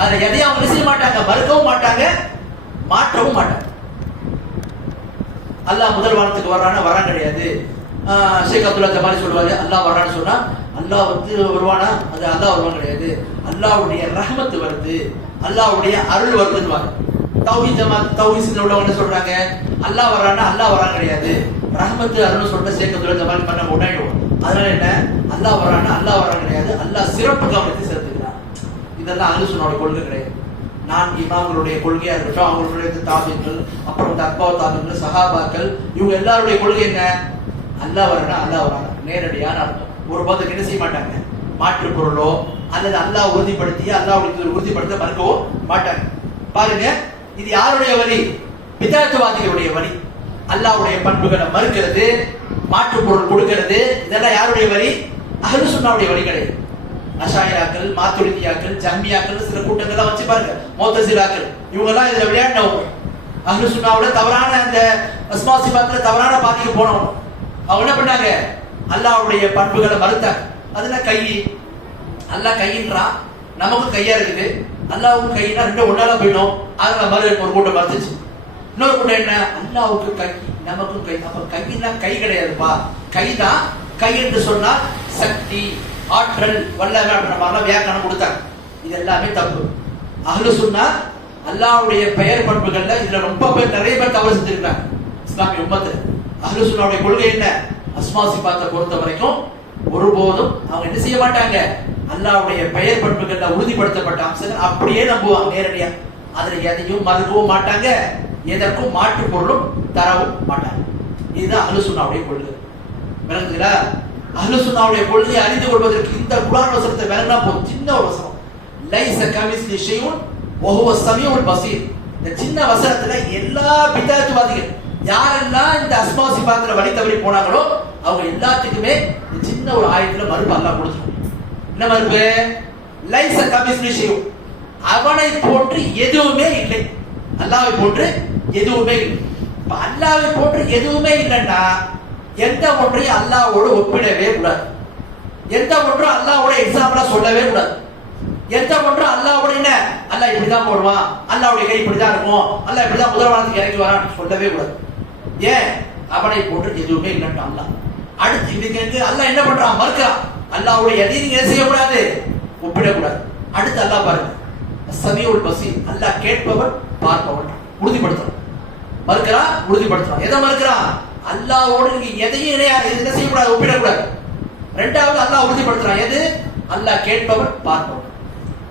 அதுல எதையும் அவங்க செய்ய மாட்டாங்க, மறுக்கவும் மாட்டாங்க, மாற்றவும் மாட்டாங்க. அல்லாஹ் முதல் வானத்துக்கு வர்றானா? வரான் கிடையாது. ஷேக் அப்துல்லா ஜமாலி சொல்லுவாரு, அல்லாஹ் வர்றான்னு சொன்னா அல்லாஹ் வந்து வருவானா? அது அல்லாஹ் வருவான் கிடையாது. அல்லாஹ்வுடைய ரஹ்மத் வருது, அல்லாஹ்வுடைய அருள் வருதுன்னு. தௌஹீத் ஜமாத் தௌஹீத்ல உள்ளவங்க என்ன சொல்றாங்க? அல்லாஹ் வர்றானா? அல்லாஹ் வரான் கிடையாது, ரஹ்மத் அருள்னு சொல்ற ஷேக் அப்துல்லா ஜமாலி பண்ண உண்டாயிடுவோம். அதனால என்ன? அல்லாஹ் வர்றானா? அல்லாஹ் வரான் கிடையாது, அல்லாஹ் சிறப்பு கவனத்தை செலுத்துகிறான். இதெல்லாம் அஹ்லு சுன்னாவோட கொள்கை கிடையாது. 4 இமாம்களுடைய கொள்கையா இருக்கட்டும், அவங்களுடைய தாபீன்கள், அப்புறம் அத்பா தாபீன்கள், சஹாபாக்கள், இவங்க எல்லாருடைய கொள்கை என்ன? அல்லாஹ் வரானா? அல்லாஹ் வரானா நேரடியான அர்த்தம். ஒரு போதும் என்ன செய்ய மாட்டாங்க, மாற்று பொருளோ அல்லது அல்லாஹ் உறுதிப்படுத்தி அல்லாஹ்வுடைய உறுதிப்படுத்த மறுக்கவோ மாட்டாங்க. பாருங்க, இது யாருடைய வழி? பிதாத்துவாதிகளுடைய வழி. அல்லாஹ்வுடைய பண்புகளை மறுக்கிறது, மாற்று பொருள் கொடுக்கிறது, இதெல்லாம் யாருடைய வழி? அஹ்லு சுன்னாவுடைய வழி கிடையாது. அஷாயிராக்கள், மாத்துரிதியாக்கள், ஜஹ்மியாக்கள் சில கூட்டங்கள்லாம் வச்சு பாருங்க, முஅ்தஸிலாக்கள், இவங்க எல்லாம் இதுல விளையாடினவங்க. அஹ்லு சுன்னாவோட தவறான அந்த அஸ்மா சிஃபாத்துல தவறான பாதைக்கு போனவங்க. அவங்க என்ன பண்ணாங்க? அல்லாஹ்வுடைய பண்புகளை மறுத்தாங்க. அதுல கை, அல்லாஹ் கையின்றான், நமக்கும் கையா இருக்குது, அல்லாஹ்வுக்கு கையினா ரெண்டும் ஒன்னால போயிடும். அதனால மறு ஒரு கூட்டம் மறுத்துச்சு. இன்னொரு கூட்டம் என்ன, அல்லாஹ்வுக்கு கை நமக்கும் கை. அப்ப கையினா கை கிடையாதுப்பா, கைதான். கை என்று சொன்னால் சக்தி, ஆற்றல், வல்லமை அப்படின்ற மாதிரிலாம் வியாக்கியானம் கொடுத்தாங்க. இது எல்லாமே தப்பு. அஹ்லு சுன்னா அல்லாஹ்வுடைய பெயர் பண்புகள்ல இதுல ரொம்ப பேர் நிறைய பேர் தவறு செஞ்சிருக்காங்க இஸ்லாமிய உம்மத்துல. அஹ்லு சுன்னாவுடைய கொள்கை என்ன, அஸ்மா சிஃபாத்தை பொறுத்த வரைக்கும் ஒருபோதும் அவங்க என்ன செய்ய மாட்டாங்க, அல்லாஹ்வுடைய பெயர் பண்புகள்ல உறுதிப்படுத்தப்பட்ட அம்சங்கள் அப்படியே நம்புவாங்க நேரடியா. அதுல எதையும் மறுக்கவும் மாட்டாங்க, எதற்கும் மாற்று பொருளும் தரவும் மாட்டாங்க. இதுதான் அஹ்லு சுன்னாவுடைய கொள்கை. விளங்குங்களா? அஹ்லு சுன்னாவுடைய கொள்கையை அறிந்து கொள்வதற்கு இந்த குர்ஆன் வசனத்தை விளங்கினா போதும். சின்ன ஒரு வசனம், லைஸ கமிஸ்லி ஷைஉன் வஹுவ ஸமீஉல் பஸீர். இந்த சின்ன வசனத்துல எல்லா பிதாத்துவாதிகள் யாரெல்லாம் இந்த அஸ்மா சிஃபாத்துல வழி தவறி போனாங்களோ அவங்க எல்லாத்துக்குமே இந்த சின்ன ஒரு ஆயத்துல மறுப்பு அல்லாஹ் கொடுத்துரும். என்ன மறுப்பு? லைஸ கமிஸ்லி ஷைஉன், அவனை போன்று எதுவுமே இல்லை. அல்லாஹ்வை போன்று எதுவுமே இல்லை. இப்ப அல்லாஹ்வை போன்று எதுவுமே இல்லைன்னா எந்த ஒன்றையும் அல்லாஹ்வோடு ஒப்பிடவே கூடாது. எந்த ஒன்றும் அல்லாஹ்வோட எக்ஸாம்பிளா சொல்லவே கூடாது. எந்த ஒன்றும் அல்லாஹ்வோட என்ன, அல்லாஹ் இப்படிதான் போடுவான், அல்லாஹ்வுடைய கை இப்படிதான் இருக்கும், அல்லாஹ் இப்படிதான் முதல்வானத்துக்கு இறக்கி வரான்னு சொல்லவே கூடாது. ஏன்? அவனை போன்று எதுவுமே இல்லைன்னு அல்லாஹ். அடுத்து இதுக்கு அல்லாஹ் என்ன பண்றான், மறுக்கிறான். அல்லாஹ்வுடைய எதையும் நீங்க என்ன செய்யக்கூடாது, ஒப்பிடக்கூடாது. அடுத்து அல்லாஹ் பாருங்க, ஸமீஉல் பஸீர், அல்லாஹ் கேட்பவன் பார்ப்பவன், உறுதிப்படுத்துறான். மறுக்கிறான், உறுதிப்படுத்துறான். எதை மறுக்கிறான்? அல்லாஹ்வோடு நீங்க எதையும் என்ன செய்யக்கூடாது, ஒப்பிடக்கூடாது. ரெண்டாவது அல்லாஹ் உறுதிப்படுத்துறான். எது? அல்லாஹ் கேட்பவன் பார்ப்பவன்.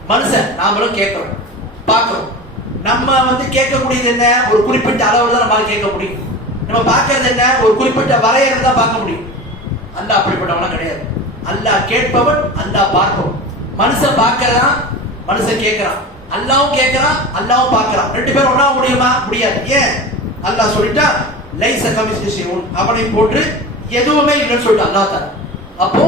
மனுஷன் நாமளும் கேட்கிறோம், பார்க்கிறோம். நம்ம கேட்கக்கூடியது என்ன, ஒரு குறிப்பிட்ட அளவுல தான் நம்மளால கேட்க முடியும். நம்ம பார்க்கறது என்ன, ஒரு குறிப்பிட்ட வரையறை தான் பார்க்க முடியும். அல்லாஹ் அப்படிப்பட்டவனா கிடையாது. அல்லாஹ் கேட்பவன், அல்லாஹ் பார்ப்பவன். மனுஷன் பார்க்கறான், மனுஷன் கேட்கறான். அல்லாஹ்வும் கேட்கறான், அல்லாஹ்வும் பார்க்கறான். ரெண்டு பேரும் ஒண்ணா முடியுமா? முடியாது. ஏன்? அல்லாஹ் சொல்லிட்டா லைஸ கமிஸ்லி ஷைஉன், அவனை போன்று எதுவுமே இல்லைன்னு சொல்லிட்டு அல்லாஹ் தஆலா. அப்போ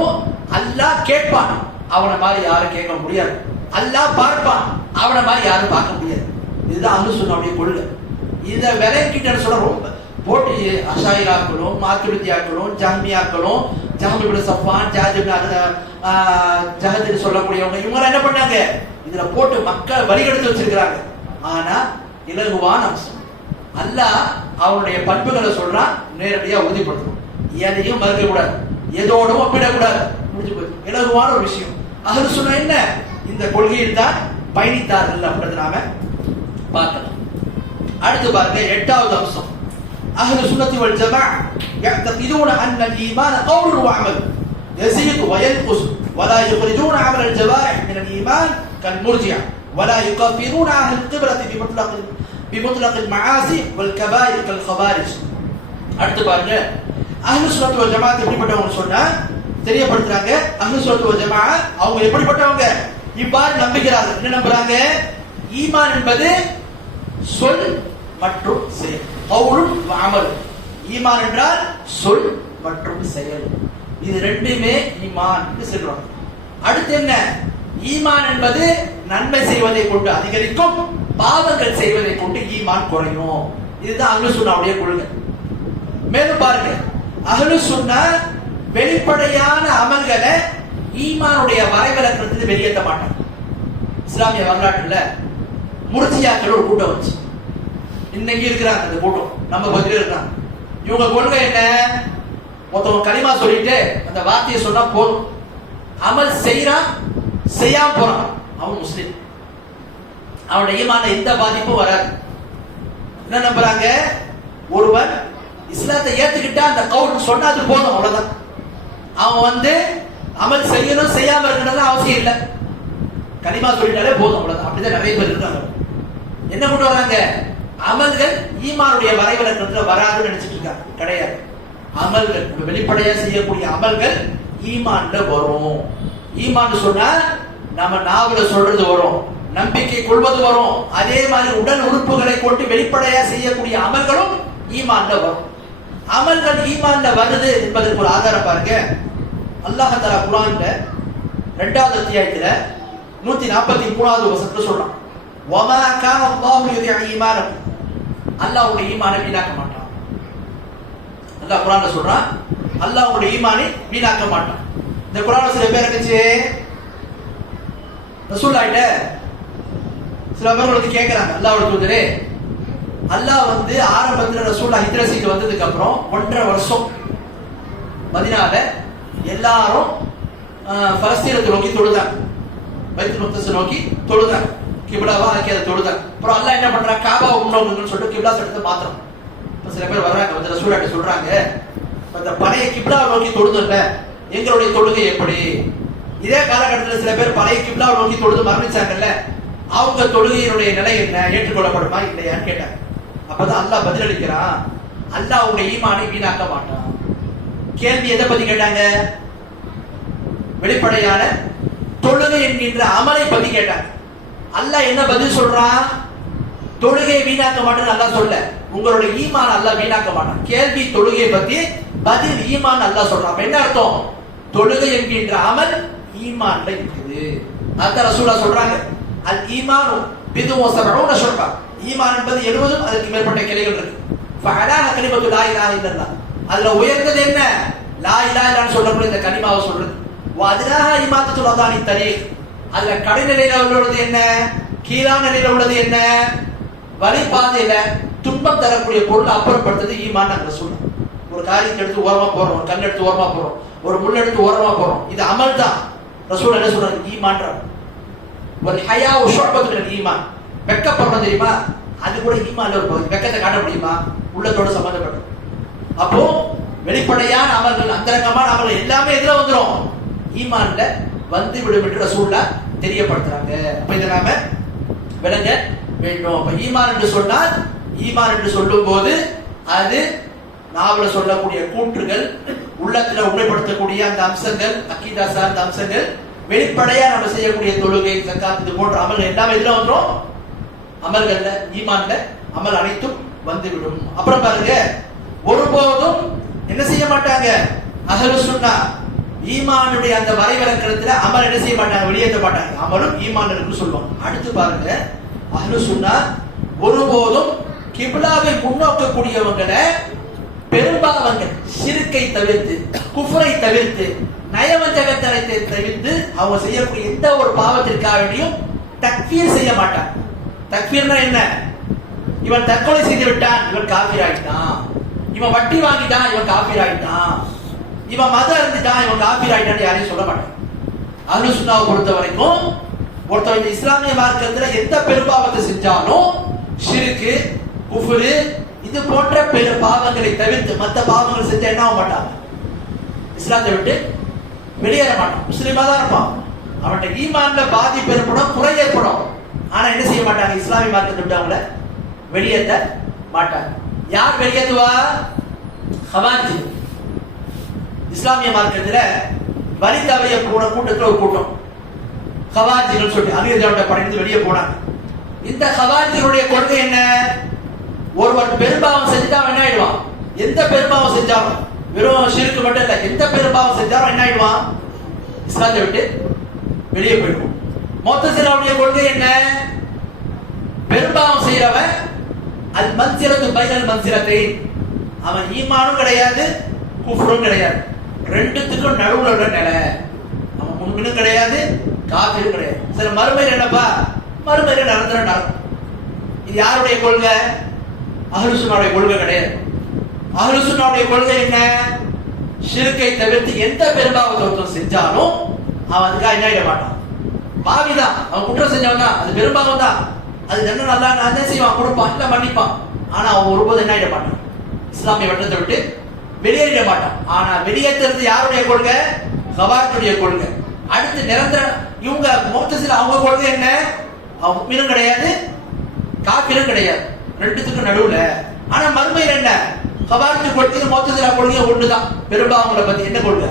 அல்லாஹ் கேட்பான், அவனை மாதிரி யாரும் கேட்க முடியாது. அல்லாஹ் பார்ப்பான், அவனை மாதிரி யாரும் பார்க்க முடியாது. இதுதான் அஹ்லு சுன்னாவுடைய கொள்கை. இத விலைக்கிட்ட சொல்ல ரொம்ப போட்டு அஷாயிராக்களும், மாத்துரிதியாக்களும், ஜஹ்மியாக்களும், ஜஹம் இப்னு சஃபான், ஜஹத் சொல்லக்கூடியவங்க இவங்க என்ன பண்ணாங்க, இதுல போட்டு மக்கள் வழிகெடுத்து வச்சிருக்கிறாங்க. ஆனா இலகுவான அம்சம். அல்லாஹ் அவனுடைய பண்புகளை சொல்றான், நேரடியா உறுதிப்படுத்தணும். எதையும் மறுக்க கூடாது, எதோடும் ஒப்பிடக்கூடாது. முடிஞ்சு போய் இலகுவான ஒரு விஷயம். அஹ்லு சுன்னா என்ன, இந்த கொள்கையில் தான் பயணித்தார்கள் அப்படின்றது நாம பார்க்கலாம். அடுத்து பாருங்க, எட்டாவது அம்சம். அஹ்லு சுன்னத்தி வல் ஜமாஅ يعتقدون ان الايمان قول وعمل يزيد وينقص ولا يخرجون عمل الجوارح من الايمان كالمرجئه ولا يكفرون اهل القبلة بمطلق المعاصي والكبائر كالخوارج. அடுத்து பாருங்க, அஹ்லு சுன்னத் வல் ஜமாஅத் எப்படிப்பட்டவங்க சொன்னா தெரியப்படுத்துறாங்க. அஹ்லு சுன்னத் வல் ஜமாஅத் அவங்க எப்படிப்பட்டவங்க, இவ்வாறு நம்புகிறார்கள். என்ன நம்புறாங்க? ஈமான் என்பது சொல் மற்றும் செயல். கவுலும் அமல். ஈமான் என்றால் சொல் மற்றும் செயல், இது ரெண்டுமே ஈமான் என்று சொல்றாங்க. அடுத்து என்ன, ஈமான் என்பது நன்மை செய்வதை கொண்டு அதிகரிக்கும், பாவங்கள் செய்வதை கொண்டு ஈமான் குறையும். இதுதான் அஹ்லு சுன்னாவுடைய கொள்கை. மேலும் பாருங்க, அஹ்லு சுன்னா வெளிப்படையான அமல்களை ஈமானுடைய வரைவிலக்கணத்திலிருந்து வெளியேற்ற மாட்டாங்க. இஸ்லாமிய வரலாற்றுல முர்ஜியாக்கள் ஒரு கூட்டம் வச்சு இன்னைக்கு இருக்கிறாங்க. அந்த கூட்டம் நம்ம பகுதியில் இருக்காங்க. இவங்க கொள்கை என்ன, மொத்தம் களிமா சொல்லிட்டு அந்த வார்த்தையை சொன்னா போதும், அமல் செய்யறான் செய்யாம போறான், அவன் முஸ்லிம், அவனுடைய ஈமான எந்த பாதிப்பும் வராது. என்ன நம்புறாங்க, ஒருவன் இஸ்லாத்தை ஏத்துக்கிட்டா அந்த கவுல் சொன்னாது போதும், அவ்வளவுதான். அவன் அமல் செய்யணும் செய்யாம இருக்கணும் அவசியம் இல்லை, களிமா சொல்லிட்டாலே போதும், அவ்வளவுதான். அப்படிதான் நிறைய பேர் இருக்காங்க. என்ன கொண்டு வராங்க, அமல்கள் ஈமானுடைய வரைவிலக்கணத்துல வராதுன்னு நினைச்சிட்டு இருக்காங்க. கிடையாது. அமல்கள் வெளிப்படையா செய்யக்கூடிய அமல்கள் ஈமான்ல வரும். ஈமான் சொன்னா நம்ம நாவல சொல்றது வரும், நம்பிக்கை கொள்வது வரும். அதே மாதிரி உடல் உறுப்புகளை கொண்டு வெளிப்படையா செய்யக்கூடிய அமல்களும் ஈமான்ல வரும். அமல்கள் ஈமான்ல வருது என்பதற்கு ஒரு ஆதாரம் பாருங்க. அல்லாஹ் தஆலா குர்ஆன்ல 2வது அத்தியாயத்துல 143வது வசனத்துல சொல்றான், வமா கான அல்லாஹு யுதிஅ ஈமானக்கும், அல்லாஹ்வுடைய ஈமானை வீணாக்க மாட்டான். அல்லாஹ் குர்ஆன்ல சொல்றான், அல்லாஹ் உங்களுடைய ஈமானை வீணாக்க மாட்டான். இந்த குர்ஆன்ல சில பேர் இருந்துச்சு ரசூலுல்லாஹ்ட்ட சில பேர் வந்து கேக்குறாங்க, அல்லாஹ்வுடைய தூதரே, அல்லாஹ் வந்து ஆரம்பத்துல ரசூலுல்லாஹ் ஹிஜ்ரா செய்து வந்ததுக்கு அப்புறம் 1.5 வருஷம் மதீனால எல்லாரும் பலஸ்தீனத்தை நோக்கி தொழுதாங்க, பைத்துல் முக்தஸை நோக்கி தொழுதாங்க, கிப்லாவா ஆக்கி அதை தொழுதாங்க. அப்புறம் அல்லாஹ் என்ன பண்றான், காபாவை முன்னோக்குங்கன்னு சொல்லிட்டு கிப்லா சட்டத்தை மாத்துறோம். இப்ப சில பேர் வர்றாங்க வந்து ரசூலுல்லாஹ்ட்ட சொல்றாங்க, இந்த பழைய கிப்லாவை நோக்கி தொழுதுல்ல, எங்களுடைய தொழுகை எப்படி? இதே காலகட்டத்தில் சில பேர் பழைய கிப்லாவை நோக்கி தொழுது மரணிச்சாங்கல்ல, அவங்க தொழுகையினுடைய நிலை என்ன, ஏற்றுக்கொள்ளப்படுமா இல்லையான்னு கேட்டாங்க. அப்பதான் அல்லாஹ் பதிலளிக்கிறான், அல்லாஹ் உங்களுடைய ஈமானை வீணாக்க மாட்டான். கேள்வி எதை பத்தி கேட்டாங்க? வெளிப்படையான தொழுகை என்கின்ற அமலை பத்தி கேட்டாங்க. அல்லாஹ் என்ன பதில் சொல்றான்? தொழுகையை வீணாக்க மாட்டேன்னு அல்லாஹ் சொல்ல, உங்களுடைய ஈமான் அல்லாஹ் வீணாக்க மாட்டான். கேள்வி தொழுகையை பத்தி, பதில் ஈமான் அல்லாஹ் சொல்றான். என்ன அர்த்தம்? தொழுகை என்கின்ற அமல் ஈமான்ல இருக்குது. அதான் ரசூலுல்லாஹ் சொல்றாங்க, அல் ஈமானு பிதுவ சபஊன ஷுபா, ஈமான் என்பது 70 அதற்கு மேற்பட்ட கிளைகள் இருக்கு. ஃபஅலாஹ கலிமத்து லா இலாஹ இல்லல்லாஹ், அதுல உயர்ந்தது என்ன? லா இலாஹ இல்லல்லாஹ்னு சொல்லக்கூடிய இந்த கலிமாவை சொல்றது. வஅத்னாஹா இமாத்தத்துல் அதானி தரீக், அதுல கடைநிலையில உள்ளது என்ன, கீழான நிலையில உள்ளது என்ன, வழிபாதையில துன்பம் தரக்கூடிய பொருள் அப்புறப்படுத்துறது ஈமான். நாங்க சொல்றோம், ஒரு காரியத்தை எடுத்து ஓரமா போறோம், ஒரு கண் எடுத்து ஓரமா போறோம், ஒரு முள் எடுத்து ஓரமா போறோம், இது அமல் தான். ரசூல் என்ன சொல்றாங்க? ஈமான்றாங்க. வல் ஹயாஉ ஷுஅபத்துன் மினல் ஈமான், வெக்கப்படுறது தெரியுமா, அது கூட ஈமான்ல ஒரு பகுதி. வெக்கத்தை காட்ட முடியுமா? உள்ளத்தோட சம்பந்தப்பட்டது. அப்போ வெளிப்படையான அமல்கள், அந்தரங்கமான அமல்கள் எல்லாமே எதுல வந்துரும்? ஈமான்ல வந்து விடும் என்று ரசூலுல்லாஹ் தெரியப்படுத்துறாங்க. அப்ப இதை நாம விளங்க வேண்டும். அப்ப ஈமான் என்று சொன்னால், ஈமான் என்று சொல்லும் போது அது நாவல சொல்லக்கூடிய கூற்றுகள், உள்ளத்துல உண்மைப்படுத்தக்கூடிய அந்த அம்சங்கள், அக்கீதா சார்ந்த அம்சங்கள், வெளிப்படையா நம்ம செய்யக்கூடிய தொழுகை, ஜக்காத், இது போன்ற அமல்கள் எல்லாமே எதுல வந்துரும்? அமல்கள்ல, ஈமான்ல அமல் அனைத்தும் வந்துவிடும். அப்புறம் பாருங்க, ஒருபோதும் என்ன செய்ய மாட்டாங்க அஹ்லுஸ் சுன்னா, ஈமானுடைய அந்த வரைவிலக்கணத்துல அமல் என்ன செய்ய மாட்டாங்க, வெளியேற்ற மாட்டாங்க. அமலும் ஈமான் என்று சொல்லுவாங்க. அடுத்து பாருங்க, அஹ்லுஸ் சுன்னா ஒருபோதும் கிப்லாவை முன்னோக்கக்கூடியவங்களை பெரும்பாவங்கள், ஷிர்க்கை தவிர்த்து, குஃப்ரை தவிர்த்து, நயவஞ்சகத்தனத்தை தவிர்த்து அவங்க செய்யக்கூடிய எந்த ஒரு பாவத்திற்காகவும் தக்ஃபீர் செய்ய மாட்டாங்க. தக்ஃபீர்னா என்ன? இவன் தற்கொலை செய்து விட்டான், இவன் காஃபிர் ஆயிட்டான், இவன் வட்டி வாங்கிட்டான், இவன் காஃபிர் ஆயிட்டான், இவன் மதம் இருந்துட்டான், இவன் காஃபிர் ஆயிட்டான் யாரையும் சொல்ல மாட்டான். அஹ்லுஸ் சுன்னாவை பொறுத்த வரைக்கும் ஒருத்தவங்க இஸ்லாமிய மார்க்கத்துல எந்த பெரும்பாவத்தை செஞ்சாலும், ஷிர்க்கு, குஃப்ரு, இது போன்ற பெரு பாவங்களை தவிர்த்து மற்ற பாவங்கள் செஞ்சா என்ன ஆக மாட்டாங்க, இஸ்லாத்தை விட்டு வெளியேற மாட்டான், முஸ்லிமா தான் இருப்பான். அவன்கிட்ட ஈமான்ல பாதிப்பு ஏற்படும், குறை ஏற்படும். ஆனா என்ன செய்ய மாட்டாங்க, இஸ்லாமிய மார்க்கத்தை விட்டு அவங்கள வெளியேற்ற மாட்டாங்க. யார் வெளியேற்றுவா? ஹவாரிஜ். இஸ்லாமிய மார்க்கத்துல வழி தவறிய போன கூட்டத்தில் ஒரு கூட்டம் ஹவாரிஜிகள் சொல்லி அமீர்ஜாவோட படைந்து வெளியே போனாங்க. இந்த ஹவாரிஜிகளுடைய கொள்கை என்ன? ஒருவர் பெரும்பாவம் செஞ்சுட்டா என்ன ஆயிடுவான், எந்த பெரும்பாவம் செஞ்சாலும், வெறும் ஷிர்க் மட்டும் இல்ல, எந்த பெரும்பாவம் செஞ்சாலும் என்ன ஆயிடுவான், இஸ்லாத்தை விட்டு வெளியே போயிடுவோம். முஅ்தஸிலாவுடைய கொள்கை என்ன? பெரும்பாவம் செய்யறவன் அல் மன்சிலத்து பைனல் மன்சிலத்தைன், அவன் ஈமானும் கிடையாது, குஃப்ரும் கிடையாது, ரெண்டுத்துக்கும் நடுவுல உள்ள நிலை. அவன் முன்பினும் கிடையாது, காஃபிரும் கிடையாது. சில மறுமையில் என்னப்பா, மறுமையில் நடந்துடும். இது யாருடைய கொள்கை? அஹ்லுஸ் சுன்னாவுடைய கொள்கை கிடையாது. அஹ்லுஸ் சுன்னாவுடைய கொள்கை என்ன? ஷிர்க்கை தவிர்த்து எந்த பெரும்பாவத்தை ஒருத்தன் செஞ்சாலும் அவன் அதுக்காக என்ன ஆயிட மாட்டான், பாவிதான், அவன் குற்றம் செஞ்சவன் தான், அது பெரும்பாவம் தான், அது என்ன நல்லா நான் செய்வான், கொடுப்பான், இல்ல மன்னிப்பான். ஆனா அவன் ஒருபோது என்ன ஆயிட மாட்டான், இஸ்லாமிய வட்டத்தை விட்டு வெளியேறிட மாட்டான். ஆனா வெளியேற்றது யாருடைய கொள்கை? ஹவாரிஜுடைய கொள்கை. அடுத்து நிரந்தர இவங்க முஅ்தஸிலா, அவங்க கொள்கை என்ன? அவன் முஃமினும் கிடையாது, காஃபிரும் கிடையாது, ரெண்டுத்துக்கும் நடுவுல. ஆனா மறுமையில் என்ன? ஹவாரிஜ் கொள்கை முஅ்தஸிலா கொள்கை ஒண்ணுதான். பெரும்பாவங்களை பத்தி என்ன கொள்கை?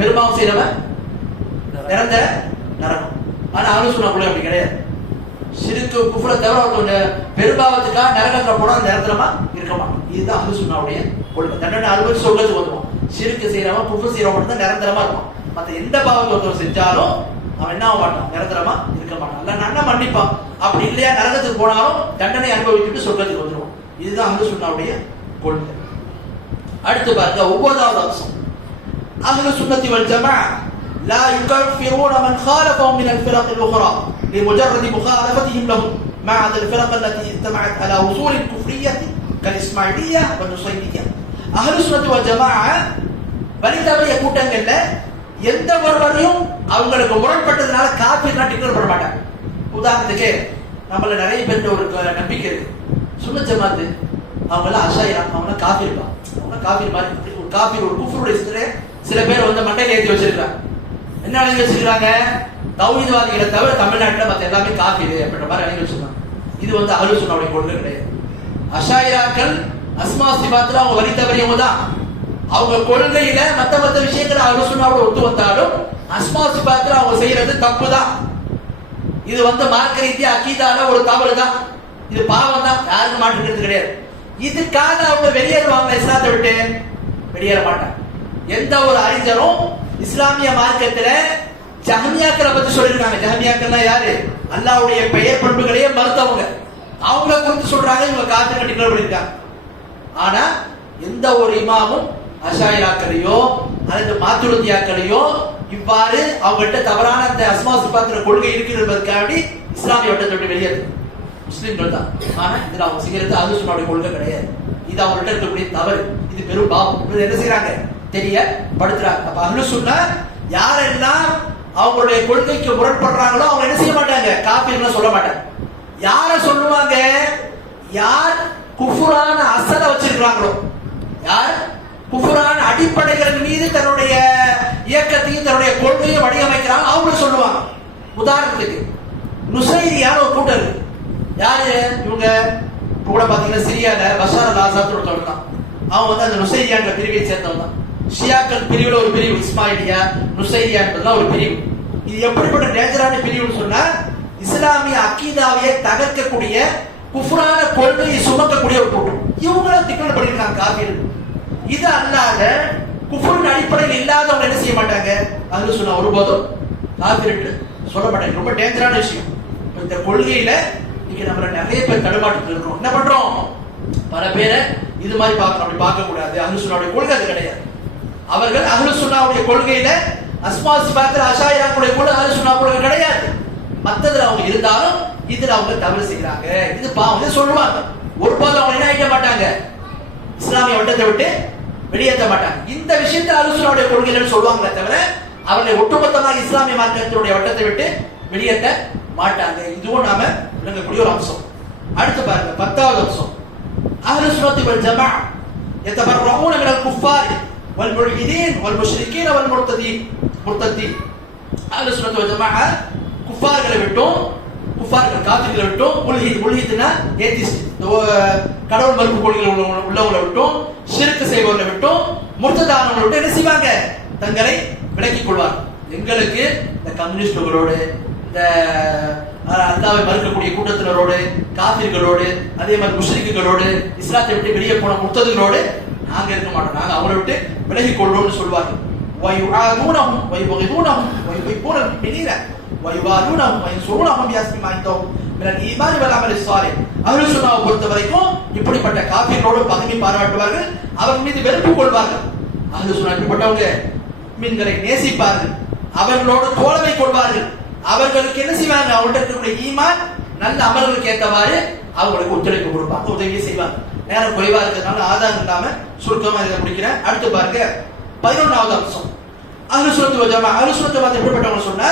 பெரும்பாவம் செய்யறவன் நிரந்தர நரகம். ஆனா அஹ்லுஸ் சுன்னா கொள்கை அப்படி கிடையாது. ஷிர்க்கு, குஃப்ரை தவிர ஒரு பெரும்பாவத்துக்காக நரகத்துல போனா நிரந்தரமா இருக்க மாட்டான். இதுதான் அஹ்லுஸ் சுன்னாவுடைய கொள்கை. தண்டனை அனுபவிச்சு சொல்றதுக்கு வருவான். ஷிர்க்கு செய்யறவன், குஃப்ர் செய்யறவன் மட்டும் தான் நிரந்தரமா இருப்பான். மற்ற எந்த பாவத்தை ஒருத்தர் செஞ்சாலும் அவன் என்ன ஆக மாட்டான், நிரந்தரமா இருக்க மாட்டான். இல்ல நன்மை மன்னிப்பான், அப்படி இல்லையா நரகத்துக்கு போனாலும் தண்டனை அனுபவிச்சுட்டு சொர்க்கத்துக்கு வந்துருவான். இதுதான் அஹ்லுஸ் சுன்னாவுடைய கொள்கை. அடுத்து பாருங்க, 9வது அம்சம் அஹ்லு சுன்னத்தி வல் ஜமாஅ லா யுகஃபிரூன மன் خالفهم من الفرق الاخرى لمجرد مخالفتهم لهم مع الفرق التي اجتمعت على وصول الكفريه كالاسماعيليه والنصيريه. அஹ்லு சுன்னத்தி வல் ஜமாஅ வழிதவறிய கூட்டங்கள்ல எந்த ஒருவரையும் அவங்களுக்கு முரண்பட்டதுனால காஃபிர்னா டிக்ளேர் பண்ண மாட்டாங்க. உதாரணத்துக்கு நம்மள நிறைய பேருக்கு ஒரு நம்பிக்கை இருக்கு, சுன்னத் ஜமாத் அவங்களாம் அஷாயிரா, அவங்க காஃபிர் தான், அவங்க காஃபிர் மாதிரி ஒரு காஃபிர் ஒரு குஃப்ருடைய சில பேர் வந்து மண்டையில ஏற்றி வச்சிருக்காங்க. என்ன அணிஞ்சு வச்சிருக்காங்க? தௌஹீத்வாதிகளை தவிர தமிழ்நாட்டில் மற்ற எல்லாமே காஃபிர் அப்படின்ற மாதிரி அணிஞ்சு வச்சிருக்காங்க. இது வந்து அஹ்லு சுன்னத்துடைய கொள்கை கிடையாது. அஷாயிராக்கள் அஸ்மா சிபாத்துல அவங்க வழி தவறியவங்க தான். அவங்க கொள்கையில மத்த விஷயங்களை அஹ்லு சுன்னத்தோட ஒத்து வந்தாலும் அஸ்மா சிபாத்துல அவங்க செய்யறது தப்பு தான். இது வந்து மார்க்க ரீதியா அகீதால ஒரு தவறு தான், இது பாவம் தான், யாருக்கும் மாற்றுக்கிறது கிடையாது. இதுக்காக அவங்க வெளியேறுவாங்க, இஸ்லாத்தை விட்டு வெளியேற மாட்டாங்க. எந்த ஒரு அறிஞரும் இஸ்லாமிய மார்க்கத்துல ஜஹ்மியாக்களை பத்தி சொல்லிருக்காங்க. ஜஹ்மியாக்கள் யாரு? அல்லாஹ்வுடைய பெயர் பண்புகளையே மறுத்தவங்க. அவங்கள குறித்து சொல்றாங்க, இவங்க காஃபிர் டிக்ளேர் பண்ணிருக்காங்க. ஆனா எந்த ஒரு இமாமும் அஷாயிராக்களையோ அல்லது மாத்துரிதியாக்களையோ இவ்வாறு அவங்கள்ட்ட தவறான அந்த அஸ்மா சிபாத்திர கொள்கை இருக்கிறதுக்காண்டி இஸ்லாமிய வட்டத்தை விட்டு வெளியேறு முஸ்லிம்கள் தான். ஆனா இதுல அவங்க செய்யறது அஹ்லு சுன்னத்துடைய கொள்கை கிடையாது. இது அவங்கள்ட்ட இருக்கக்கூடிய தவறு, இது பெரும் பாவம். என்ன செய்யறாங்க? தெரிய படுத்துறாங்க. அப்ப அஹ்லு சுன்னா யாரெல்லாம் அவங்களுடைய கொள்கைக்கு முரண்படுறாங்களோ அவங்க என்ன செய்ய மாட்டாங்க? காஃபிர்னு சொல்ல மாட்டாங்க. யார சொல்லுவாங்க? யார் குஃபுரான அசல வச்சிருக்காங்களோ, யார் குஃபுரான அடிப்படைகள் மீது தன்னுடைய இயக்கத்தையும் தன்னுடைய கொள்கையும் வடிவமைக்கிறாங்க, அவங்களும் சொல்லுவாங்க. உதாரணத்துக்கு நுசைரியான ஒரு கூட்டம் இருக்கு. யாரு இவங்க? கூட பாத்தீங்கன்னா சிரியால பஷார் அல் ஆசாத் ஒருத்தர் தான். அவன் வந்து அந்த நுசைரியான்ற பிரிவை சேர்ந்தவன் தான். ஷியாக்கள் பிரிவுல ஒரு பிரிவு இஸ்மாயிலியா நுசைரியா என்பதுதான் ஒரு பிரிவு. இது எப்படிப்பட்ட டேஞ்சரான பிரிவுன்னு சொன்னா, இஸ்லாமிய அக்கீதாவையை தகர்க்கக்கூடிய குஃப்ரான கொள்கையை சுமக்கக்கூடிய ஒரு கூட்டம். இவங்களும் டிக்ளேர் பண்ணிருக்காங்க காஃபிர். இது அல்லாத குஃப்ரின் அடிப்படையில் இல்லாதவங்க என்ன செய்ய மாட்டாங்க? அஹ்லு சுன்னா ஒருபோதும் காஃபிர் சொல்ல மாட்டாங்க. ரொம்ப டேஞ்சரான விஷயம். இந்த கொள்கையில இன்னைக்கு நம்ம நிறைய பேர் தடுமாற்றத்தில் இருக்கிறோம். என்ன பண்றோம்? பல பேரை இது மாதிரி பார்க்கணும், அப்படி பார்க்க கூடாது. அஹ்லு சுன்னாவுடைய கொள்கை அது கிடையாது. அவர்கள் அஹ்லு சுன்னாவுடைய கொள்கையில அஸ்மா சிபாத்தில் அஷாயிராக்குடைய கொள்கை அஹ்லு சுன்னா கொள்கை கிடையாது. மத்ததுல அவங்க இருந்தாலும் இதுல அவங்க தவறு செய்யறாங்க, இது பாவம் சொல்லுவாங்க. ஒருபோதும் அவங்க என்ன ஆகிக்க மாட்டாங்க? இஸ்லாமிய வட்டத்தை விட்டு வெளியேற்ற மாட்டாங்க. இந்த விஷயத்தை அஹ்லு சுன்னாவுடைய கொள்கைகள் சொல்லுவாங்களே தவிர அவர்களை ஒட்டுமொத்தமாக இஸ்லாமிய மார்க்கத்தினுடைய வட்டத்தை விட்டு வெளியேற்ற மாட்டாங்க. இதுவும் நாம விளங்கக்கூடிய ஒரு அம்சம். அடுத்து பாருங்க 10வது அம்சம். அஹ்லு சுன்னத்தி வல் ஜமாஅ يتبرؤون من الكفار والملحدين والمشركين والمرتدين. அஹ்லு சுன்னத்தி வல் ஜமாஅ குஃபார்களை விட்டும், குஃபார்கள் காஃபிர்களை விட்டும், முல்ஹித்னா ஏத்திஸ்ட் கடவுள் மறுப்பு கொள்கைகள் உள்ளவங்களை விட்டும், ஷிர்க் செய்வவர்களை விட்டும், முர்த்ததானவங்களை விட்டு என்ன செய்வாங்க? தங்களை விலக்கிக் கொள்வார். எங்களுக்கு இந்த கம்யூனிஸ்டுகளோடு, இந்த அல்லாஹ்வை மறுக்கக்கூடிய கூட்டத்தினரோடு, காஃபிர்களோடு, அதே மாதிரி முஷ்ரிக்குகளோடு, இஸ்லாத்தை விட்டு வெளியே போன முர்த்ததுகளோடு நாங்க இருக்க மாட்டோம், நாங்க அவங்களை விட்டு விலகிக் கொள்றோம்னு சொல்வார்கள். وَيُعَادُونَهُمْ وَيُبْغِضُونَهُمْ وَيُحِبُّونَ الْمُؤْمِنِينَ وَيُوَالُونَهُمْ وَيَنْصُرُونَهُمْ بِأَسْمِ مَا عِندَهُمْ مِنَ الْإِيمَانِ وَالْعَمَلِ الصَّالِحِ. அஹ்லு சுன்னாவை பொறுத்த வரைக்கும் இப்படிப்பட்ட காஃபிர்களோடு பகைமை பாராட்டுவார்கள், அவர் மீது வெறுப்பு கொள்வார்கள். அஹ்லு சுன்னா இப்படிப்பட்டவங்க முஃமின்களை நேசிப்பார்கள், அவர்களோடு தோழமை கொள்வார்கள். அவர்களுக்கு என்ன செய்வாங்க? அவங்கள்ட்ட இருக்கக்கூடிய ஈமான் நல்ல அமல்களுக்கு ஏற்றவாறு அவங்களுக்கு ஒத்துழைப்பு கொடுப்பாங்க, உதவி செய்வாங்க. நேரம் குறைவா இருக்கிறதுனால ஆதாரம் இல்லாம சுருக்கமா இதை முடிக்கிறேன். அடுத்து பாருங்க 11வது அம்சம். அஹ்லு சுன்னத்தி வல் ஜமாஅ அஹ்லு சுன்னத்தி வல் ஜமாஅ எப்படிப்பட்டவங்க சொன்னா,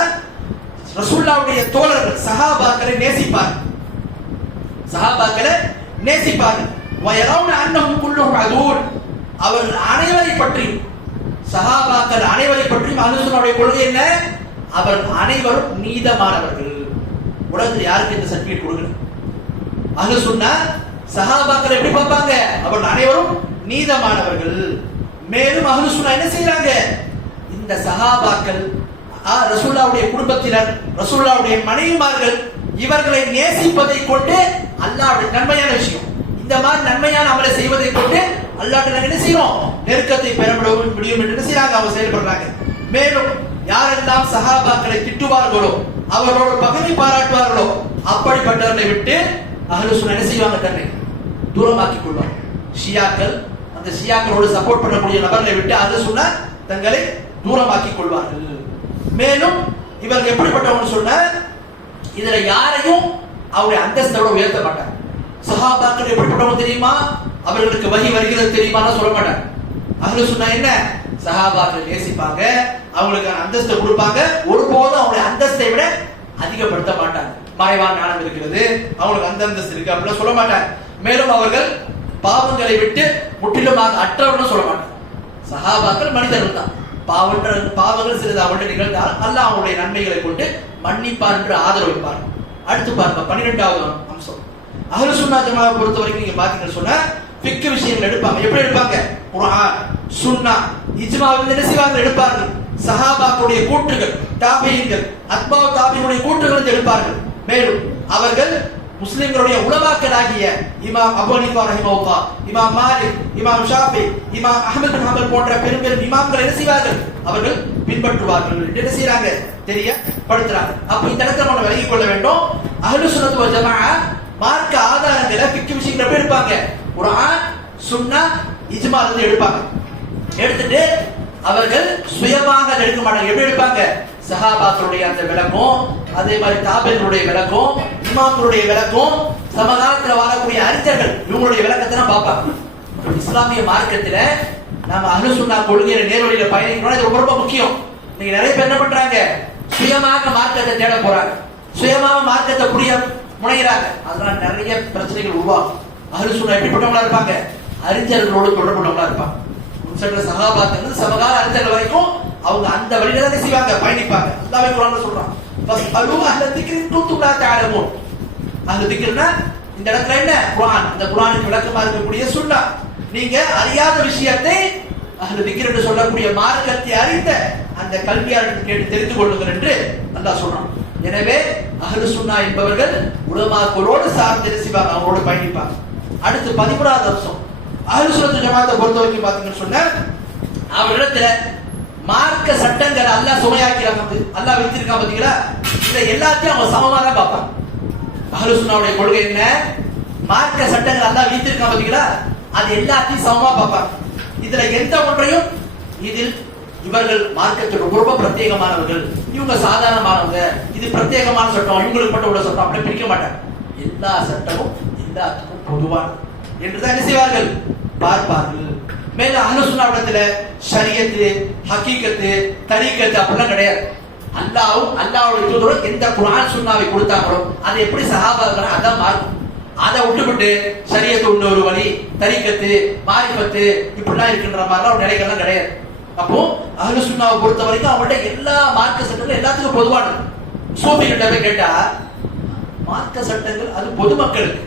ரசூலுல்லாஹ்வுடைய தோழர்கள் சஹாபாக்களை நேசிப்பார்கள், சஹாபாக்களை நேசிப்பார்கள். வயரவுன அன்னஹும் குல்லுஹும் அதுன். அவர்கள் அனைவரை பற்றியும், சஹாபாக்கள் அனைவரை பற்றியும் அஹ்லு சுன்னாவுடைய கொள்கை என்ன? அவர்கள் அனைவரும் நீதமானவர்கள். உலகத்தில் யாருக்கு இந்த சர்டிபிகேட் கொடுக்கல. அஹ்லு சுன்னா சஹாபாக்கள் எப்படி பார்ப்பாங்க? அவர்கள் அனைவரும் நீதமானவர்கள். மேலும் அஹ்லு சுன்னா என்ன செய்யறாங்க? இந்த சஹாபாக்கள், ரசூலுல்லாஹ்வுடைய குடும்பத்தினர், ரசூலுல்லாஹ்வுடைய மனைவிமார்கள், இவர்களை நேசிப்பதை கொண்டு அல்லாஹ்வுடைய நன்மையான விஷயம், இந்த மாதிரி நன்மையான அமலை செய்வதை கொண்டு அல்லாஹ்ட்ட என்ன செய்யறோம்? நெருக்கத்தை பெற முடியும் என்று என்ன செய்யறாங்க? அவங்க செயல்படுறாங்க. மேலும் யாரெல்லாம் சஹாபாக்களை திட்டுவார்களோ, அவர்களோடு பகைமை பாராட்டுவார்களோ, அப்படிப்பட்டவர்களை விட்டு அஹ்லு சுன்னா என்ன செய்வாங்க? தன்னை தூரமாக்கிக் கொள்வாங்க. ஷியாக்கள், அந்த ஷியாக்களோடு சப்போர்ட் பண்ணக்கூடிய நபர்களை விட்டு அஹ்லு சுன்னா தங்களை தூரமாக்கிக் கொள்வார்கள். மேலும் இவர்கள் எப்படிப்பட்டவங்க சொன்ன, இதுல யாரையும் அவருடைய அந்தஸ்தோட உயர்த்த மாட்டாங்க. சஹாபாக்கள் எப்படிப்பட்டவங்க தெரியுமா, அவர்களுக்கு வஹி வருகிறது தெரியுமான்னு சொல்ல மாட்டாங்க. அஹ்லு சுன்னா என்ன, சஹாபாக்கள் நேசிப்பாங்க, அவங்களுக்கு அந்தஸ்தை கொடுப்பாங்க, ஒருபோதும் அவங்களுடைய அந்தஸ்தை விட அதிகப்படுத்த மாட்டாங்க. மறைவான ஞானம் இருக்கிறது, அவங்களுக்கு அந்த அந்தஸ்து இருக்கு அப்படிலாம் சொல்ல மாட்டாங்க. மேலும் அவர்கள் பாவங்களை விட்டு முற்றிலுமாக அற்றவர்கள் சொல்ல மாட்டாங்க. சஹாபாக்கள் மனிதர்கள் தான், பாவங்கள் சிறிது அவருடைய நிகழ்ந்தால் அல்லாஹ் அவருடைய நன்மைகளை கொண்டு மன்னிப்பார் என்று ஆதரவிப்பார். அடுத்து பாருங்க 12வது அம்சம். அஹ்லு சுன்னா ஜமாஅத் பொறுத்த வரைக்கும் நீங்க பாத்தீங்கன்னு சொன்னா ஃபிக்ஹ் விஷயங்கள் எடுப்பாங்க. எப்படி எடுப்பாங்க, குர்ஆன் சுன்னா இஜ்மாவில் என்ன செய்வாங்க எடுப்பார்கள். சஹாபாக்களுடைய கூற்றுகள், தாபீன்கள், அத்பாஉ தாபீனுடைய கூற்றுகளை எடுப்பார்கள். மேலும் அவர்கள் முஸ்லிம்களுடைய உலமாக்களாகிய இமாம் அபூ ஹனீஃபா ரஹிமஹுல்லாஹ், இமாம் மாலிக், இமாம் ஷாஃபி, இமாம் அஹ்மத் பின் ஹம்பல் போன்ற பெரும் பெரும் இமாம்கள் என்ன செய்வார்கள், அவர்கள் பின்பற்றுவார்கள். என்ன செய்றாங்க, தெரியப்படுத்துறாங்க. அப்ப இந்த இடத்துல நம்ம விளங்கிக் கொள்ள வேண்டும், அஹ்லு சுன்னத் வல் ஜமாஅத் மார்க்க ஆதாரங்களை ஃபிக்ஹ் விஷயங்களை எப்படி எடுப்பாங்க, குர்ஆன் சுன்னா இஜ்மால இருந்து எடுப்பாங்க. எடுத்துட்டு அவர்கள் சுயமாக எடுக்க மாட்டாங்க. எப்படி எடுப்பாங்க, சஹாபாக்களுடைய அந்த விளக்கம், அதே மாதிரி தாபீன்களுடைய விளக்கம், இமாம்களுடைய விளக்கம், சமகாலத்தில் வாழக்கூடிய அறிஞர்கள் இவங்களுடைய விளக்கத்தை தான் பார்ப்பாங்க. இஸ்லாமிய மார்க்கத்துல நாம அஹ்லு சுன்னா கொள்கையில நேர்வழியில பயணிக்கணும், இது ரொம்ப முக்கியம். நீங்க நிறைய பேர் என்ன பண்றாங்க, சுயமாக மார்க்கத்தை தேட போறாங்க, சுயமாக மார்க்கத்தை புரிய முனைகிறாங்க. அதனால நிறைய பிரச்சனைகள் உருவாகும். அஹ்லு சுன்னா எப்படிப்பட்டவங்களா இருப்பாங்க, அறிஞர்களோடு தொடர்புள்ளவங்களா இருப்பாங்க. முன்சென்ற சஹாபாக்கள் சமகால அறிஞர்கள் வரைக்கும் அவங்க அந்த வழியில தான் செய்வாங்க, பயணிப்பாங்க. அல்லாஹ் குர்ஆன்ல சொல்றான், ஃபஸ்அலு அஹ்ல திக்ரி இன் குன்தும் லா தஅலமூன். அஹ்ல திக்ர்னா இந்த இடத்துல என்ன, குர்ஆன், அந்த குர்ஆனுக்கு விளக்கமா இருக்கக்கூடிய சுன்னா. நீங்க அறியாத விஷயத்தை அஹ்ல திக்ர் என்று சொல்லக்கூடிய மார்க்கத்தை அறிந்த அந்த கல்வியாளர்கள் கேட்டு தெரிந்து கொள்ளுங்கள் என்று அல்லாஹ் சொல்றான். எனவே அஹ்லு சுன்னா என்பவர்கள் உலமாக்களோடு சார்ந்து செய்வாங்க, அவங்களோடு பயணிப்பாங்க. அடுத்து 13வது அம்சம். அஹ்லு சுன்னத் ஜமாஅத்தை பொறுத்த வரைக்கும் பாத்தீங்கன்னு சொன்னா அவர்களிடத்துல மார்க்க சட்டங்கள் அல்லாஹ் சுமையாக்கிறாங்க, அல்லாஹ் வைத்திருக்கான் பாத்தீங்களா, இதை எல்லாத்தையும் அவங்க சமமா தான் பார்ப்பாங்க. அஹ்லு சுன்னாவுடைய கொள்கை என்ன, மார்க்க சட்டங்கள் அல்லாஹ் வைத்திருக்கான் பாத்தீங்களா, அது எல்லாத்தையும் சமமா பார்ப்பாங்க. இதுல எந்த ஒன்றையும் இதில் இவர்கள் மார்க்கத்தில் ரொம்ப பிரத்யேகமானவர்கள், இவங்க சாதாரணமானவங்க, இது பிரத்யேகமான சட்டம், இவங்களுக்கு மட்டும் உள்ள சட்டம் அப்படி பிரிக்க மாட்டாங்க. எல்லா சட்டமும் எல்லாத்துக்கும் பொதுவான என்றுதான் என்ன செய்வார்கள், பார்ப்பார்கள். மேல அஹ்லு சுன்னாவிடத்துல ஷரியத்து, ஹகீகத்து, தரீகத்து அப்படிலாம் கிடையாது. அல்லாஹ்வுடைய தூதர் எந்த குர்ஆன் சுன்னாவை கொடுத்தாங்களோ அதை எப்படி சஹாபாக்கள் அதான் மார்க்கம். அதை விட்டுவிட்டு ஷரியத்து இன்னொரு வழி, தரீகத்து, மாரிஃபத்து இப்படிலாம் இருக்கின்ற மாதிரிலாம் நிலைகள்லாம் கிடையாது. அப்போ அஹ்லு சுன்னாவை பொறுத்த வரைக்கும் அவங்கள்ட்ட எல்லா மார்க்க சட்டங்களும் எல்லாத்துக்கும் பொதுவானது. சூஃபி கிட்ட போய் கேட்டா மார்க்க சட்டங்கள் அது பொதுமக்களுக்கு,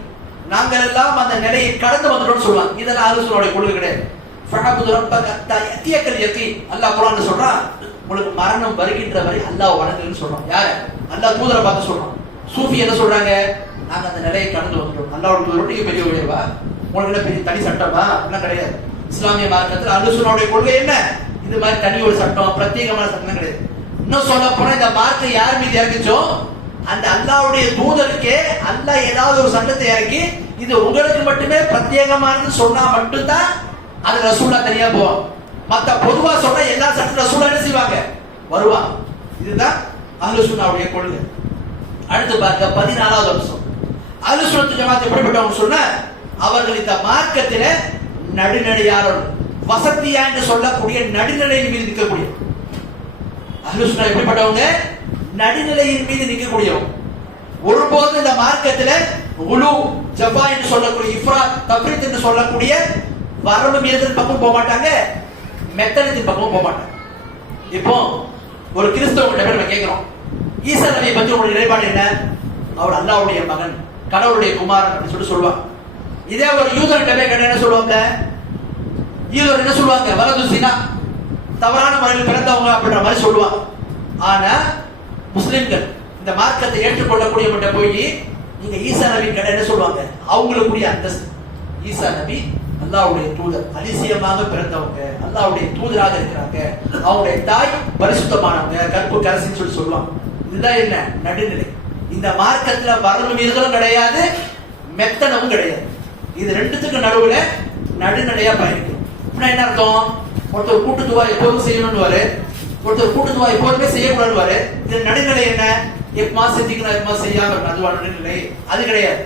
நாங்கள் எல்லாம் அந்த நிலையை கடந்து வந்துட்டோம்னு சொல்லுவாங்க. இதெல்லாம் அஹ்லு சுன்னாவுடைய கொள்கை கிடையாது. ஃபஅபுது ரப்பக ஹத்தா யஅதியக்கல் யகீன். அல்லாஹ் குர்ஆன்ல சொல்றான், உங்களுக்கு மரணம் வருகின்ற வரை அல்லாஹ் வணங்குன்னு சொல்றான். யாரு, அல்லாஹ் தூதரை பார்த்து சொல்றான். சூஃபி என்ன சொல்றாங்க, நாங்க அந்த நிலையை கடந்து வந்துட்டோம், அல்லாஹ்வுடைய தூதரோட நீங்க பெரிய உயர்வா, உங்களுக்கு என்ன பெரிய தனி சட்டமா அப்படிலாம் கிடையாது. இஸ்லாமிய மார்க்கத்தில் அஹ்லு சுன்னாவுடைய கொள்கை என்ன, இது மாதிரி தனி ஒரு சட்டம் பிரத்யேகமான சட்டம் கிடையாது. இன்னும் சொல்ல போனா இந்த மார்க்கை யார் மீது இறக்கிச்சோ அந்த அல்லாஹ்வுடைய தூதருக்கே அல்லாஹ் ஏதாவது ஒரு சட்டத்தை இறக்கி இது உங்களுக்கு மட்டுமே பிரத்யேகமானது சொன்னா மட்டும்தான் அது ரசூலா தனியா போவாங்க. மத்த பொதுவா சொன்னா எல்லா சட்டத்துல ரசூலா என்ன செய்வாங்க, வருவாங்க. இதுதான் அஹ்லு சுன்னாவுடைய கொள்கை. அடுத்து பாருங்க 14வது அம்சம். அஹ்லு சுன்னத் ஜமாஅத் எப்படிப்பட்டவங்க சொன்னா அவர்கள் இந்த மார்க்கத்தில நடுநிலையாளர், வசதியா என்று சொல்லக்கூடிய நடுநிலையின் மீது நிற்கக்கூடிய. அஹ்லு சுன்னா எப்படிப்பட்டவங்க, நடுநிலையின் மீது நிற்கக்கூடியவங்க. ஒருபோதும் இந்த மார்க்கத்தில குலு ஜஃபா என்று சொல்லக்கூடிய, இஃப்ராத் தஃப்ரீத் என்று சொல்லக்கூடிய வரம்பு மீறல் பக்கம் போக மாட்டாங்க, மெத்தனத்தின் பக்கம் போக மாட்டாங்க. இப்போ ஒரு கிறிஸ்தவ நம்ம கேட்கிறோம், ஈசா நபியை பற்றி உங்களுடைய நிலைப்பாடு என்ன, அவர் அல்லாஹ்வுடைய மகன், கடவுளுடைய குமாரன் அப்படின்னு சொல்லுவாங்க. இதே ஒரு யூதர்கிட்ட போய் கேட்டா என்ன சொல்லுவாங்க, யூதர் என்ன சொல்லுவாங்க, வலது சினா, தவறான முறையில் பிறந்தவங்க அப்படின்ற மாதிரி சொல்லுவாங்க. ஆனா முஸ்லிம்கள் இந்த மார்க்கத்தை ஏற்றுக்கொள்ளக்கூடிய போய் நீங்க ஈசா நபி கேட்டா என்ன சொல்லுவாங்க, அவங்களுக்குரிய அந்தஸ்து, ஈசா நபி அல்லாஹ்வுடைய தூதர், அதிசயமாக பிறந்தவங்க, அல்லாஹ்வுடைய தூதராக இருக்கிறாங்க, அவங்களுடைய தாய் பரிசுத்தமானவங்க, கற்பு கரசின்னு சொல்லி சொல்லுவாங்க. இதுதான் என்ன, நடுநிலை. இந்த மார்க்கத்துல வரம்பு மீறலும் கிடையாது, மெத்தனமும் கிடையாது. இது ரெண்டுத்துக்கு நடுவுல நடுநிலையா பயணிக்கும். என்ன அர்த்தம், ஒருத்தர் கூட்டுத்துவா எப்போதும் செய்யணும்னு, ஒருத்தர் கூட்டுத்துவா எப்போதுமே செய்யக்கூடாது. இது நடுநிலை என்ன? எப்பமா செஞ்சுக்கணும், எப்பமா செய்யாம அதுவா நடுநிலை? அது கிடையாது.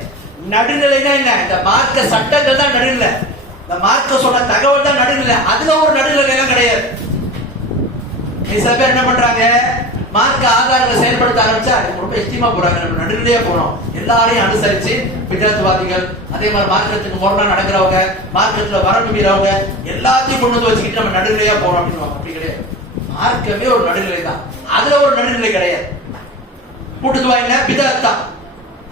நடுநிலைனா என்ன? இந்த மார்க்க சட்டங்கள் தான் நடுநிலை, இந்த மார்க்க சொன்ன தகவல் தான் நடுநிலை. அதுல ஒரு நடுநிலை எல்லாம் கிடையாது. சில பேர் என்ன பண்றாங்க, மார்க்க ஆதாரங்களை செயல்படுத்த ஆரம்பிச்சா ரொம்ப எஸ்டிமா போறாங்க. நம்ம நடுநிலையா போறோம், எல்லாரையும் அனுசரிச்சு பிதஅத்வாதிகள், அதே மாதிரி மார்க்கத்துக்கு முரணா நடக்கிறவங்க, மார்க்கத்துல வரம்பு மீறவங்க எல்லாத்தையும் கொண்டு வந்து வச்சுக்கிட்டு நம்ம நடுநிலையா போறோம் அப்படின்னு. அப்படி கிடையாது. மார்க்கமே ஒரு நடுநிலை தான், அதுல ஒரு நடுநிலை கிடையாது. கூட்டுதுவா என்ன? பிதஅத் தான்.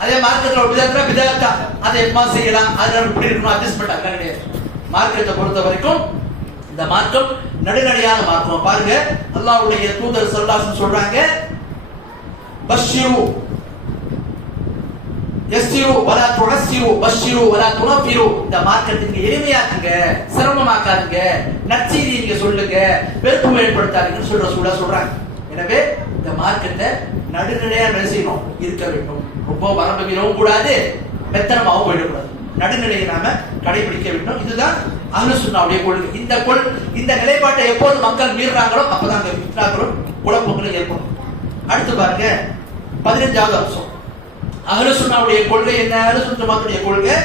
அதே மார்க்கத்துல ஒரு பிதஅத்னா பிதஅத் தான். அதை எப்பமா செய்யலாம், அது நம்ம இப்படி இருக்கணும் அட்ஜஸ்ட்மெண்ட் அதெல்லாம் கிடையாது. மார்க்கத்தை பொறுத்த வரைக்கும் இந்த மார்க்கம் நடுநிலையான மார்க்கம். பாருங்க, அல்லாஹ்வுடைய தூதர் ஸல்லல்லாஹு அலைஹி சொல்றாங்க, பஷ்ஷிரு யஸ்ஸிரு வலா துஅஸ்ஸிரு பஷ்ஷிரு வலா துனஃபிரு. இந்த மார்க்கத்துக்கு எளிமையாக்குங்க, சிரமமாக்காதீங்க, நற்செய்தி நீங்க சொல்லுங்க, வெறுப்பு ஏற்படுத்தாதீங்கன்னு சொல்றாங்க. எனவே இந்த மார்க்கத்தை நடுநிலையா செய்யணும், இருக்க வேண்டும். ரொம்ப வரம்பு மீறவும் கூடாது, மெத்தனமாகவும் போயிடக்கூடாது. நடுநிலையை நாம கடைபிடிக்க வேண்டும். இதுதான் அஹ்லுஸ் சுன்னாவுடைய கொள்கை. இந்த நிலைப்பாட்டை எப்போது மக்கள் மீறுறாங்களோ அப்பதான் ஃபித்னாக்களும் குழப்பங்களும் ஏற்படும். அடுத்து பாருங்க, 15வது அம்சம். அஹ்லுஸ் சுன்னாவுடைய கொள்கை என்ன? அஹ்லுஸ் சுன்னத்துடைய கொள்கை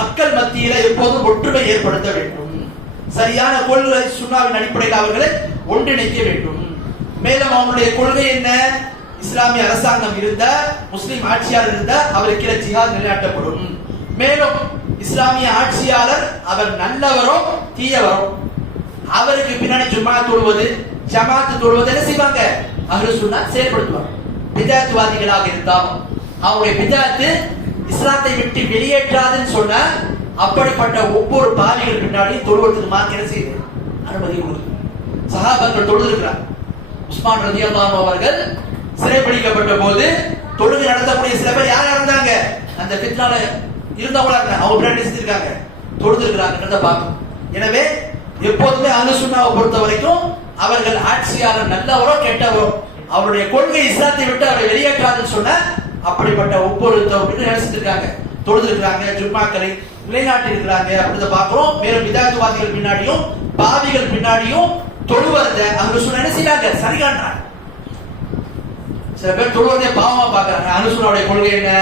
மக்கள் மத்தியில எப்போதும் ஒற்றுமை ஏற்படுத்த வேண்டும். சரியான கொள்கை சுன்னாவின் அடிப்படையில் அவர்களை ஒன்றிணைக்க வேண்டும். மேலும் அவங்களுடைய கொள்கை என்ன? இஸ்லாமிய அரசாங்கம் இருந்த, முஸ்லிம் ஆட்சியாளர் இருந்த, அவருக்கு ஜிஹாத் நிலைநாட்டப்படும். மேலும் இஸ்லாமிய ஆட்சியாளர் அவர் நல்லவரோ தீயவரோ, அவருக்கு பின்னாடி ஜமாத் தொழுவது என்ன செய்வாங்க? அஹ்லுஸ் சுன்னா செயல்படுத்துவாங்க. பிதஅத்வாதிகளாக இருந்தாலும் அவருடைய பிதஅத் இஸ்லாத்தை விட்டு வெளியேற்றாதுன்னு சொன்ன அப்படிப்பட்ட ஒவ்வொரு பாவிகள் பின்னாடி தொழுவதற்கு மார்க்கம் என்ன செய்யுது? அனுமதி கொடுக்குது. சஹாபாக்கள் தொழுதிருக்கிறார். உஸ்மான் ரலியல்லாஹு அன்ஹு அவர்கள் சிறைப்பிடிக்கப்பட்ட போது தொழுகை நடத்தக்கூடிய சில பேர் யாரா இருந்தாங்க? அந்த ஃபித்னால இருந்தவங்களா இருக்காங்க, அவங்க பின்னாடி செஞ்சிருக்காங்க, தொழுதிருக்கிறாங்கன்றத பார்க்கணும். எனவே எப்போதுமே அஹ்லுஸ் சுன்னாவை பொறுத்த வரைக்கும் அவர்கள் ஆட்சியாளர் நல்லவரோ கெட்டவரோ, அவருடைய கொள்கை இஸ்லாத்தை விட்டு அவரை வெளியேற்றாதுன்னு சொன்ன அப்படிப்பட்ட ஒவ்வொரு நினைச்சிருக்காங்க, தொழுதிருக்கிறாங்க, ஜும்மாக்களை நிலைநாட்டி இருக்கிறாங்க அப்படின்றத பார்க்கிறோம். மேலும் பிதஅத்வாதிகள் பின்னாடியும் பாவிகள் பின்னாடியும் தொழுவதை அஹ்லுஸ் சுன்னா என்ன செய்யறாங்க? சரி காண்றாங்க. சில பேர் தொழுவதை பாவமா பார்க்கறாங்க. அஹ்லுஸ் சுன்னாவுடைய கொள்கை என்ன?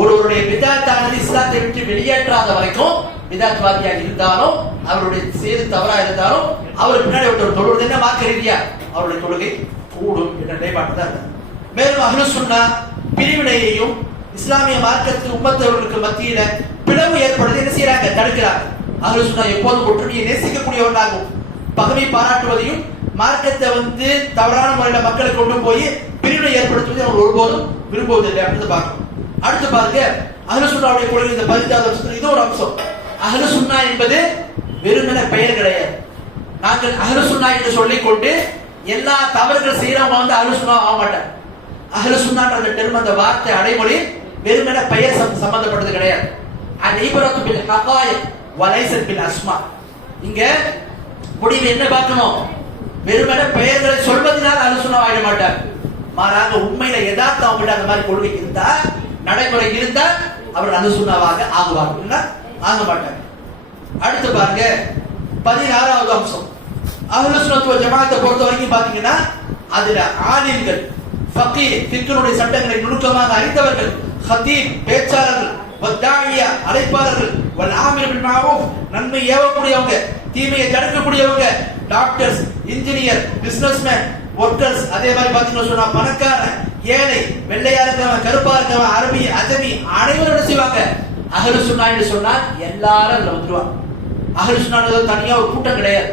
ஒருவருடைய பிதஅத்தானது இஸ்லாத்தை விட்டு வெளியேற்றாத வரைக்கும் பிதஅத்வாதியாக இருந்தாலும், அவருடைய செய்தி தவறா இருந்தாலும், அவர் பின்னாடி ஒருத்தர் தொழுவது என்ன மார்க்க ரீதியா அவருடைய தொழுகை கூடும் என்ற நிலைப்பாடு தான். மேலும் அஹ்லுஸ் சுன்னா பிரிவினையையும் இஸ்லாமிய மார்க்கத்து உம்மத்தவர்களுக்கு மத்தியில பிளவு ஏற்படுத்தி என்ன செய்யறாங்க? தடுக்கிறாங்க. அஹ்லுஸ் சுன்னா எப்போதும் ஒற்றுமையை நேசிக்கக்கூடியவர்களாகும், பகமை பாராட்டுவதையும் மார்க்கத்தை தவறான முறையில மக்களுக்கு கொண்டு போய் பிரிவினை ஏற்படுத்துவதை அவர் ஒருபோதும் விரும்புவதில்லை அப்படின்னு பார்க்கணும். அடுத்து பாருங்க, அஹ்லுஸ் சுன்னாவுடைய கொள்கை இந்த 15வது அம்சத்துல இது ஒரு அம்சம். அஹ்லுஸ் சுன்னா என்பது வெறுமனே பெயர் கிடையாது. நாங்கள் அஹ்லுஸ் சுன்னா என்று சொல்லிக் கொண்டு எல்லா தவறுகள் செய்யறவங்க அஹ்லுஸ் சுன்னா ஆக மாட்டாங்க. அஹ்லுஸ் சுன்னான்ற டெர்ம், அந்த வார்த்தை அடைமொழி வெறுமனே பெயர் சம்பந்தப்பட்டது கிடையாது. அல்-இப்ரத்து பில் ஹகாயிக் வலைஸத் பில் அஸ்மா. இங்க முடிவு என்ன பார்க்கணும்? வெறுமனே பெயர்களை சொல்வதனால அஹ்லுஸ் சுன்னா ஆக மாட்டாங்க. மாறாக உண்மையில யதார்த்தம் அவங்கள்ட்ட அந்த மாதிரி கொள்கை இருந்தா, நடைமுறை இருந்தா அவர் அஹ்லுஸ் சுன்னாவாக ஆகுவாங்க, ஆக மாட்டாங்க. அடுத்து பாருங்க, 16வது அம்சம். அஹ்லுஸ் சுன்னத் வல் ஜமாஅத்தை பொறுத்த வரைக்கும் பாத்தீங்கன்னா அதுல ஆலிம்கள், ஃபகீஹ் ஃபிக்ஹுடைய சட்டங்களை நுணுக்கமாக அறிந்தவர்கள், ஹதீப் பேச்சாளர்கள், வத்தாயியா அழைப்பாளர்கள், வல் ஆமிர் பில் மஅரூஃப் நன்மை ஏவக்கூடியவங்க, தீமையை தடுக்கக்கூடியவங்க, டாக்டர்ஸ், இன்ஜினியர், பிசினஸ்மேன், ஒர்க்கர்ஸ், அதே மாதிரி பாத்தீங்கன்னா சொன்னா பணக்காரன், ஏழை, வெள்ளையா இருக்கவன், கருப்பா இருக்கவன், அரபி, அஜமி, அனைவரும் என்ன செய்வாங்க? அஹ்லுஸ் சுன்னா என்று சொன்னால் எல்லாரும் அதுல வந்துருவாங்க. அஹ்லுஸ் சுன்னா தனியா ஒரு கூட்டம் கிடையாது.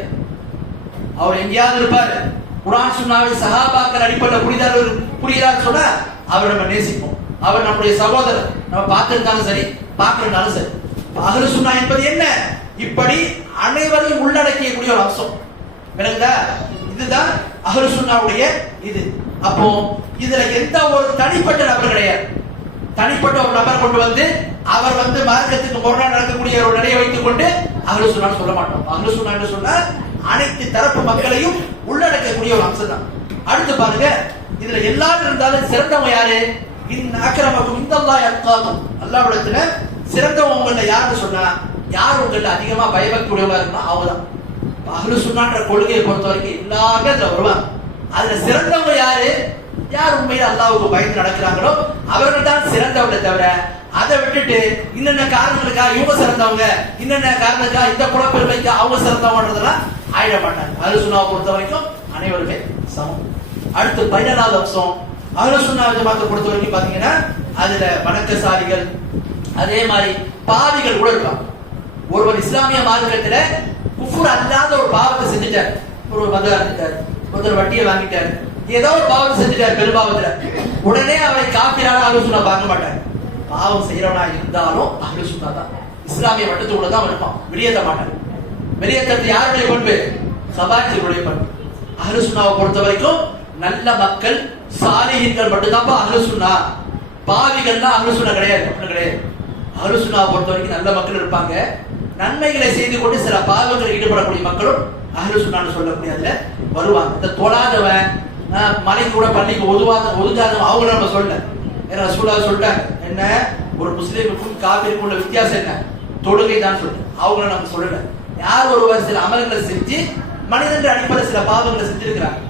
அவர் எங்கேயாவது இருப்பாரு. குர்ஆன் சுன்னாவின் சஹாபாக்கள் அடிப்படையில் புரியுதான்னு சொன்னா அவரை நம்ம நேசிப்போம். அவர் நம்முடைய சகோதரர், நம்ம பார்த்திருந்தாலும் சரி பார்க்கறதுனாலும் சரி. அஹ்லுஸ் சுன்னா என்பது என்ன? இப்படி அனைவரையும் உள்ளடக்கியக்கூடிய ஒரு அம்சம். விளங்குதா? இதுதான் அஹ்லுஸ் சுன்னாவுடைய இது. அப்போ இதுல எந்த ஒரு தனிப்பட்ட நபர் கிடையாது. தனிப்பட்ட ஒரு நபர் கொண்டு வந்து அவர் மார்க்கத்துக்கு முரணாக நடக்கக்கூடிய ஒரு நிலையை வைத்துக் கொண்டு அஹ்லுஸ் சுன்னா சொல்ல மாட்டோம். அஹ்லுஸ் சுன்னா என்று சொன்னா அனைத்து தரப்பு மக்களையும் உள்ளடக்கக்கூடிய ஒரு அம்சம் தான். அடுத்து பாருங்க, இதுல எல்லாரும் இருந்தாலும் சிறந்தவங்க யாரு? இன் அக்ரமக்கும் இந்தல்லாஹி அத்காக்கும். அல்லாஹ்விடத்துல சிறந்தவங்க உங்கள யாருன்னு சொன்னா, யார் உங்கள்ட்ட அதிகமா பயபக்தியுடையவங்களா இருக்கா அவங்கதான். அஹ்லு சுன்னான்ற கொள்கையை பொறுத்த வரைக்கும் எல்லாமே அதுல வருவாங்க. அதுல சிறந்தவங்க யாரு? யார் உண்மையில அல்லாஹ்வுக்கு பயந்து நடக்கிறாங்களோ அவர்கள் தான் சிறந்தவங்க. தவிர அதை விட்டுட்டு இன்னென்ன காரணங்களுக்காக இவங்க சிறந்தவங்க, இன்னென்ன காரணத்துக்காக இந்த குலப்பெருமைக்கு அவங்க சிறந்தவங்கன்றதெல்லாம் ஆயிட மாட்டாங்க. அஹ்லு சுன்னாவை பொறுத்த வரைக்கும் அனைவருமே சமம். அடுத்து 17வது அம்சம், அஹ்லு சுன்னா ஜமாத்தை பொறுத்த வரைக்கும் பாத்தீங்கன்னா அதுல வணக்கசாலிகள் அதே மாதிரி பாவிகள் கூட இருப்பாங்க. ஒருவர் இஸ்லாமிய மார்க்கத்துல குஃபுர் அல்லாத ஒரு பாவத்தை செஞ்சுட்டார், ஒரு மது அருந்திட்டார், ஒருத்தர் வட்டியை வாங்கிட்டார், ஏதோ ஒரு பாவத்தை செஞ்சுட்டார் பெரும்பாவத்துல, உடனே அவரை காபிரான அஹ்லு சுன்னா பார்க்க மாட்டார். பாவம் செய்யறவனா இருந்தாலும் அஹ்லு சுன்னா தான், இஸ்லாமிய வட்டத்தோட தான் இருப்பான், வெளியேற்ற மாட்டார். வெளியேற்றது யாருடைய பண்பு? சபாத்திகளுடைய பண்பு. அஹ்லு சுன்னாவை பொறுத்த வரைக்கும் நல்ல மக்கள் சாலிஹீன்கள் மட்டும்தான் அஹ்லு சுன்னா. பாவிகள்லாம் அஹ்லு சுன்னா கிடையாது, அப்படின்னு கிடையாது. அஹ்லு சுன்னாவை பொறுத்த வரைக்கும் நல்ல மக்கள் இருப்பாங்க, நன்மைகளை செய்து கொண்டு சில பாவங்களில் ஈடுபடக்கூடிய மக்களும் அஹ்லு சுன்னான்னு சொல்லக்கூடியதுல வருவாங்க. இந்த தொழாதவன், மலைக்கு கூட பள்ளிக்கு ஒதுங்காதவன் அவங்கள நம்ம சொல்ல. ஏன்னா ரசூலுல்லாஹ் சொல்லிட்டாங்க, என்ன ஒரு முஸ்லீமுக்கும் காபிருக்கும் உள்ள வித்தியாசம் என்ன? தொழுகை தான் சொல்லிட்டு அவங்கள நம்ம சொல்லல. யார் ஒருவர் சில அமல்களை செஞ்சு மனிதர்கள் அடிப்படையில் சில பாவங்களை செஞ்சிருக்கிறாங்க,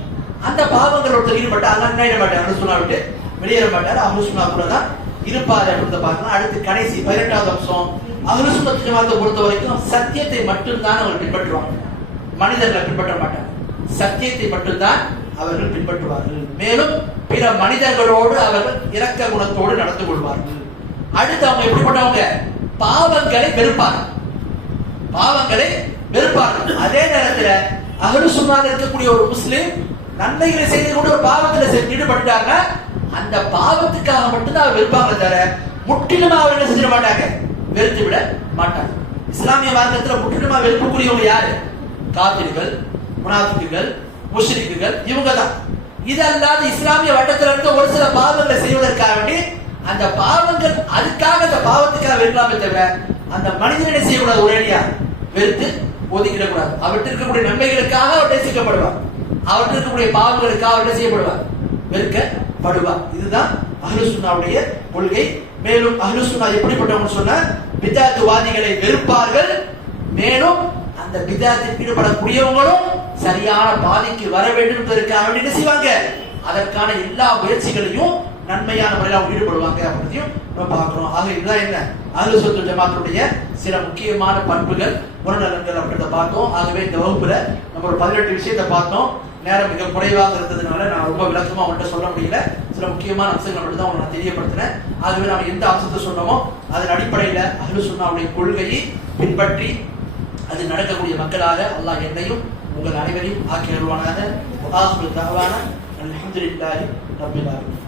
அந்த பாவங்கள் ஒருத்தர் ஈடுபட்டு அதெல்லாம் என்ன ஆயிட மாட்டார், அஹ்லு சுன்னா விட்டு வெளியேற மாட்டார், அஹ்லு சுன்னா கூட தான் இருப்பாரு அப்படின்னு பார்க்கலாம். அடுத்து கடைசி 18வது அம்சம், அஹ்லு சுன்னா ஜமாத்தை பொறுத்த வரைக்கும் சத்தியத்தை மட்டும்தான் அவர்கள் பின்பற்றுவாங்க, மனிதர்களை பின்பற்ற மாட்டாங்க. சத்தியத்தை மட்டும்தான் அவர்கள் பின்பற்றுவார்கள். மேலும் பிற மனிதர்களோடு அவர்கள் இரக்க குணத்தோடு நடந்து கொள்வார்கள். அடுத்து அவங்க எப்படிப்பட்டவங்க? பாவங்களை வெறுப்பார்கள், பாவங்களை வெறுப்பார்கள். அதே நேரத்தில் அஹ்லு சுன்னால இருக்கக்கூடிய ஒரு முஸ்லிம் நன்மைகளை செய்து கொண்டு ஒரு பாவத்தில் ஈடுபட்டாங்க, அந்த பாவத்துக்காக மட்டும்தான் அவர் வெறுப்பாங்களே தவிர முற்றிலுமா அவர்கள் செஞ்சிட மாட்டாங்க, வெறுத்து விட மாட்டாங்க. இஸ்லாமிய மார்க்கத்தில் முற்றிலுமா வெறுப்புக்குரியவங்க யாரு? காபிர்கள், முனாஃபிக்குகள், முஷ்ரிக்குகள், இவங்க தான். இது அல்லாத இஸ்லாமிய வட்டத்தில் இருக்க ஒரு சில பாவங்களை செய்வதற்காக வேண்டி அந்த பாவங்கள் அதுக்காக அந்த பாவத்துக்காக வெறுக்கலாமே தவிர அந்த மனிதனை செய்யக்கூடாது, ஒரேடியா வெறுத்து ஒதுக்கிடக்கூடாது. அவற்றில் இருக்கக்கூடிய நன்மைகளுக்காக அவர் நேசிக்கப்படுவார், அவற்றில் இருக்கக்கூடிய பாவங்களுக்காக அவர் செய்யப்படுவார், வெறுக்கப்படுவார். இதுதான் அஹ்லு சுன்னாவுடைய கொள்கை. மேலும் அஹ்லு சுன்னா எப்படிப்பட்டவங்க சொன்ன பித்அத்வாதிகளை வெறுப்பார்கள், மேலும் அந்த பித்அத்தில் ஈடுபடக்கூடியவங்களும் சரியான பாதைக்கு வர வேண்டும் என்பதற்காக என்ன செய்வாங்க, அதற்கான எல்லா முயற்சிகளையும் நன்மையான முறையில் அவங்க ஈடுபடுவாங்க அப்படின்றையும் நம்ம பார்க்கிறோம். ஆக இதுதான் என்ன அஹ்லு சுன்னா ஜமாத்துடைய சில முக்கியமான பண்புகள், குணநலன்கள் அப்படின்றத பார்த்தோம். ஆகவே இந்த வகுப்புல நம்ம ஒரு 18 விஷயத்தை பார்த்தோம். நேரம் மிக குறைவாக இருந்ததுனால நான் ரொம்ப விளக்கமா அவங்கள்ட்ட சொல்ல முடியல. சில முக்கியமான அம்சங்கள் மட்டும் தான் நான் தெரியப்படுத்தினேன். ஆகவே நம்ம எந்த அம்சத்தை சொன்னோமோ அதன் அடிப்படையில் அஹ்லு சுன்னாவுடைய கொள்கையை பின்பற்றி அது நடக்கக்கூடிய மக்களாக அல்லாஹ் என்னையும் உங்கள் அனைவரையும் ஆக்கி வருவானாக. அல்ஹம்துலில்லாஹி ரப்பில் ஆலமீன்.